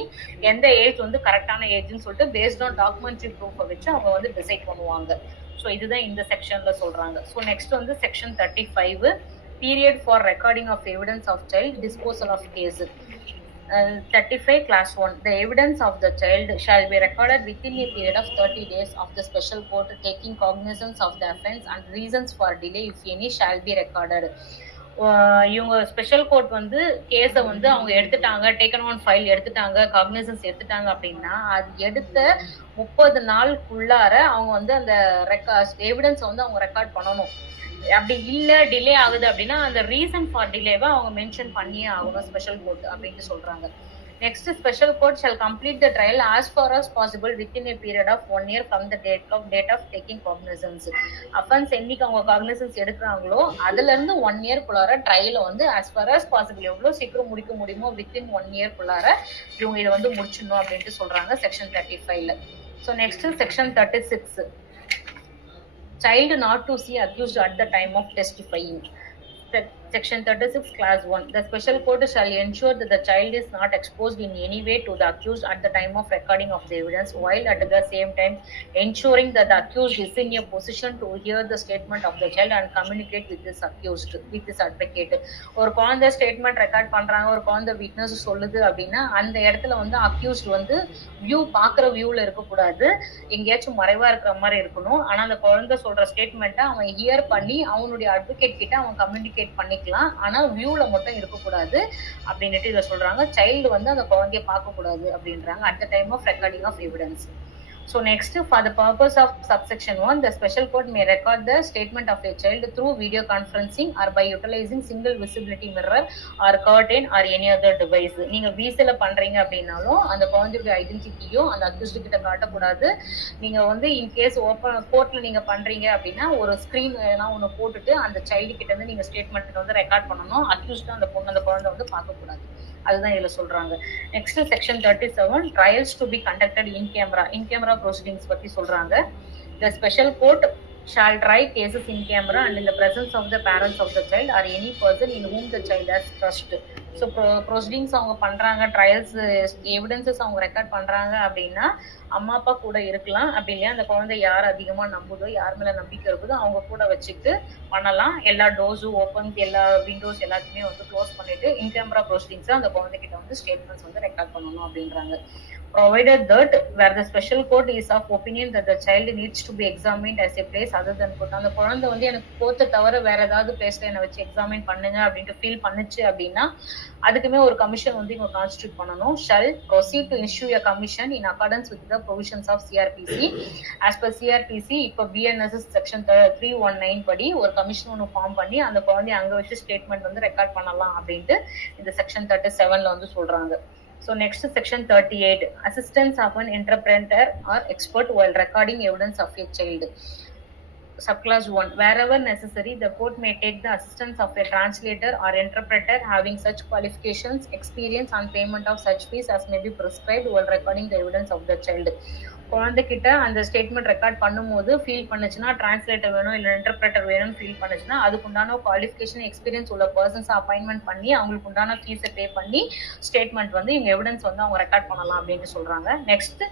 எந்த ஏஜ் வந்து கரெக்டான ஏஜ்னு சொல்லிட்டு பேஸ்ட் ஆன் டாக்குமெண்ட்ரி ப்ரூஃபை வச்சு அவங்க வந்து டிசைட் பண்ணுவாங்க. ஸோ இதுதான் இந்த செக்ஷன்ல சொல்றாங்க. ஸோ நெக்ஸ்ட் வந்து section 35 period for recording of evidence of child disposal of case. 35 class 1 the evidence of the child shall be recorded within a period of 30 days of the special court taking cognizance of the offence and reasons for delay if any shall be recorded. இவங்க special court வந்து கேஸை வந்து அவங்க எடுத்துட்டாங்க, taken on file எடுத்துட்டாங்க, cognisance எடுத்துட்டாங்க அப்படின்னா அது எடுத்த 30 நாளுக்குள்ளார அவங்க வந்து அந்த எவிடன்ஸை வந்து அவங்க ரெக்கார்ட் பண்ணணும். அப்படி இல்லை டிலே ஆகுது அப்படின்னா அந்த ரீசன் ஃபார் டிலேவை அவங்க மென்ஷன் பண்ணியே ஆகணும் ஸ்பெஷல் கோர்ட் அப்படின்னு சொல்றாங்க. Next, special court shall complete the trial as far as possible within a period of 1 year from the date of taking cognizance. Offense என்னைக்கு அவங்க cognizance எடுக்கிறாங்களோ அதுல இருந்து 1 year குள்ளார ட்ரையல வந்து as far as possible எவ்வளவு சீக்கிரம் முடிக்க முடியுமோ within 1 year குள்ளார இவங்க இதை வந்து முடிச்சிடணும் அப்படின்ட்டு சொல்றாங்க செக்ஷன் 35ல. So next section 36 child not to see accused at the time of testifying. Section 36 class 1 the special court shall ensure that the child is not exposed in any way to the accused at the time of recording of the evidence, while at the same time ensuring that the accused is in a position to hear the statement of the child and communicate with this accused with this advocate. ஒரு குழந்தை statement record பண்றாங்க, ஒரு குழந்தை witness சொல்லுது அப்படின்னா அந்த இடத்துல வந்து அக்யூஸ்ட் வந்து வியூ பாக்குற வியூல இருக்கக்கூடாது, எங்கேயாச்சும் மறைவா இருக்கிற மாதிரி இருக்கணும். ஆனா அந்த குழந்தை சொல்ற ஸ்டேட்மெண்ட்டை அவன் ஹியர் பண்ணி அவனுடைய அட்வொகேட் கிட்ட அவன் கம்யூனிகேட் பண்ணிக்கலாம், ஆனா வியூல மட்டும் இருக்கக்கூடாது அப்படின்ட்டு இதை சொல்றாங்க. சைல்டு வந்து அந்த குழந்தைய பார்க்க கூடாது அப்படின்றாங்க at the time of recording of evidence. So next, for the purpose of subsection 1, the special court may record the statement of a child through video conferencing or by utilizing single visibility mirror or curtain or any other device. நீங்க வீசல பண்றீங்க அப்படின்னாலும் அந்த குழந்தையோட ஐடென்டிட்டியும் அந்த accused கிட்ட காட்டக்கூடாது. நீங்க வந்து இன் கேஸ் ஓப்பன் கோர்ட்ல நீங்க பண்றீங்க அப்படின்னா ஒரு ஸ்கிரீன் எல்லாம் ஒன்று போட்டுட்டு அந்த சைல்டு கிட்ட இருந்து நீங்க ஸ்டேட்மெண்ட் வந்து ரெக்கார்ட் பண்ணணும். அக்யூஸ்ட் அந்த பொண்ணு அந்த குழந்தை வந்து பார்க்கக்கூடாது. அதுதான் இதுல சொல்றாங்க. Next section 37 trials to be conducted in camera proceedings பத்தி சொல்றாங்க. The special court shall try cases in camera and in the presence of the parents of the child or any person in whom the child has trust. So proceedings அவங்க பண்றாங்க, trials evidences அவங்க record பண்றாங்க அப்படின்னா அம்மா அப்பா கூட இருக்கலாம், அப்படி இல்லையா அந்த குழந்தை யார் அதிகமா நம்புதோ யார் மேல நம்பிக்கை இருக்குதோ அவங்க கூட வச்சுட்டு பண்ணலாம். எல்லா டோர்ஸும் ஓப்பன், எல்லா விண்டோஸ் எல்லாத்தையுமே வந்து க்ளோஸ் பண்ணிட்டு இன் கேமரா ப்ரொசீடிங்ஸ் அந்த குழந்தைகிட்ட வந்து ஸ்டேட்மெண்ட்ஸ் வந்து ரெக்கார்ட் பண்ணணும் அப்படின்றாங்க. Provided that where the special court is of opinion that the child needs to be examined as a place other than court, அந்த குழந்தை வந்து எனக்கு கோர்ட்டை தவிர வேற ஏதாவது பிளேஸ்ல என்னை வச்சு எக்ஸாமின் பண்ணுங்க அப்படின்ட்டு ஃபீல் பண்ணுச்சு அப்படின்னா அதுக்குமே ஒரு கமிஷன் வந்து இவங்க கான்ஸ்டியூட் பண்ணணும். shall proceed to issue a commission in accordance with the provisions of CRPC. as per CRPC இப்போ BNSS செக்ஷன் 319 படி ஒரு கமிஷன் ஒன்று ஃபார்ம் பண்ணி அந்த குழந்தைய அங்க வச்சு ஸ்டேட்மெண்ட் வந்து ரெக்கார்ட் பண்ணலாம் அப்படின்ட்டு இந்த செக்ஷன் 37ல வந்து சொல்றாங்க. So next section 38 assistance of an interpreter or expert while recording evidence of a child. Subclass 1 wherever necessary the court may take the assistance of a translator or interpreter having such qualifications, experience and payment of such fees as may be prescribed while recording the evidence of the child. குழந்தைகிட்ட அந்த statement record பண்ணும்போது feel பண்ணுச்சுன்னா translator வேணும் இல்லை interpreter வேணும்னு feel பண்ணுச்சுன்னா அதுக்கு உண்டான குவாலிஃபிகேஷன் எக்ஸ்பீரியன்ஸ் உள்ள பர்சன்ஸ் அப்பாயின்மெண்ட் பண்ணி அவங்களுக்கு உண்டான ஃபீஸை பே பண்ணி ஸ்டேட்மெண்ட் வந்து இவங்க எவிடன்ஸ் வந்து அவங்க ரெக்கார்ட் பண்ணலாம் அப்படின்னு சொல்றாங்க. Next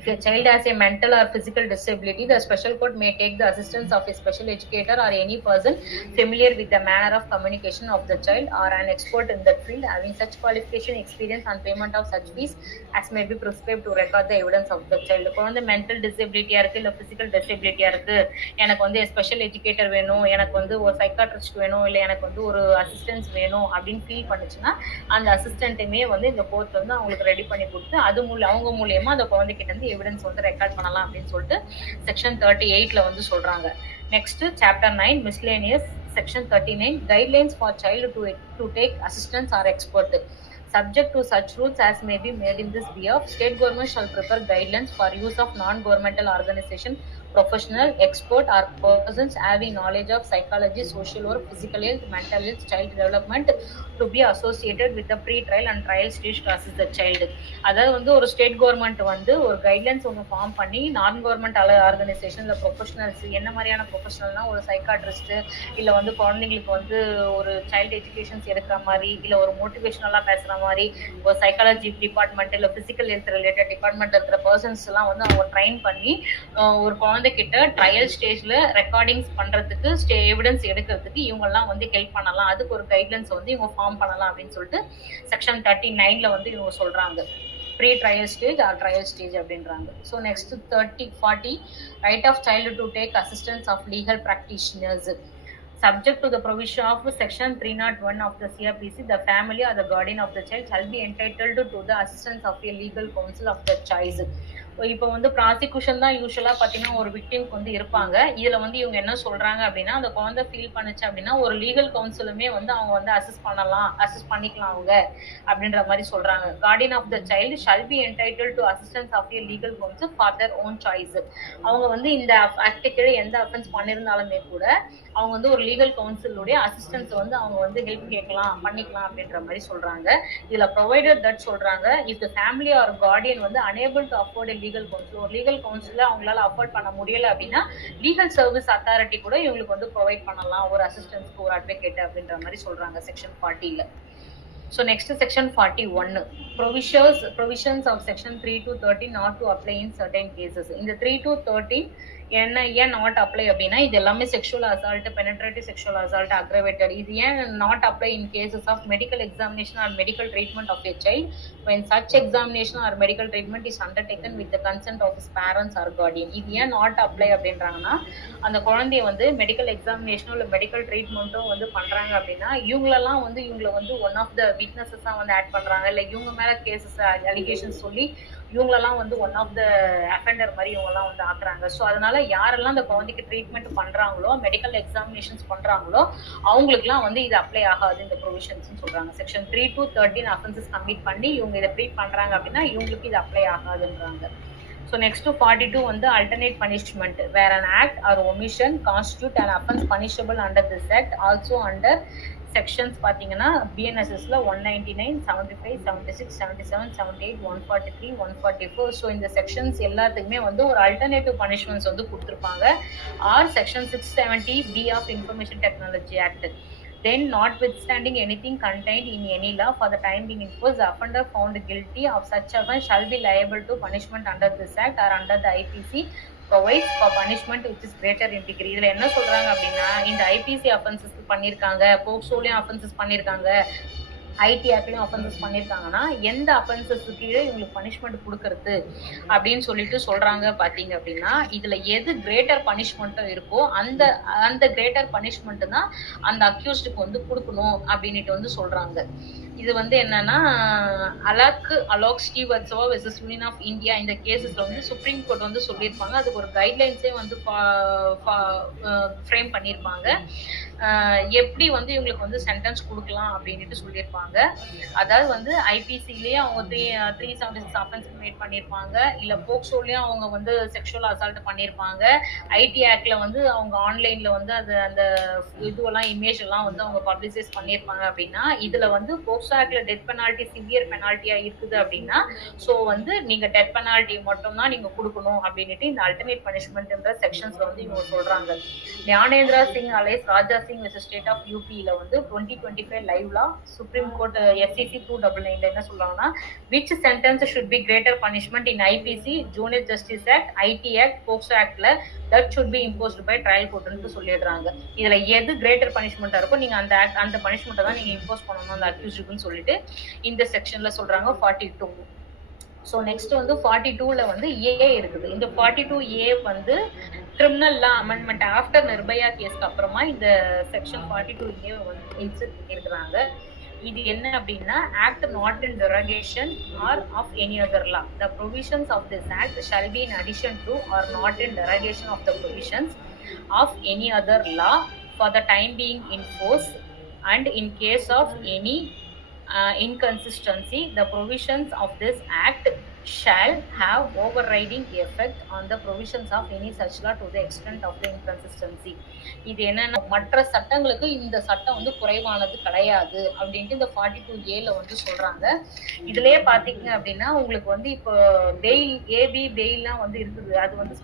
if a child has a mental or physical disability, the special court may take the assistance of a special educator or any person familiar with the manner of communication of the child or an expert in that field having such qualification, experience and payment of such fees as may be prescribed to record the evidence of the child. குழந்தை mental டிசபிலிட்டியா இருக்கு இல்லை physical டிசபிலிட்டியா இருக்கு, எனக்கு வந்து special educator வேணும், எனக்கு வந்து ஒரு சைக்காட்ரிஸ்ட் வேணும், இல்லை எனக்கு வந்து ஒரு அசிஸ்டன்ஸ் வேணும் அப்படின்னு ஃபீல் பண்ணுச்சுன்னா அந்த அசிஸ்டன்ட்டுமே வந்து இந்த கோர்ட் வந்து அவங்களுக்கு ரெடி பண்ணி கொடுத்து அது அவங்க மூலியமா அந்த குழந்தைகிட்ட இருந்து எவிடன்ஸ் வந்து ரெக்கார்ட் பண்ணலாம் அப்படின்னு சொல்லிட்டு செக்ஷன் 38ல வந்து சொல்றாங்க. Next chapter 9 miscellaneous section 39 guidelines for child to take assistance or expert. Subject to such rules as may be made in this behalf, state government shall prepare guidelines for use of non-governmental organization, professional, expert or persons having knowledge of psychology, social work, physical health, mental health, child development to be associated with the pre-trial and trial stage to assist the child. அதாவது வந்து ஒரு state government வந்து ஒரு guidelines ஒன்று form பண்ணி நான் government organisation இல்லை professionals என்ன மாதிரியான ப்ரொஃபஷனல்னா ஒரு சைக்காட்ரிஸ்ட் இல்லை வந்து குழந்தைங்களுக்கு வந்து ஒரு சைல்டு எஜுகேஷன்ஸ் எடுக்கிற மாதிரி இல்லை ஒரு மோட்டிவேஷனலாக பேசுகிற மாதிரி ஒரு சைக்காலஜி டிபார்ட்மெண்ட் இல்லை ஃபிசிக்கல் ஹெல்த் ரிலேட்டட் டிபார்ட்மெண்ட் இருக்கிற பர்சன்ஸ் எல்லாம் வந்து அவங்க ட்ரைன் பண்ணி ஒரு குழந்தை குழந்தைகிட்ட ட்ரையல் ஸ்டேஜ்ல ரெக்கார்டிங்ஸ் பண்றதுக்கு எவிடன்ஸ் எடுக்கிறதுக்கு இவங்கெல்லாம் வந்து ஹெல்ப் பண்ணலாம், அதுக்கு ஒரு கைட்லைன்ஸ் வந்து இவங்க ஃபார்ம் பண்ணலாம் அப்படின்னு சொல்லிட்டு செக்ஷன் 39ல வந்து இவங்க சொல்றாங்க. Pre trial stage or trial stage அப்படின்றாங்க. So next 40 right of child to take assistance of legal practitioners. Subject to the provision of section 301 of the CRPC, the family or the guardian of the child shall be entitled to the assistance of a legal counsel of the choice. இப்போ வந்து prosecution தான் யூஸ்வலா பாத்தீங்கன்னா ஒரு விக்டிம்க்கு வந்து இருப்பாங்க. இதுல வந்து இவங்க என்ன சொல்றாங்க அப்படின்னா, அந்த குழந்தை ஃபீல் பண்ணுச்சு அப்படின்னா ஒரு லீகல் கவுன்சிலுமே வந்து அவங்க வந்து அசிஸ்ட் பண்ணிக்கலாம் அவங்க அப்படின்ற மாதிரி சொல்றாங்க. Guardian of the child shall be entitled to assistance of a legal counsel for their own choice. அவங்க வந்து இந்த ஆக்டுக்கு எந்த அஃபென்ஸ் பண்ணிருந்தாலுமே கூட அவங்க வந்து ஒரு லீகல் கவுன்சிலுடைய அசிஸ்டன்ஸ் வந்து அவங்க வந்து ஹெல்ப் பண்ணிக்கலாம் அப்படின்ற மாதிரி சொல்றாங்க. இதுல ப்ரொவைடட் தட் சொல்றாங்க, if the family or guardian வந்து unable to afford legal counsel, ஒரு லீகல் கவுன்சில அவங்களால அஃபோர்ட் பண்ண முடியல அப்படின்னா லீகல் சர்வீஸ் அத்தாரிட்டி கூட இவங்களுக்கு வந்து ப்ரொவைட் பண்ணலாம் ஒரு அசிஸ்டன்ஸ்க்கு, ஒரு அட்வொகேட் அப்படின்ற மாதிரி சொல்றாங்க section 40ல. So next section 41, provisions of section 3 to 13 not to apply in certain cases. இந்த 3 to 13 என்ன ஏன் நாட் அப்ளை அப்படின்னா இது எல்லாமே sexual assault, penetrative sexual assault, aggravated. இது ஏன் not apply in cases of medical examination or medical treatment of a child when such examination or medical treatment is undertaken with the consent of his parents or guardian. இது ஏன் not apply அப்படின்றாங்கன்னா, அந்த குழந்தைய வந்து medical எக்ஸாமினேஷனோ இல்லை medical ட்ரீட்மெண்ட்டோ வந்து பண்றாங்க அப்படின்னா இவங்களெல்லாம் வந்து இவங்களை வந்து ஒன் ஆஃப் த விட்னஸஸாக வந்து ஆட் பண்றாங்க, இல்லை இவங்க மேல கேசஸ் அலிகேஷன்ஸ் சொல்லி இவங்களெல்லாம் வந்து ஒன் ஆஃப் த அஃபெண்டர் மாதிரி இவங்கெல்லாம் வந்து ஆக்குறாங்க. ஸோ அதனால யாரெல்லாம் அந்த குழந்தைக்கு ட்ரீட்மெண்ட் பண்றாங்களோ, மெடிக்கல் எக்ஸாமினேஷன்ஸ் பண்றாங்களோ அவங்களுக்குலாம் வந்து இது அப்ளை ஆகாது இந்த ப்ரொவிஷன்ஸ் சொல்றாங்க. செக்ஷன் 3 to 13 அஃபென்சஸ் கமிட் பண்ணி இவங்க இதை ட்ரீட் பண்றாங்க அப்படின்னா இவங்களுக்கு இது அப்ளை ஆகாதுன்றாங்க. So next 42 வந்து alternate punishment, where an act or omission constitute an offense punishable under this act, also under sections பாத்தீங்கன்னா BNSSல 199, 75, 76, 77, 78, 143, 144. ஸோ இந்த செக்ஷன்ஸ் எல்லாத்துக்குமே வந்து ஒரு அல்டர்னேட்டிவ் பனிஷ்மெண்ட்ஸ் வந்து கொடுத்துருப்பாங்க. Or section 670 B of Information Technology Act. Then, notwithstanding anything contained in any law for the time being enforced, the offender found guilty of such offense shall be liable to punishment under this act or under the IPC provides for punishment which is greater in degree. இதுல என்ன சொல்றாங்க அப்படின்னா, இந்த IPC offenses பண்ணிருக்காங்க, போக்சோலையும் offenses பண்ணிருக்காங்க, ID ஆக்ட்லயும் offences பண்ணிருக்காங்கன்னா எந்த offences கீழே இவங்களுக்கு பனிஷ்மெண்ட் கொடுக்கறது அப்படின்னு சொல்லிட்டு சொல்றாங்க. பாத்தீங்க அப்படின்னா இதுல எது கிரேட்டர் பனிஷ்மெண்ட்டோ இருக்கோ அந்த கிரேட்டர் பனிஷ்மெண்ட் தான் அந்த அக்யூஸ்டுக்கு வந்து கொடுக்கணும் அப்படின்ட்டு வந்து சொல்றாங்க. இது வந்து என்னன்னா Alok Srivastava versus union of India இந்த கேசஸ்ல வந்து சுப்ரீம் கோர்ட் வந்து சொல்லியிருப்பாங்க. அதுக்கு ஒரு கைட்லைன்ஸே வந்து ஃப்ரேம் பண்ணியிருப்பாங்க, எப்படி வந்து இவங்களுக்கு வந்து சென்டென்ஸ் கொடுக்கலாம் அப்படின்ட்டு சொல்லியிருப்பாங்க. அதாவது வந்து ஐபிசிலேயே அவங்க 376 அஃபென்ஸ் மேட் பண்ணியிருப்பாங்க, இல்லை போக்சோலையும் அவங்க வந்து செக்ஷுவல் அசால்ட் பண்ணியிருப்பாங்க, ஐடி ஆக்ட்ல வந்து அவங்க ஆன்லைன்ல வந்து அந்த இதுவெல்லாம் இமேஜ் எல்லாம் வந்து அவங்க பப்ளிசைஸ் பண்ணியிருப்பாங்க. அப்படின்னா இதுல வந்து போக்சோ ஆக்ட்ல டெத் பெனால்ட்டி சிவியர் பெனால்ட்டியா இருக்குது அப்படின்னா ஸோ வந்து நீங்க டெத் பெனால்ட்டி மட்டும் தான் நீங்க கொடுக்கணும் அப்படின்ட்டு இந்த அல்டர்னேட் பனிஷ்மெண்ட்ன்ற செக்ஷன்ஸ்ல வந்து இவங்க சொல்றாங்க. Gyanendra Singh alias Raja Singh with state of யூபியில வந்து 2025 லைவ்லா சுப்ரீம் கோர்ட் SCC 299 என்ன சொல்றாங்கன்னா, which sentence should be greater punishment in IPC, juvenile justice act, IT act, POCSO ஆக்ட்ல that should be imposed by trial court ன்னு சொல்லிடுறாங்க. இதுல எது கிரேட்டர் பனிஷ்மெண்டா இருக்கோ நீங்க அந்த பனிஷ்மெண்ட்டை தான் நீங்க இம்போஸ் பண்ணணும் அந்த அக்யூஸ்டுக்குன்னு சொல்லிட்டு இந்த செக்ஷன்ல சொல்றாங்க 42. ஸோ நெக்ஸ்ட் வந்து 42ல வந்து ஏ இருக்குது. இந்த 42A வந்து criminal law amendment after Nirbhaya கேஸ்க்கு அப்புறமா இந்த செக்ஷன் 42A வந்து இன்சர்ட் பண்ணியிருக்கிறாங்க. இது என்ன அப்படின்னா, act not in derogation or of any other law. The provisions of this act shall be in addition to or not in derogation of the provisions of any other law for the time being in force, and in case of any inconsistency, the provisions of this act shall have overriding effect on the provisions of any such law to the extent of the inconsistency. இது என்னன்னா, மற்ற சட்டங்களுக்கு இந்த சட்டம் வந்து குறைவானது கிடையாது அப்படின்ட்டு இந்த 42A வந்து சொல்றாங்க. இதுலயே பாத்தீங்க அப்படின்னா உங்களுக்கு வந்து இப்போ பெயில் ஏபி பெயில்லாம் வந்து இருக்குது. அது வந்து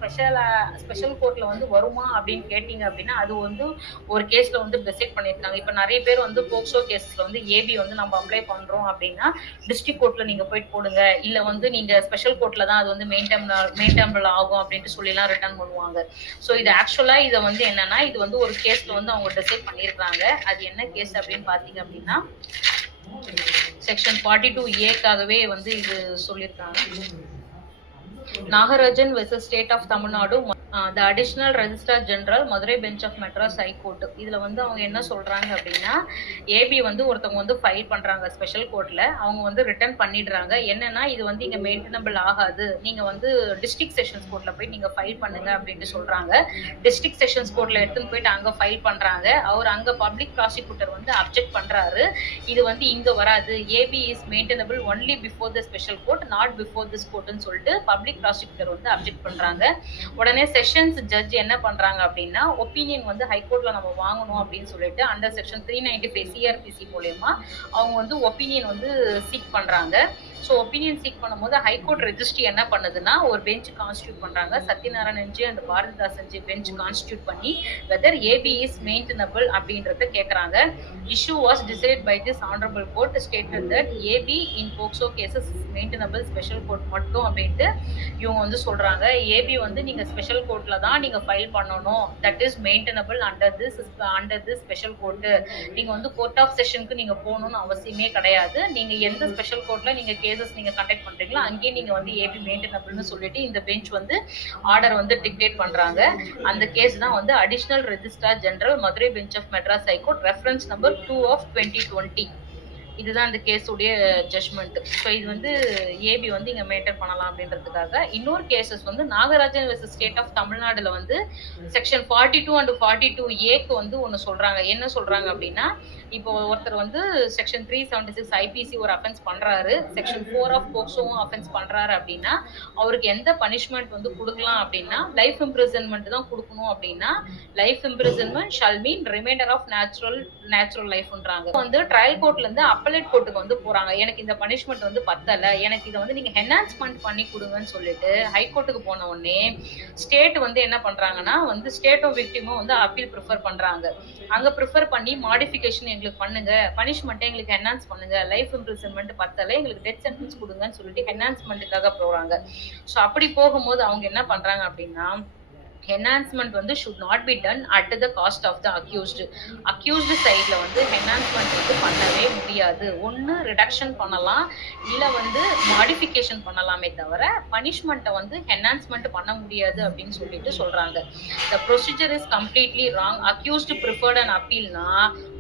ஸ்பெஷல் கோர்ட்ல வந்து வருமா அப்படின்னு கேட்டீங்க அப்படின்னா அது வந்து ஒரு கேஸ்ல வந்து டிசைட் பண்ணியிருக்காங்க. இப்போ நிறைய பேர் வந்து போக்சோ கேஸ்ல வந்து ஏபி வந்து நம்ம அப்ளை பண்றோம் அப்படின்னா டிஸ்ட்ரிக்ட் கோர்ட்ல நீங்க போயிட்டு போடுங்க, இல்ல வந்து நீங்க இந்த ஸ்பெஷல் கோர்ட்ல தான் அது வந்து மெயின்டெனபிள் ஆகும் அப்படின்ட்டு சொல்லிலாம் ரிட்டர்ன் பண்ணுவாங்க. ஸோ இது ஆக்சுவலா இதை வந்து என்னன்னா இது வந்து ஒரு கேஸ்ல வந்து அவங்க டிசைட் பண்ணியிருக்காங்க. அது என்ன கேஸ் அப்படின்னு பாத்தீங்க அப்படின்னா செக்ஷன் 42A வந்து இது சொல்லியிருக்காங்க. Nagarajan versus State of Tamil Nadu, the Additional Registrar General, Madurai Bench of Madras High Court. இதுல வந்து அவங்க என்ன சொல்றாங்க அப்படின்னா ஏபி வந்து ஒருத்தவங்க வந்து ஃபைல் பண்றாங்க ஸ்பெஷல் கோர்ட்ல. அவங்க வந்து ரிட்டர்ன் பண்ணிடுறாங்க. என்னன்னா இது வந்து இங்க மெயின்டெனபிள் ஆகாது, நீங்க வந்து டிஸ்ட்ரிக்ட் செஷன்ஸ் கோர்ட்ல போய் நீங்க ஃபைல் பண்ணுங்க அப்படின்ட்டு சொல்றாங்க. டிஸ்ட்ரிக்ட் செஷன்ஸ் கோர்ட்ல எடுத்துன்னு போயிட்டு அங்க ஃபைல் பண்றாங்க. அவர் அங்க பப்ளிக் ப்ராசிக்யூட்டர் வந்து அப்ஜெக்ட் பண்றாரு. இது வந்து இங்க வராது, AP is maintainable only before the special court, not before this கோர்ட்னு சொல்லிட்டு பப்ளிக் ப்ராசிக்யூட்டர் வந்து அப்ஜெக்ட் பண்றாங்க. உடனே செஷன்ஸ் ஜட்ஜ் என்ன பண்றாங்க அப்படின்னா ஒப்பீனியன் வந்து ஹைகோர்ட்ல நம்ம வாங்கணும் அப்படின்னு சொல்லிட்டு அண்டர் செக்ஷன் 395 CRPC மூலமா அவங்க வந்து ஒப்பீனியன் வந்து சீக் பண்றாங்க. ஸோ ஒப்பீனியன் சீக் பண்ணும்போது ஹைகோர்ட் ரெஜிஸ்ட்ரி என்ன பண்ணுதுன்னா ஒரு பெஞ்ச் கான்ஸ்டியூட் பண்றாங்க. Sathyanarayanan ji and Bharathidasan ji bench constitute பண்ணி வெதர் ஏபி இஸ் மெயின்டெனபிள் அப்படின்றத கேட்கறாங்க. Issue was decide by this honourable court stated that AP in POCSO cases maintainable special court மட்டும் அப்படின்ட்டு இவங்க வந்து சொல்றாங்க. ஏபி வந்து நீங்க ஸ்பெஷல் கோர்ட்ல தான் நீங்க ஃபைல் பண்ணணும், that is maintainable under this special court. நீங்க வந்து கோர்ட் ஆஃப் செஷனுக்கு நீங்க போகணும்னு அவசியமே கிடையாது. நீங்க எந்த ஸ்பெஷல் கோர்ட்ல நீங்க கேசஸ் நீங்க கண்டக்ட் பண்றீங்களோ அங்கேயே நீங்க வந்து ஏபி மெயின்டெனபிள்னு சொல்லிட்டு இந்த பெஞ்ச் வந்து ஆர்டர் வந்து டிக்டேட் பண்றாங்க. அந்த கேஸ் தான் வந்து additional registrar general Madurai bench of Madras high court reference number 2/2020. இதுதான் இந்த கேஸ் உடைய ஜட்மெண்ட். ஸோ இது வந்து ஏபி வந்து இங்க மெயின்டைன் பண்ணலாம் அப்படின்றதுக்காக. இன்னொரு கேசஸ் வந்து நாகராஜன் வெர்சஸ் ஸ்டேட் ஆஃப் தமிழ்நாடுல வந்து செக்ஷன் 42 and 42A வந்து ஒன்னு சொல்றாங்க. என்ன சொல்றாங்க அப்படின்னா இப்போ ஒருத்தர் வந்து செக்ஷன் 376 IPC ஒரு அஃபென்ஸ் பண்றாரு, செக்ஷன் 4 ஆஃப் போக்சோவும் அஃபென்ஸ் பண்றாரு அப்படின்னா அவருக்கு எந்த பனிஷ்மெண்ட் வந்து கொடுக்கலாம் அப்படின்னா லைஃப் இம்ப்ரிசன்மெண்ட் தான் கொடுக்கணும். அப்படின்னா life imprisonment shall mean remainder of natural லைஃப்ன்றாங்க. வந்து ட்ரையல் கோர்ட்ல இருந்து அப்பலேட் கோர்ட்டுக்கு வந்து போறாங்க. எனக்கு இந்த பனிஷ்மெண்ட் வந்து பத்தல, எனக்கு இதை வந்து நீங்க என்ஹான்ஸ்மெண்ட் பண்ணி கொடுங்கன்னு சொல்லிட்டு ஹைகோர்ட்டுக்கு போன உடனே ஸ்டேட் வந்து என்ன பண்றாங்கன்னா வந்து ஸ்டேட்டும் விக்டிமும் வந்து அப்பீல் ப்ரிஃபர் பண்றாங்க. அங்க ப்ரிஃபர் பண்ணி மாடிஃபிகேஷன் எங்களுக்கு பண்ணுங்க, பனிஷ்மெண்ட் எங்களுக்கு என்ஹான்ஸ் பண்ணுங்க, லைஃப் இம்ப்ரிசன்மெண்ட் பத்தல, எங்களுக்கு டெத் சென்டென்ஸ் கொடுங்கன்னு சொல்லிட்டு என்ஹான்ஸ்மெண்ட்டுக்காக போறாங்க. ஸோ அப்படி போகும்போது அவங்க என்ன பண்றாங்க அப்படின்னா enhancement வந்து should not be done at the cost of the accused சைட்ல வந்து enhancement வந்து பண்ணவே முடியாது. ஒன்னு ரிடக்ஷன் பண்ணலாம், இல்ல வந்து மாடிஃபிகேஷன் பண்ணலாமே தவிர பனிஷ்மெண்ட்டை வந்து enhancement பண்ண முடியாது அப்படின்னு சொல்லிட்டு சொல்றாங்க. The procedure is completely wrong. Accused preferred an appeal na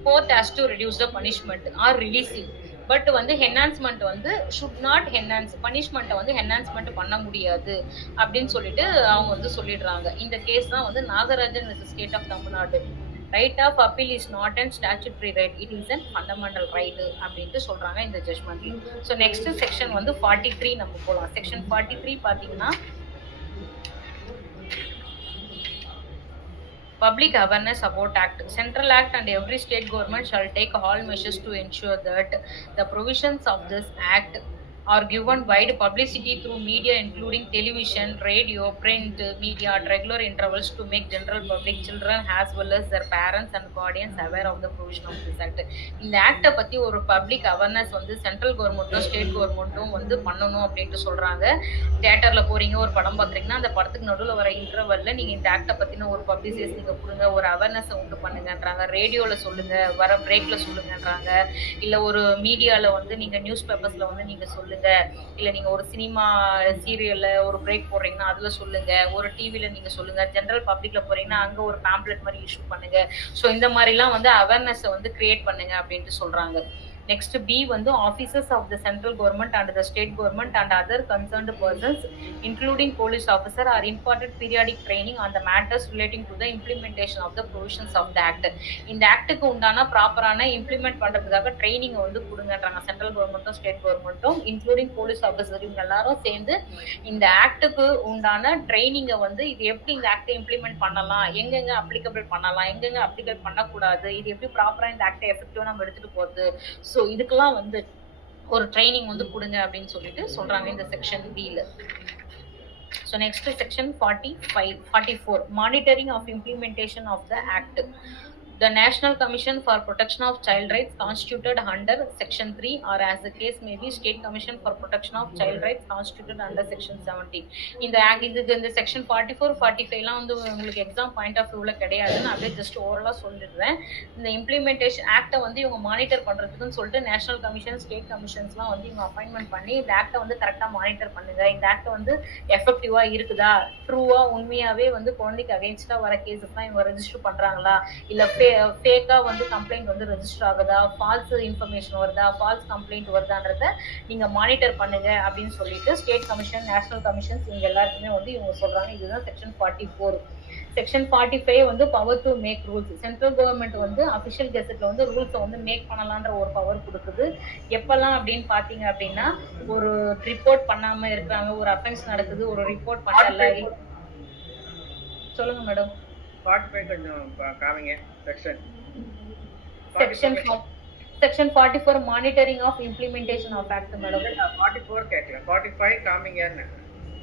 court has to reduce the punishment or release him. But வந்து என்ஹான்ஸ்மெண்ட் வந்து ஷுட் நாட் என்ஹான்ஸ், பனிஷ்மெண்ட்டை வந்து என்ஹான்ஸ்மெண்ட் பண்ண முடியாது அப்படின்னு சொல்லிட்டு அவங்க வந்து சொல்லிடுறாங்க. இந்த கேஸ் தான் வந்து Nagarajan versus state of Tamil Nadu. Right of appeal is not and statutory right, it is and fundamental right அப்படின்ட்டு சொல்றாங்க இந்த ஜட்மெண்ட்ல. ஸோ நெக்ஸ்ட் செக்ஷன் வந்து 43 நம்ம போகலாம். செக்ஷன் 43 பார்த்தீங்கன்னா Public Awareness About Act. Central Act and every state government shall take all measures to ensure that the provisions of this Act are given wide publicity through media including television, radio, print media at regular intervals to make general public, children as well as their parents and guardians aware of the provision of this act. இந்த ஆக்டை பத்தி ஒரு public awareness வந்து central கவர்மெண்ட்டும் state கவர்மெண்ட்டும் வந்து பண்ணணும் அப்படின்ட்டு சொல்றாங்க. தியேட்டர்ல போறீங்க, ஒரு படம் பாக்குறீங்கன்னா அந்த படத்துக்கு நடுவில் வர இன்டர்வல்ல நீங்க இந்த ஆக்டை பத்தின ஒரு பப்ளிசிட்டி நீங்க கொடுங்க, ஒரு அவேர்னஸ் உண்டு பண்ணுங்கன்றாங்க. ரேடியோல சொல்லுங்க, வர பிரேக்ல சொல்லுங்கன்றாங்க. இல்ல ஒரு மீடியால வந்து நீங்க நியூஸ் பேப்பர்ஸ்ல வந்து நீங்க சொல்லுங்க, இல்ல நீங்க ஒரு சினிமா சீரியல்ல ஒரு பிரேக் போடுறீங்கன்னா அதுல சொல்லுங்க, ஒரு டிவில நீங்க சொல்லுங்க, ஜெனரல் பப்ளிக்ல போறீங்கன்னா அங்க ஒரு பேம்ப்ளெட் மாதிரி இஷ்யூ பண்ணுங்க. ஸோ இந்த மாதிரிலாம் வந்து அவேர்னஸ் வந்து கிரியேட் பண்ணுங்க அப்படின்ட்டு சொல்றாங்க. Next B வந்து officers of the central government and the state government and other concerned persons including police officer are imparted periodic training on the matters relating to the implementation of the provisions of the act. இந்த ஆக்டுக்கு உண்டான ப்ராப்பரான implement பண்றதுக்காக training வந்து கொடுங்கன்றாங்க central கவர்மெண்ட்டும் state கவர்மெண்ட்டும் including police officer இவங்க எல்லாரும் சேர்ந்து இந்த ஆக்டுக்கு உண்டான ட்ரைனிங்கை வந்து இது எப்படி இந்த ஆக்டை இம்ப்ளிமெண்ட் பண்ணலாம், எங்கெங்க அப்ளிகபிள் பண்ணலாம், எங்கெங்க அப்ளிகபிள் பண்ணக்கூடாது, இது எப்படி ப்ராப்பரா இந்த ஆக்டை எஃபெக்டிவா நம்ம எடுத்துட்டு போகுது, ஸோ இதுக்கெல்லாம் வந்து ஒரு ட்ரைனிங் வந்து கொடுங்க அப்படின்னு சொல்லிட்டு சொல்றாங்க இந்த செக்ஷன் பில. So next section 44 monitoring of implementation of the act. The National Commission for Protection of Child Rights constituted under Section 3 or as the case may be State Commission for Protection of Child Rights constituted under Section 17. இந்த section 44 45லாம் வந்து உங்களுக்கு exam point of வியூவில் கிடையாது. நான் அப்படியே just ஓவரலாக சொல்லிடுறேன். இந்த implementation ஆக்டை வந்து இவங்க மானிட்டர் பண்ணுறதுக்குன்னு சொல்லிட்டு நேஷனல் கமிஷன் ஸ்டேட் கமிஷன்ஸ்லாம் வந்து இவங்க அப்பாயின்மெண்ட் பண்ணி இந்த ஆக்டை வந்து கரெக்டாக மானிட்டர் பண்ணுங்க. இந்த ஆக்டை வந்து எஃபெக்டிவாக இருக்குதா, ட்ரூவாக உண்மையாகவே வந்து குழந்தைக்கு அகேன்ஸ்டாக வர கேசஸ்லாம் இவங்க ரெஜிஸ்டர் பண்ணுறாங்களா, இல்லை ஃபேக்காக வந்து கம்ப்ளைண்ட் வந்து ரெஜிஸ்டர் ஆகுதா, ஃபால்ஸ் இன்ஃபர்மேஷன் வருதா, ஃபால்ஸ் கம்ப்ளைண்ட் வருதான்றத நீங்கள் மானிட்டர் பண்ணுங்க அப்படின்னு சொல்லிட்டு ஸ்டேட் கமிஷன் நேஷனல் கமிஷன்ஸ் இவங்க எல்லாருக்குமே வந்து இவங்க சொல்கிறாங்க. இதுதான் செக்ஷன் 44. செக்ஷன் 45 வந்து power to make rules. Central government வந்து அஃபிஷியல் கெசட்ல வந்து ரூல்ஸை வந்து மேக் பண்ணலான்ற ஒரு பவர் கொடுக்குது. எப்பெல்லாம் அப்படின்னு பார்த்தீங்க அப்படின்னா, ஒரு ரிப்போர்ட் பண்ணாமல் இருக்கிறாங்க, ஒரு அஃபென்ஸ் நடக்குது, ஒரு ரிப்போர்ட் பண்ணல. சொல்லுங்க மேடம். 45 கொஞ்சம் காமிங்க. Section 44 monitoring of implementation of act madam. 44 கேட்கல, 45 காமிங்கன்னு.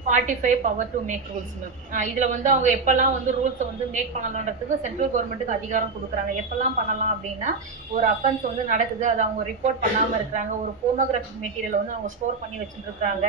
45 power to make rules ma'am. இதில் வந்து அவங்க எப்பெல்லாம் வந்து ரூல்ஸை வந்து மேக் பண்ணலான்றதுக்கு சென்ட்ரல் கவர்மெண்ட்டுக்கு அதிகாரம் கொடுக்குறாங்க. எப்பெல்லாம் பண்ணலாம் அப்படின்னா, ஒரு அஃபென்ஸ் வந்து நடக்குது, அதை அவங்க ரிப்போர்ட் பண்ணாமல் இருக்கிறாங்க, ஒரு போர்னோகிராஃபிக் மெட்டீரியல் வந்து அவங்க ஸ்டோர் பண்ணி வச்சுட்டு இருக்காங்க,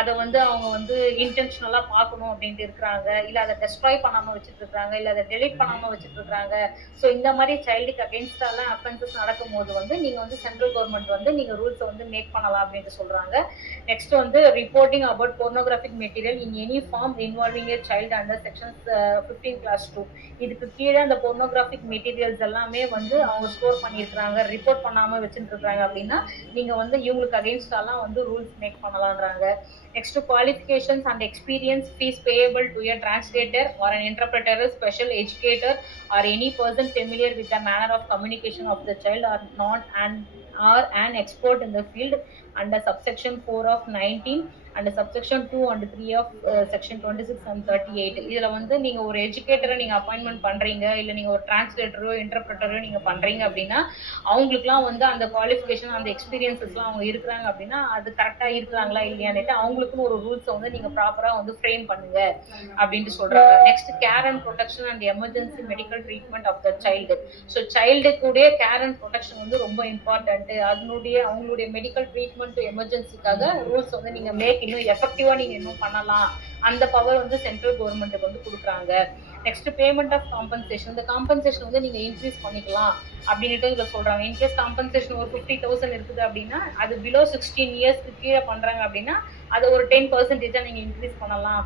அதை வந்து அவங்க வந்து இன்டென்ஷனலாக பார்க்கணும் அப்படின்ட்டு இருக்கிறாங்க, இல்லை அதை டெஸ்ட்ராய் பண்ணாமல் வச்சுட்டு இருக்காங்க, இல்லை அதை டெலிட் பண்ணாமல் வச்சுட்டு இருக்காங்க. ஸோ இந்த மாதிரி சைல்டுக்கு அகேன்ஸ்டாலாம் அஃபென்சஸ் நடக்கும் போது வந்து நீங்கள் வந்து சென்ட்ரல் கவர்மெண்ட் வந்து நீங்கள் ரூல்ஸை வந்து மேக் பண்ணலாம் அப்படின்ட்டு சொல்கிறாங்க. நெக்ஸ்ட் வந்து reporting about pornographic material in any form involving a child under sections 15 class 2. இதுக்கு கீழே அந்த போர்னோகிராஃபிக் மெட்டீரியல்ஸ் எல்லாமே வந்து அவங்க ஸ்டோர் பண்ணியிருக்கிறாங்க, ரிப்போர்ட் பண்ணாமல் வச்சுட்டு இருக்காங்க அப்படின்னா நீங்கள் வந்து இவங்களுக்கு அகேன்ஸ்டாலாம் வந்து ரூல்ஸ் மேக் பண்ணலான்றாங்க. Next, qualifications and experience fees payable to a translator or an interpreter, special educator or any person familiar with the manner of communication of the child or not or an expert in the field under subsection 4 of 19 and subsection 2 and 3 of section 26 and 38. இதுல வந்து நீங்க ஒரு எஜுகேட்டரை நீங்க appointment பண்றீங்க, இல்ல நீங்க ஒரு டிரான்ஸ்லேட்டரோ இன்டர்பிரட்டரோ நீங்க பண்றீங்க அப்படின்னா அவங்களுக்குலாம் வந்து அந்த குவாலிஃபிகேஷன் அந்த எக்ஸ்பீரியன்ஸஸ்லாம் அவங்க இருக்கிறாங்க அப்படின்னா அது கரெக்டா இருக்கிறாங்களா இல்லையான்னுட்டு அவங்களுக்குன்னு ஒரு ரூல்ஸை வந்து நீங்க ப்ராப்பரா வந்து ஃப்ரேம் பண்ணுங்க அப்படின்ட்டு சொல்றாங்க. Next, care and protection and emergency medical treatment of the child. So சைல்டுக்குடைய கேர் அண்ட் ப்ரொடெக்ஷன் வந்து ரொம்ப இம்பார்ட்டன்ட். அவங்களுடைய மெடிக்கல் ட்ரீட்மெண்ட் எமர்ஜென்சிக்காக ரூல்ஸ் வந்து நீங்க மேக் இன்னும் எஃபெக்டிவா நீங்க இன்னும் பண்ணலாம், அந்த பவர் வந்து சென்ட்ரல் கவர்மெண்ட்டுக்கு வந்து கொடுக்குறாங்க. Next, payment of compensation. இந்த காம்பன்சேஷன் வந்து நீங்க இன்க்ரீஸ் பண்ணிக்கலாம் அப்படின்ட்டு இதில் சொல்றாங்க. இன்கேஸ் காம்பன்சேஷன் ஒரு 50,000 இருக்குது அப்படின்னா அது பிலோ 16 இயர்ஸ்க்கு கீழே பண்றாங்க அப்படின்னா அதை ஒரு 10% நீங்க இன்க்ரீஸ் பண்ணலாம்.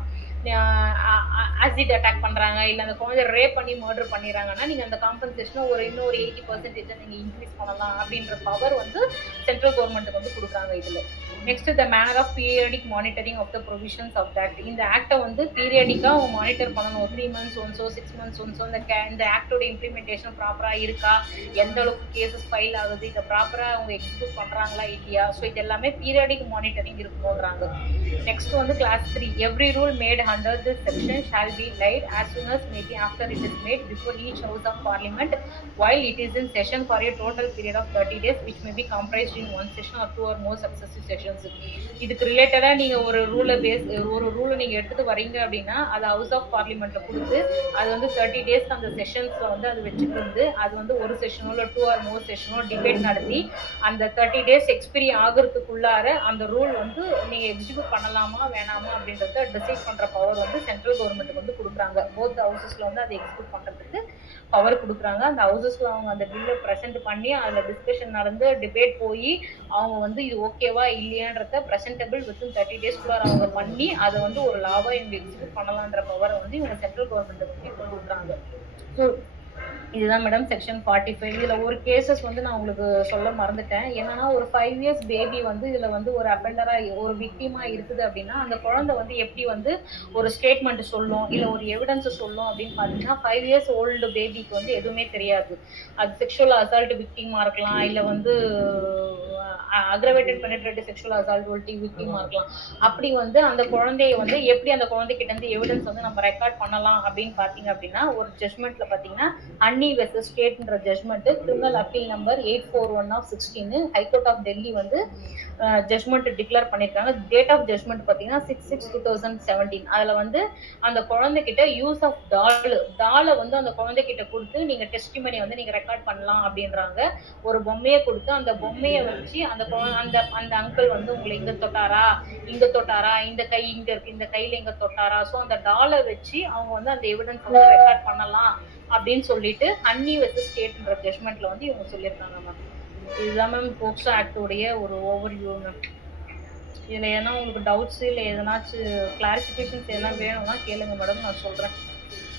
ஆசிட் அட்டாக் பண்றாங்க, இல்ல அந்த குழந்தை ரேப் பண்ணி மர்டர் பண்ணிடுறாங்கன்னா நீங்க அந்த காம்பன்சேஷனை இன்னொரு 80% நீங்க இன்க்ரீஸ் பண்ணலாம் அப்படின்ற பவர் வந்து சென்ட்ரல் கவர்மெண்ட்டுக்கு வந்து கொடுக்குறாங்க இதுல. Next, the manner of periodic monitoring of the provisions of the act. இந்த ஆக்டை வந்து பீரியடிக்கா அவங்க மானிட்டர் பண்ணணும். 3 months ஒன்ஸோ 6 months ஒன்ஸோ இந்த ஆக்டோட இம்ப்ளிமெண்டேஷன் ப்ராப்பரா இருக்கா, எந்த அளவுக்கு கேசஸ் ஃபைல் ஆகுது, இதை ப்ராப்பரா அவங்க எக்ஸிக்யூட் பண்றாங்களா இல்லையா, ஸோ இது எல்லாமே பீரியடிக் மானிட்டரிங் இருக்கணும்ன்றாங்க. நெக்ஸ்ட் வந்து clause 3, every rule made under this section shall be laid as soon as may be after it is made before each house of parliament while it is in session for a total period of 30 days which may be comprised in one session or 2 or more successive sessions. இதுக்கு ரிலேட்டடா நீங்க ஒரு ரூலை நீங்க எடுத்துட்டு வரீங்க அப்படின்னா அது ஹவுஸ் ஆஃப் பார்லிமெண்ட்ல கொடுத்து அது வந்து 30 days அந்த செஷன்ஸ்ல வந்து அது வச்சுட்டு வந்து அது வந்து ஒரு செஷனோ இல்லை 2 or more செஷனோ டிபேட் நடத்தி அந்த 30 days எக்ஸ்பீரி ஆகிறதுக்குள்ளார அந்த ரூல் வந்து நீங்க எக்ஸிக்யூட் பண்ணலாமா வேணாமா அப்படின்றத டிசைட் பண்ற பவர் வந்து சென்ட்ரல் கவர்மெண்ட்டுக்கு வந்து கொடுக்குறாங்க. போத் ஹவுசஸ்ல வந்து அதை எக்ஸிக்யூட் பண்றதுக்கு பவர் கொடுக்குறாங்க. அந்த ஹவுசஸ்ல அவங்க அந்த பில்லை ப்ரெசென்ட் பண்ணி அதுல டிஸ்கஷன் நடந்து டிபேட் போய் அவங்க வந்து இது ஓகேவா இல்லையான்றத ப்ரெசென்டபிள் வித்தின் 30 days அவங்க பண்ணி அதை வந்து ஒரு லாவா இவங்க எக்ஸிக்யூட் பண்ணலான்ற பவரை வந்து இவங்க சென்ட்ரல் கவர்மெண்ட்டுக்கு வந்து கொடுக்குறாங்க. ஸோ இதுதான் மேடம் செக்ஷன் 45. இதுல ஒரு கேசஸ் வந்து நான் உங்களுக்கு சொல்ல மறந்துட்டேன். என்னன்னா ஒரு 5 years பேபி வந்து இதுல வந்து ஒரு அஃபெண்டரா ஒரு விக்டிமா இருக்குது அப்படின்னா அந்த குழந்தை வந்து எப்படி வந்து ஒரு ஸ்டேட்மெண்ட் சொல்லும் இல்ல ஒரு எவிடன்ஸ் சொல்லும் அப்படின்னு பாத்தீங்கன்னா 5 years ஓல்டு பேபிக்கு வந்து எதுவுமே தெரியாது. அது செக்ஷுவல் அசால்ட் விக்டிமா இருக்கலாம், இல்ல வந்து அக்ரவேட்டட் பெனிட்ரேட்டிவ் செக்ஷுவல் அசால்ட் விக்டிமா இருக்கலாம். அப்படி வந்து அந்த குழந்தைய வந்து எப்படி அந்த குழந்தைகிட்ட இருந்து எவிடன்ஸ் வந்து நம்ம ரெக்கார்ட் பண்ணலாம் அப்படின்னு பாத்தீங்க அப்படின்னா ஒரு ஜட்மெண்ட்ல பாத்தீங்கன்னா ஹன்னி வெர்சஸ் ஸ்டேட்ன்ற judgment criminal appeal number 841/16 high court of Delhi வந்து ஜட்மெண்ட் டிக்ளேர் பண்ணியிருக்காங்க. டேட் ஆஃப் ஜட்மெண்ட் பார்த்தீங்கன்னா 6/6/2017. அதில் வந்து அந்த குழந்தைகிட்ட யூஸ் ஆஃப் டாலை வந்து அந்த குழந்தைகிட்ட கொடுத்து நீங்கள் டெஸ்டிமனி வந்து நீங்கள் ரெக்கார்ட் பண்ணலாம் அப்படின்றாங்க. ஒரு பொம்மையை கொடுத்து அந்த பொம்மையை வச்சு அந்த அந்த அங்கிள் வந்து உங்களை இங்கே தொட்டாரா, இந்த கை இங்கே இருக்கு, இந்த கையில் இங்கே தொட்டாரா, ஸோ அந்த டாலை வச்சு அவங்க வந்து அந்த எவிடன்ஸ் வந்து ரெக்கார்ட் பண்ணலாம் அப்படின்னு சொல்லிட்டு ஹன்னி வெர்சஸ் ஸ்டேட்ன்ற ஜட்மெண்ட்ல வந்து இவங்க சொல்லியிருக்காங்க மேம். இதுதான் மேம் போக்சோ ஆக்டோடைய ஒரு ஓவர்வியூ மேம். இதில் ஏன்னா உங்களுக்கு டவுட்ஸ் இல்லை எதனாச்சும் கிளாரிஃபிகேஷன்ஸ் எதனா வேணும்னா கேளுங்க மேடம், நான் சொல்கிறேன்.